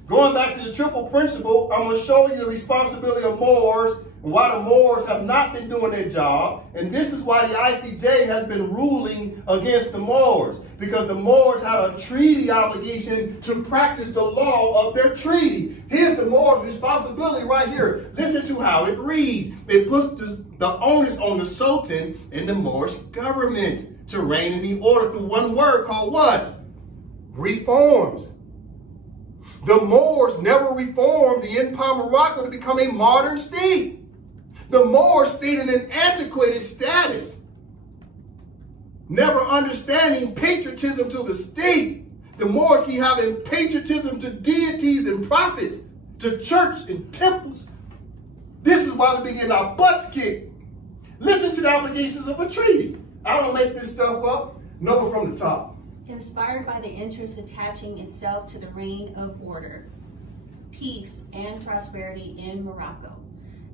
Going back to the triple principle, I'm going to show you the responsibility of Moors and why the Moors have not been doing their job. And this is why the ICJ has been ruling against the Moors, because the Moors had a treaty obligation to practice the law of their treaty. Here's the Moors' responsibility right here. Listen to how it reads. It puts the onus on the Sultan and the Moorish government to reign in the order through one word called what? Reforms. The Moors never reformed the Empire of Morocco to become a modern state. The Moors stayed in an antiquated status, never understanding patriotism to the state. The Moors keep having patriotism to deities and prophets, to church and temples. This is why we be getting our butts kicked. Listen to the obligations of a treaty. I don't make this stuff up. Know it from the top. Inspired by the interest attaching itself to the reign of order, peace, and prosperity in Morocco,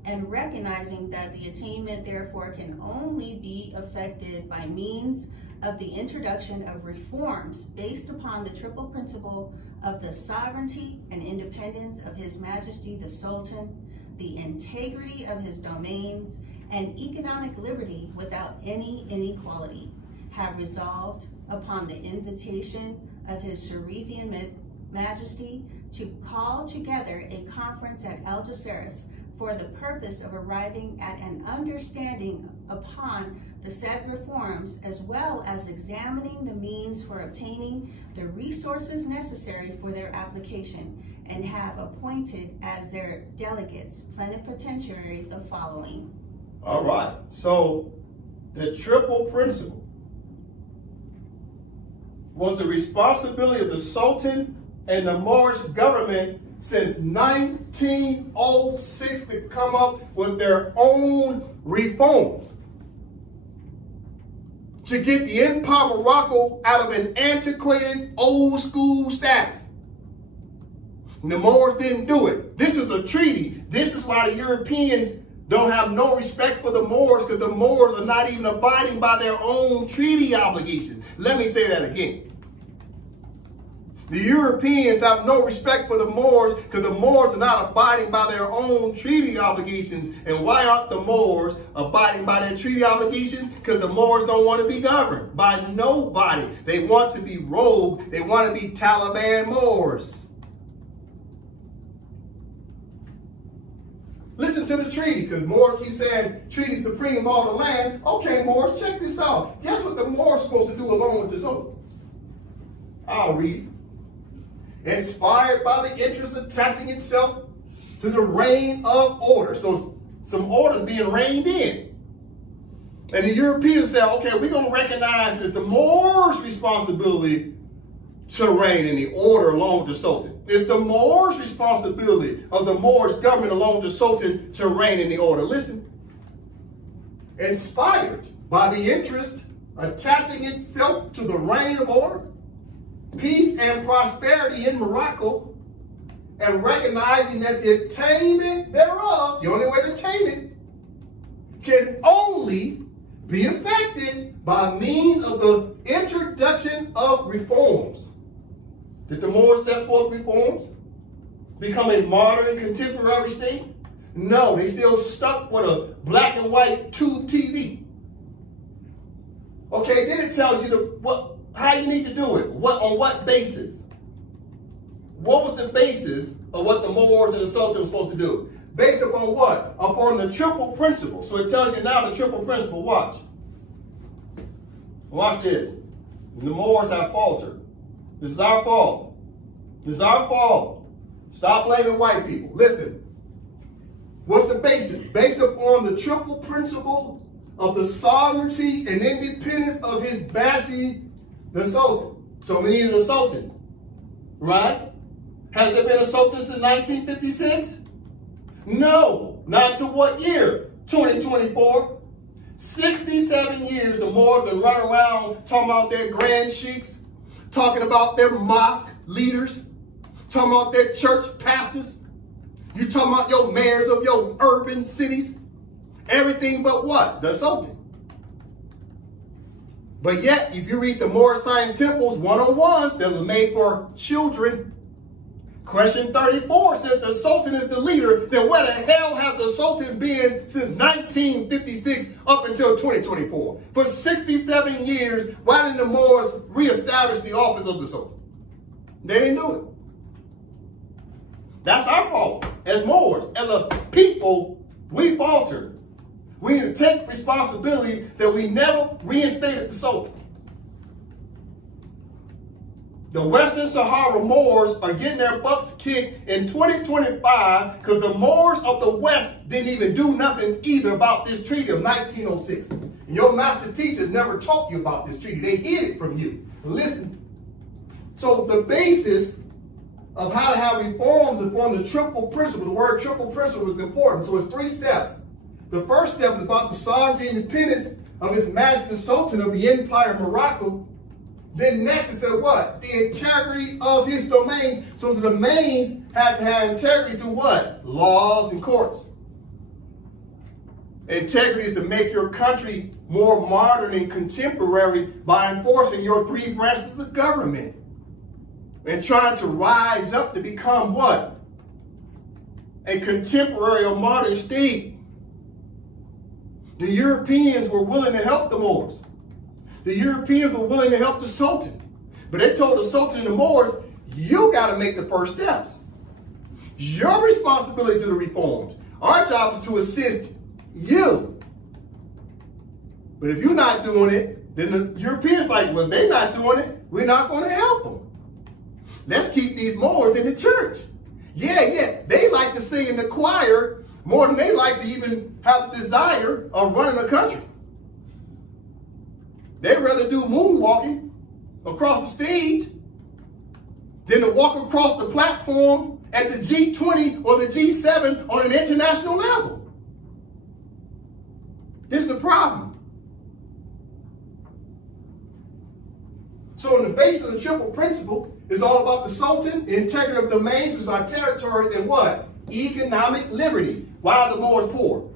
and recognizing that the attainment therefore can only be effected by means of the introduction of reforms based upon the triple principle of the sovereignty and independence of His Majesty the Sultan, the integrity of his domains, and economic liberty without any inequality, have resolved upon the invitation of His Sharifian Majesty to call together a conference at Algeciras for the purpose of arriving at an understanding upon the said reforms, as well as examining the means for obtaining the resources necessary for their application, and have appointed as their delegates plenipotentiary the following. All right, so the triple principle was the responsibility of the Sultan and the Moorish government since 1906 to come up with their own reforms to get the Empire of Morocco out of an antiquated, old school status. And the Moors didn't do it. This is a treaty. This is why the Europeans don't have no respect for the Moors, because the Moors are not even abiding by their own treaty obligations. Let me say that again. The Europeans have no respect for the Moors because the Moors are not abiding by their own treaty obligations. And why aren't the Moors abiding by their treaty obligations? Because the Moors don't want to be governed by nobody. They want to be rogue. They want to be Taliban Moors. Listen to the treaty, because Moors keep saying treaty supreme of all the land. Okay, Moors, check this out. Guess what the Moors are supposed to do along with this oath? I'll read it. Inspired by the interest attaching itself to the reign of order. So some order being reigned in. And the Europeans say, okay, we're going to recognize it's the Moors' responsibility to reign in the order along with the Sultan. It's the Moors' responsibility of the Moorish government along with the Sultan to reign in the order. Listen. Inspired by the interest attaching itself to the reign of order, peace and prosperity in Morocco, and recognizing that the attainment thereof, the only way to attain it, can only be effected by means of the introduction of reforms. Did the Moors set forth reforms? Become a modern contemporary state? No, they still stuck with a black and white tube TV. Okay, then it tells you how you need to do it. On what basis? What was the basis of what the Moors and the Sultan were supposed to do? Based upon what? Upon the triple principle. So it tells you now the triple principle. Watch. Watch this. The Moors have faltered. This is our fault. This is our fault. Stop blaming white people. Listen. What's the basis? Based upon the triple principle of the sovereignty and independence of His Majesty the Sultan. So we needed a Sultan, right? Has there been a Sultan since 1956? No, not until what year? 2024. 67 years the Moors been running around talking about their grand sheiks, talking about their mosque leaders, talking about their church pastors. You talking about your mayors of your urban cities. Everything but what? The Sultan. But yet, if you read the Moorish Science Temples 101s that were made for children, Question 34 says the Sultan is the leader. Then where the hell has the Sultan been since 1956 up until 2024? For 67 years, why didn't the Moors reestablish the office of the Sultan? They didn't do it. That's our fault as Moors. As a people, we faltered. We need to take responsibility that we never reinstated the Sultan. The Western Sahara Moors are getting their butts kicked in 2025 because the Moors of the West didn't even do nothing either about this treaty of 1906. And your master teachers never taught you about this treaty. They hid it from you. Listen. So the basis of how to have reforms upon the triple principle, the word triple principle is important. So it's 3 steps. The first step is about the sovereignty and independence of His Majesty the Sultan of the Empire of Morocco. Then next it said what? The integrity of his domains. So the domains have to have integrity through what? Laws and courts. Integrity is to make your country more modern and contemporary by enforcing your 3 branches of government. And trying to rise up to become what? A contemporary or modern state. The Europeans were willing to help the Moors. The Europeans were willing to help the Sultan. But they told the Sultan and the Moors, you got to make the first steps. Your responsibility to do the reforms. Our job is to assist you. But if you're not doing it, then the Europeans like, well, they're not doing it. We're not going to help them. Let's keep these Moors in the church. Yeah. They like to sing in the choir more than they like to even have the desire of running a country. They'd rather do moonwalking across the stage than to walk across the platform at the G20 or the G7 on an international level. This is the problem. So in the basis of the triple principle is all about the Sultan, the integrity of domains, which is our territories, and what? Economic liberty. Why are the Moors poor?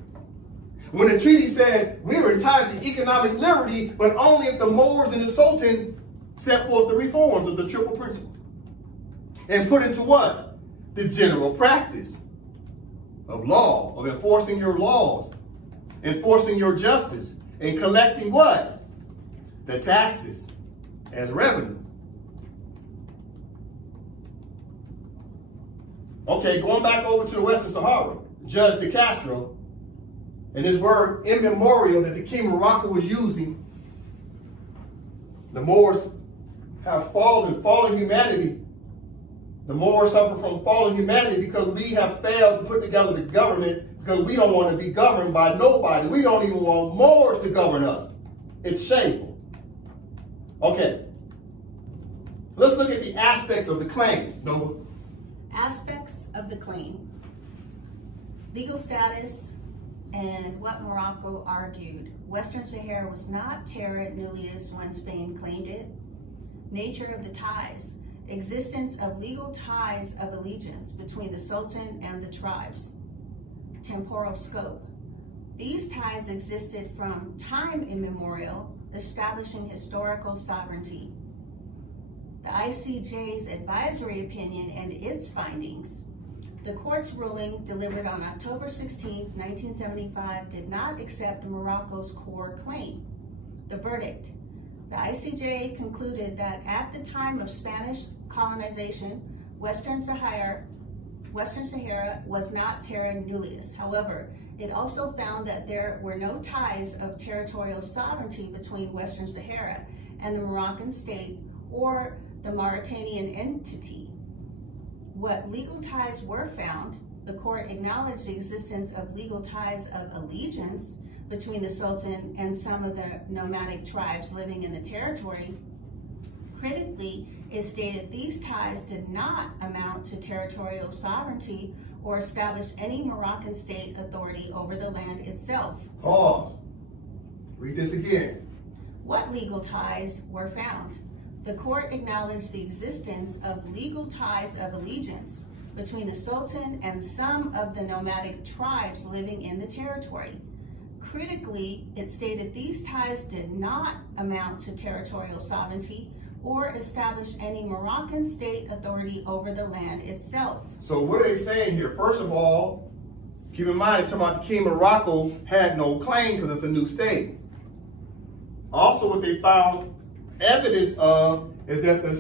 When the treaty said we were entitled to economic liberty, but only if the Moors and the Sultan set forth the reforms of the triple principle. And put into what? The general practice of law, of enforcing your laws, enforcing your justice, and collecting what? The taxes as revenue. Okay, going back over to the Western Sahara, Judge De Castro, and this word immemorial that the King of Morocco was using, the Moors have fallen humanity. The Moors suffer from fallen humanity because we have failed to put together the government because we don't want to be governed by nobody. We don't even want Moors to govern us. It's shameful. Okay. Let's look at the aspects of the claims, Nova. Aspects of the claim. Legal status and what Morocco argued. Western Sahara was not terra nullius when Spain claimed it. Nature of the ties. Existence of legal ties of allegiance between the Sultan and the tribes. Temporal scope. These ties existed from time immemorial, establishing historical sovereignty. The ICJ's advisory opinion and its findings. The court's ruling, delivered on October 16, 1975, did not accept Morocco's core claim. The verdict. The ICJ concluded that at the time of Spanish colonization, Western Sahara was not terra nullius. However, it also found that there were no ties of territorial sovereignty between Western Sahara and the Moroccan state or the Mauritanian entity. What legal ties were found, the court acknowledged the existence of legal ties of allegiance between the Sultan and some of the nomadic tribes living in the territory. Critically, it stated these ties did not amount to territorial sovereignty or establish any Moroccan state authority over the land itself. Pause. Read this again. What legal ties were found? The court acknowledged the existence of legal ties of allegiance between the Sultan and some of the nomadic tribes living in the territory. Critically, it stated these ties did not amount to territorial sovereignty or establish any Moroccan state authority over the land itself. So what are they saying here? First of all, keep in mind, talking about the King of Morocco had no claim because it's a new state. Also, what they found evidence of is that the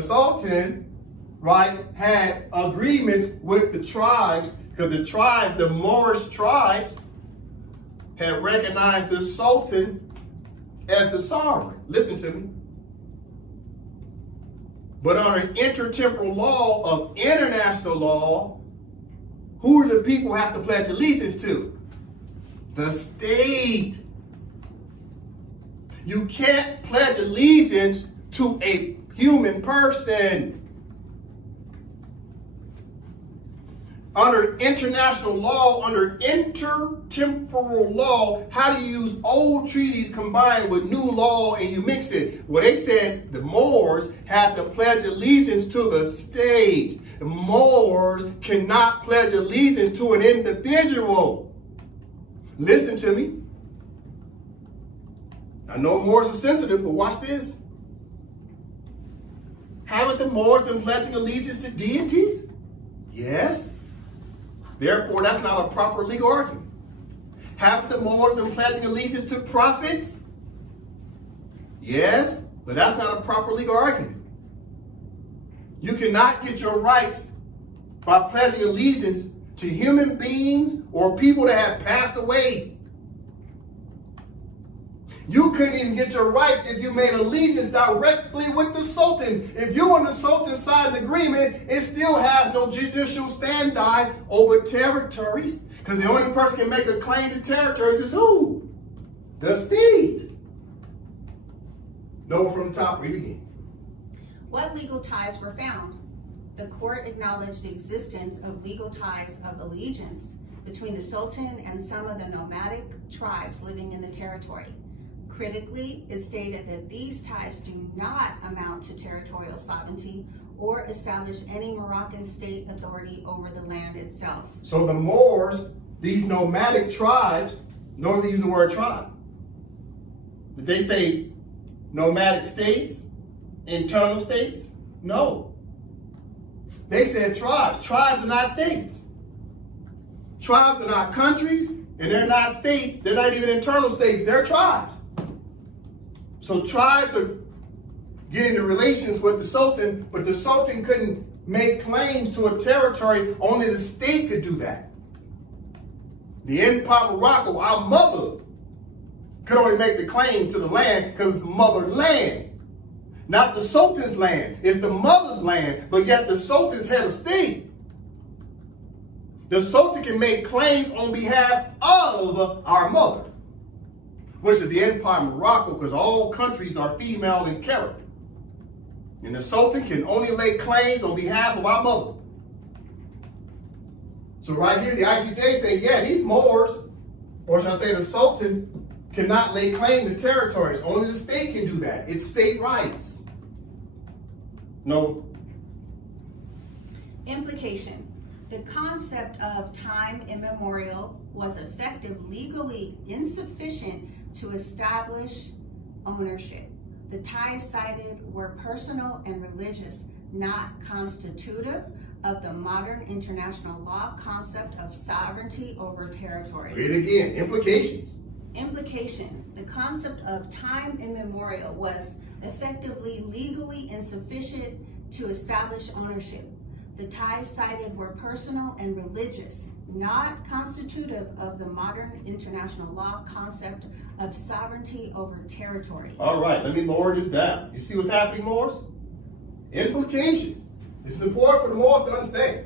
Sultan, right, had agreements with the tribes, because the tribes, the Moorish tribes, had recognized the Sultan as the sovereign. Listen to me. But under intertemporal law of international law, who do the people have to pledge allegiance to? The state. You can't pledge allegiance to a human person. Under international law, under intertemporal law, how do you use old treaties combined with new law and you mix it? Well, they said the Moors have to pledge allegiance to the state. The Moors cannot pledge allegiance to an individual. Listen to me. I know Moors are sensitive, but watch this. Haven't the Moors been pledging allegiance to deities? Yes. Therefore, that's not a proper legal argument. Haven't the Moors been pledging allegiance to prophets? Yes, but that's not a proper legal argument. You cannot get your rights by pledging allegiance to human beings or people that have passed away. You couldn't even get your rights if you made allegiance directly with the Sultan. If you and the Sultan signed an agreement, it still has no judicial standby over territories, because the only person can make a claim to territories is who? The state. No, from the top, read again. What legal ties were found? The court acknowledged the existence of legal ties of allegiance between the Sultan and some of the nomadic tribes living in the territory. Critically, it stated that these ties do not amount to territorial sovereignty or establish any Moroccan state authority over the land itself. So the Moors, these nomadic tribes, notice they use the word tribe. Did they say nomadic states, internal states? No. They said tribes. Tribes are not states. Tribes are not countries, and they're not states. They're not even internal states. They're tribes. So tribes are getting the relations with the Sultan, but the Sultan couldn't make claims to a territory. Only the state could do that. The Empire of Morocco, our mother, could only make the claim to the land because it's the motherland. Not the Sultan's land. It's the mother's land, but yet the Sultan's head of state. The Sultan can make claims on behalf of our mother, which is the Empire of Morocco, because all countries are female in character. And the Sultan can only lay claims on behalf of our mother. So right here, the ICJ say, yeah, these Moors, or should I say the Sultan, cannot lay claim to territories. Only the state can do that. It's state rights. No. Implication. The concept of time immemorial was effective legally insufficient to establish ownership. The ties cited were personal and religious, not constitutive of the modern international law concept of sovereignty over territory. Read it again. Implications. Implication. The concept of time immemorial was effectively legally insufficient to establish ownership. The ties cited were personal and religious, not constitutive of the modern international law concept of sovereignty over territory. All right, let me lower this down. You see what's happening, Moors? Implication. This is important for the Moors to understand.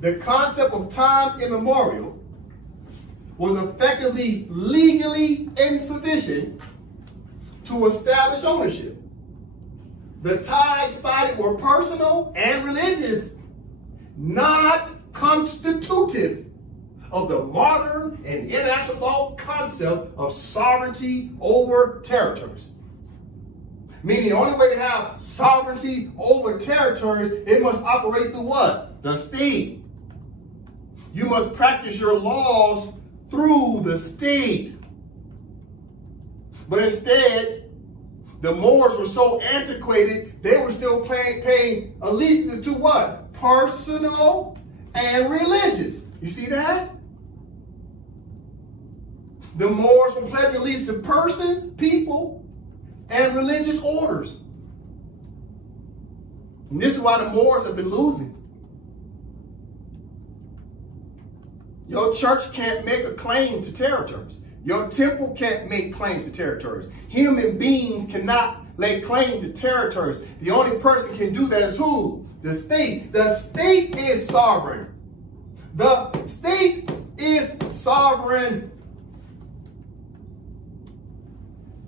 The concept of time immemorial was effectively legally insufficient to establish ownership. The ties cited were personal and religious, not constitutive of the modern and international law concept of sovereignty over territories. Meaning the only way to have sovereignty over territories, it must operate through what? The state. You must practice your laws through the state. But instead, the Moors were so antiquated, they were still paying allegiance to what? Personal and religious. You see that? The Moors were pledging allegiance to persons, people, and religious orders. And this is why the Moors have been losing. Your church can't make a claim to territories. Your temple can't make claim to territories. Human beings cannot lay claim to territories. The only person can do that is who? The state. The state is sovereign. The state is sovereign.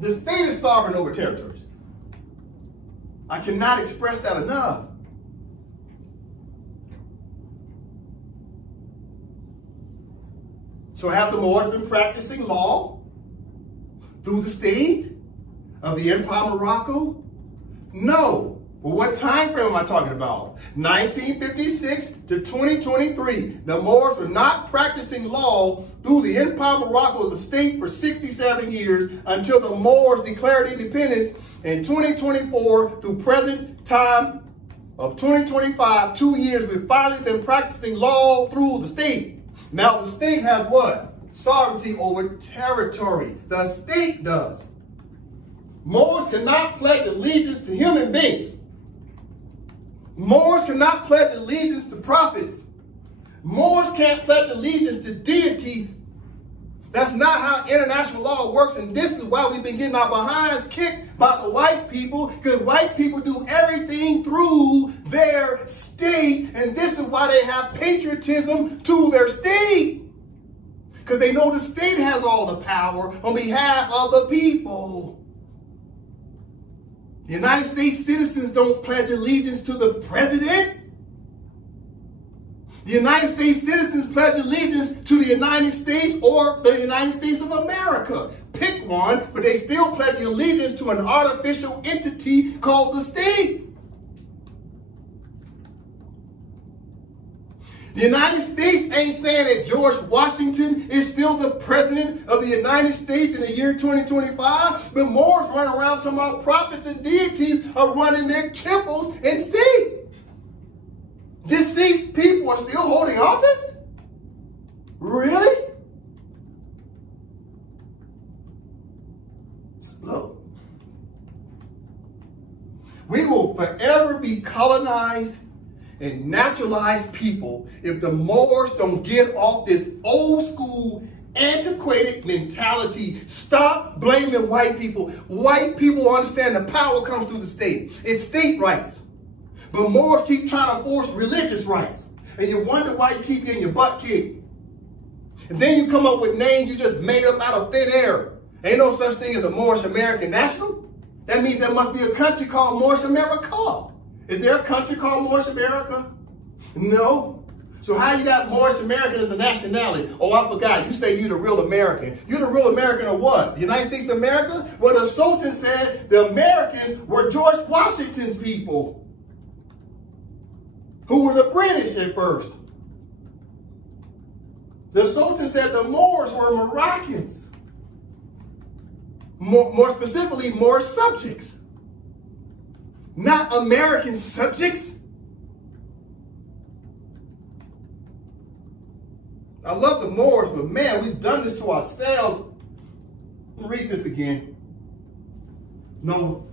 The state is sovereign over territories. I cannot express that enough. So have the Moors been practicing law through the state of the Empire of Morocco? No. Well, what time frame am I talking about? 1956 to 2023. The Moors were not practicing law through the Empire of Morocco as a state for 67 years until the Moors declared independence in 2024 through present time of 2025. 2 years we've finally been practicing law through the state. Now the state has what? Sovereignty over territory. The state does. Moors cannot pledge allegiance to human beings. Moors cannot pledge allegiance to prophets. Moors can't pledge allegiance to deities. That's not how international law works, and this is why we've been getting our behinds kicked by the white people, because white people do everything through their state, and this is why they have patriotism to their state, because they know the state has all the power on behalf of the people. The United States citizens don't pledge allegiance to the president. The United States citizens pledge allegiance to the United States or the United States of America. Pick one, but they still pledge allegiance to an artificial entity called the state. The United States ain't saying that George Washington is still the president of the United States in the year 2025, but Moors run around talking about prophets and deities are running their temples and state. Deceased people are still holding office? Really? Look, we will forever be colonized and naturalized people if the Moors don't get off this old school, antiquated mentality. Stop blaming white people. White people understand the power comes through the state. It's state rights. But Moors keep trying to force religious rights. And you wonder why you keep getting your butt kicked. And then you come up with names you just made up out of thin air. Ain't no such thing as a Moorish American national. That means there must be a country called Moorish America. Is there a country called Moorish America? No. So how you got Moorish American as a nationality? Oh, I forgot. You say you're the real American. You're the real American of what? The United States of America? Well, the Sultan said the Americans were George Washington's people, who were the British at first. The Sultan said the Moors were Moroccans. More specifically, Moor subjects. Not American subjects. I love the Moors, but man, we've done this to ourselves. Let me read this again. No.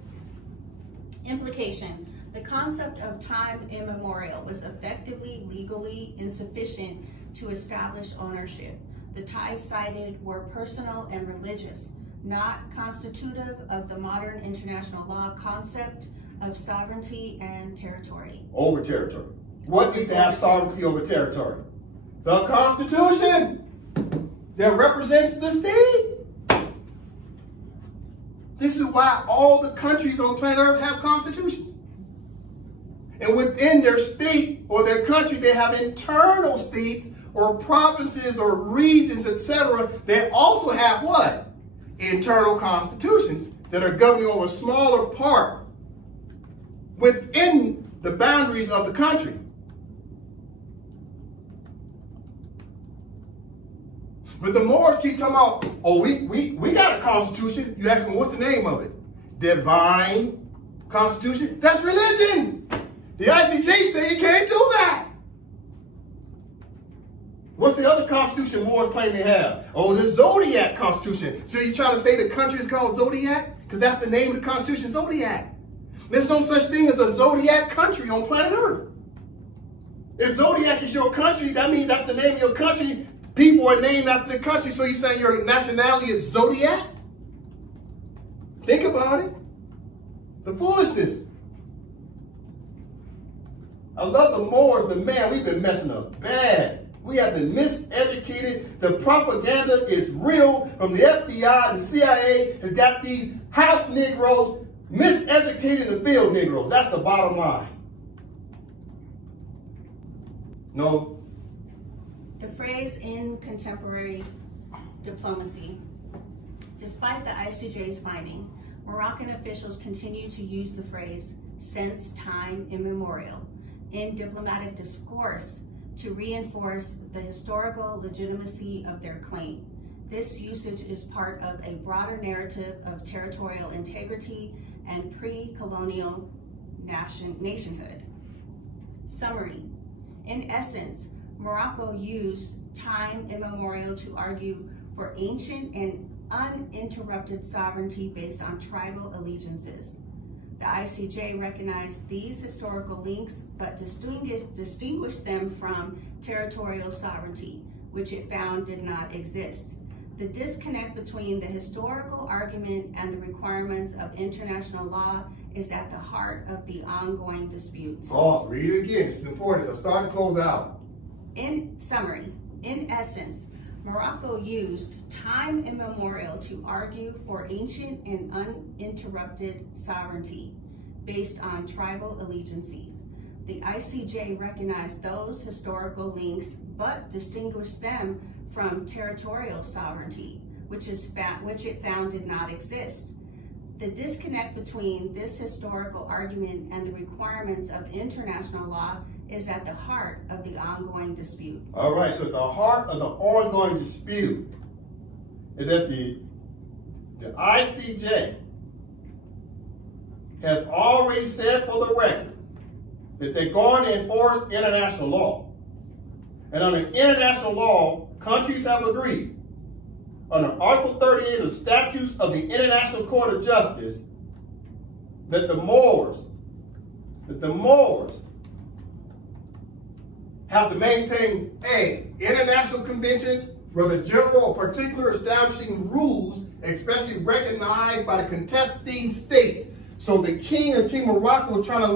Implication. The concept of time immemorial was effectively legally insufficient to establish ownership. The ties cited were personal and religious, not constitutive of the modern international law concept of sovereignty and territory. Over territory. What needs to have sovereignty over territory? The Constitution that represents the state. This is why all the countries on planet Earth have constitutions. And within their state or their country, they have internal states or provinces or regions, etc. They also have what? Internal constitutions that are governing over a smaller part within the boundaries of the country. But the Moors keep talking about, oh, we got a constitution. You ask them, what's the name of it? divine constitution. That's religion. The ICJ say you can't do that. What's the other constitution Moors claim they have? Oh, the Zodiac Constitution. So you trying to say the country is called Zodiac? Because that's the name of the constitution, Zodiac. There's no such thing as a Zodiac country on planet Earth. If Zodiac is your country, that means that's the name of your country. People are named after the country, so you saying your nationality is Zodiac? Think about it. The foolishness. I love the Moors, but man, we've been messing up bad. We have been miseducated. The propaganda is real from the FBI and the CIA has got these house Negroes miseducated and field Negroes. That's the bottom line. No. The phrase in contemporary diplomacy. Despite the ICJ's finding, Moroccan officials continue to use the phrase since time immemorial in diplomatic discourse to reinforce the historical legitimacy of their claim. This usage is part of a broader narrative of territorial integrity and pre-colonial nationhood. Summary. In essence, Morocco used time immemorial to argue for ancient and uninterrupted sovereignty based on tribal allegiances. The ICJ recognized these historical links, but distinguished them from territorial sovereignty, which it found did not exist. The disconnect between the historical argument and the requirements of international law is at the heart of the ongoing dispute. Pause, read it again. It's important. So start to close out. In summary, in essence, Morocco used time immemorial to argue for ancient and uninterrupted sovereignty based on tribal allegiances. The ICJ recognized those historical links, but distinguished them from territorial sovereignty, which it found did not exist. The disconnect between this historical argument and the requirements of international law is at the heart of the ongoing dispute. All right, so at the heart of the ongoing dispute is that the ICJ has already said for the record that they're going to enforce international law. And under international law, countries have agreed under Article 38 of the Statutes of the International Court of Justice that the Moors have to maintain international conventions, whether general or particular, establishing rules, especially recognized by the contesting states. So the king of King Morocco was trying to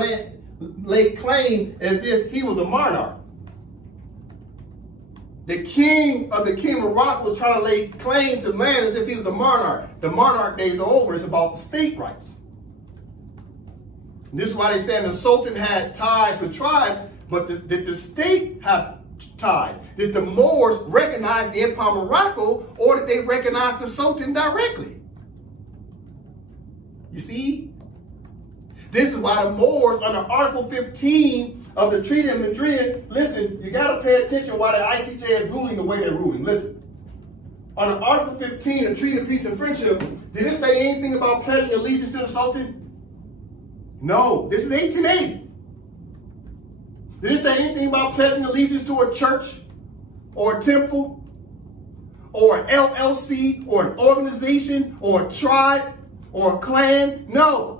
lay claim as if he was a monarch. The king of the King of Morocco was trying to lay claim to land as if he was a monarch. The monarch days are over. It's about the state rights. And this is why they say the Sultan had ties with tribes, but did the state have ties? Did the Moors recognize the Empire of Morocco, or did they recognize the Sultan directly? You see? This is why the Moors, under Article 15 of the Treaty of Madrid, listen, you got to pay attention why the ICJ is ruling the way they're ruling. Listen. Under Article 15 of the Treaty of Peace and Friendship, did it say anything about pledging allegiance to the Sultan? No. This is 1880. Did it say anything about pledging allegiance to a church or a temple or an LLC or an organization or a tribe or a clan? No.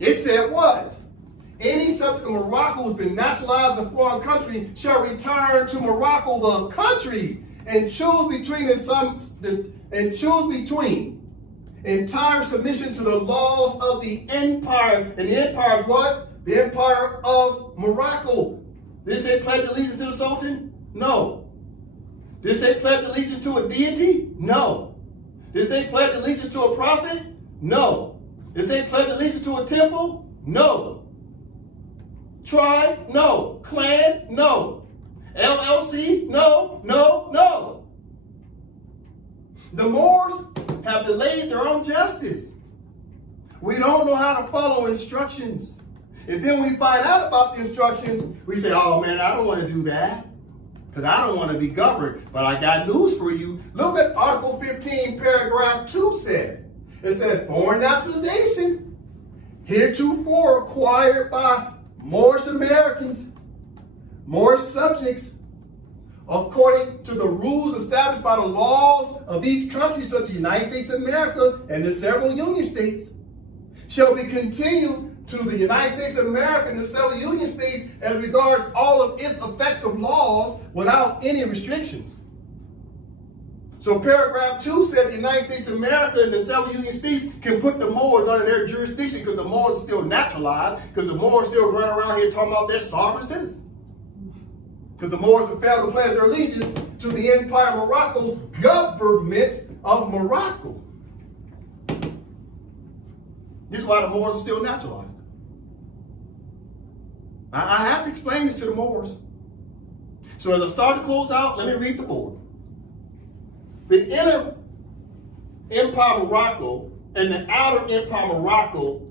It said what? Any subject of Morocco who has been naturalized in a foreign country shall return to Morocco, the country, and choose between entire submission to the laws of the empire. And the empire is what? The Empire of Morocco. Did it say pledge allegiance to the Sultan? No. Did it say pledge allegiance to a deity? No. Did it say pledge allegiance to a prophet? No. Did it say pledge allegiance to a temple? No. Tribe? No. Clan? No. LLC? No, no, no. The Moors have delayed their own justice. We don't know how to follow instructions. And then we find out about the instructions, we say, oh man, I don't want to do that. because I don't want to be governed. But I got news for you. Look at Article 15, paragraph 2 says. It says, foreign naturalization, heretofore acquired by Moorish Americans, Moorish subjects, according to the rules established by the laws of each country, such as the United States of America and the several Union states, shall be continued to the United States of America and the several Union states as regards all of its effects of laws without any restrictions. So paragraph 2 says the United States of America and the several Union states can put the Moors under their jurisdiction because the Moors are still naturalized, because the Moors still run around here talking about their sovereign citizens. Because the Moors have failed to pledge their allegiance to the Empire of Morocco's government of Morocco. This is why the Moors are still naturalized. I have to explain this to the Moors. So as I start to close out, let me read the board. The inner Empire of Morocco and the outer Empire of Morocco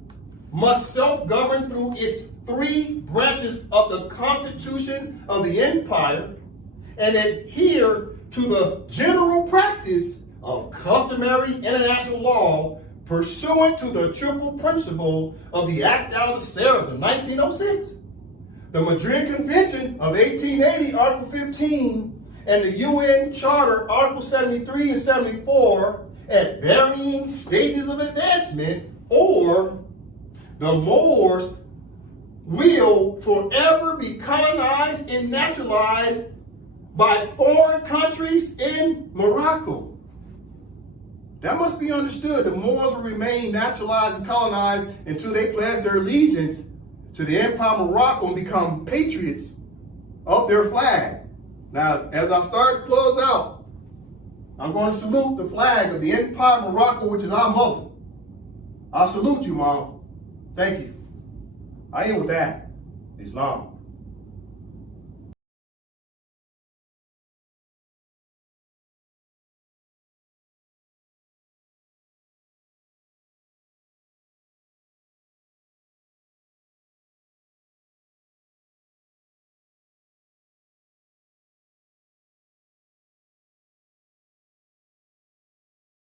must self-govern through its 3 branches of the Constitution of the Empire and adhere to the general practice of customary international law pursuant to the triple principle of the Act of Algeciras of 1906, the Madrid Convention of 1880, Article 15, and the UN Charter, Article 73 and 74, at varying stages of advancement, or the Moors will forever be colonized and naturalized by foreign countries in Morocco. That must be understood. The Moors will remain naturalized and colonized until they pledge their allegiance to the Empire of Morocco and become patriots of their flag. Now, as I start to close out, I'm going to salute the flag of the Empire of Morocco, which is our mother. I salute you, Mom. Thank you. I end with that. Islam.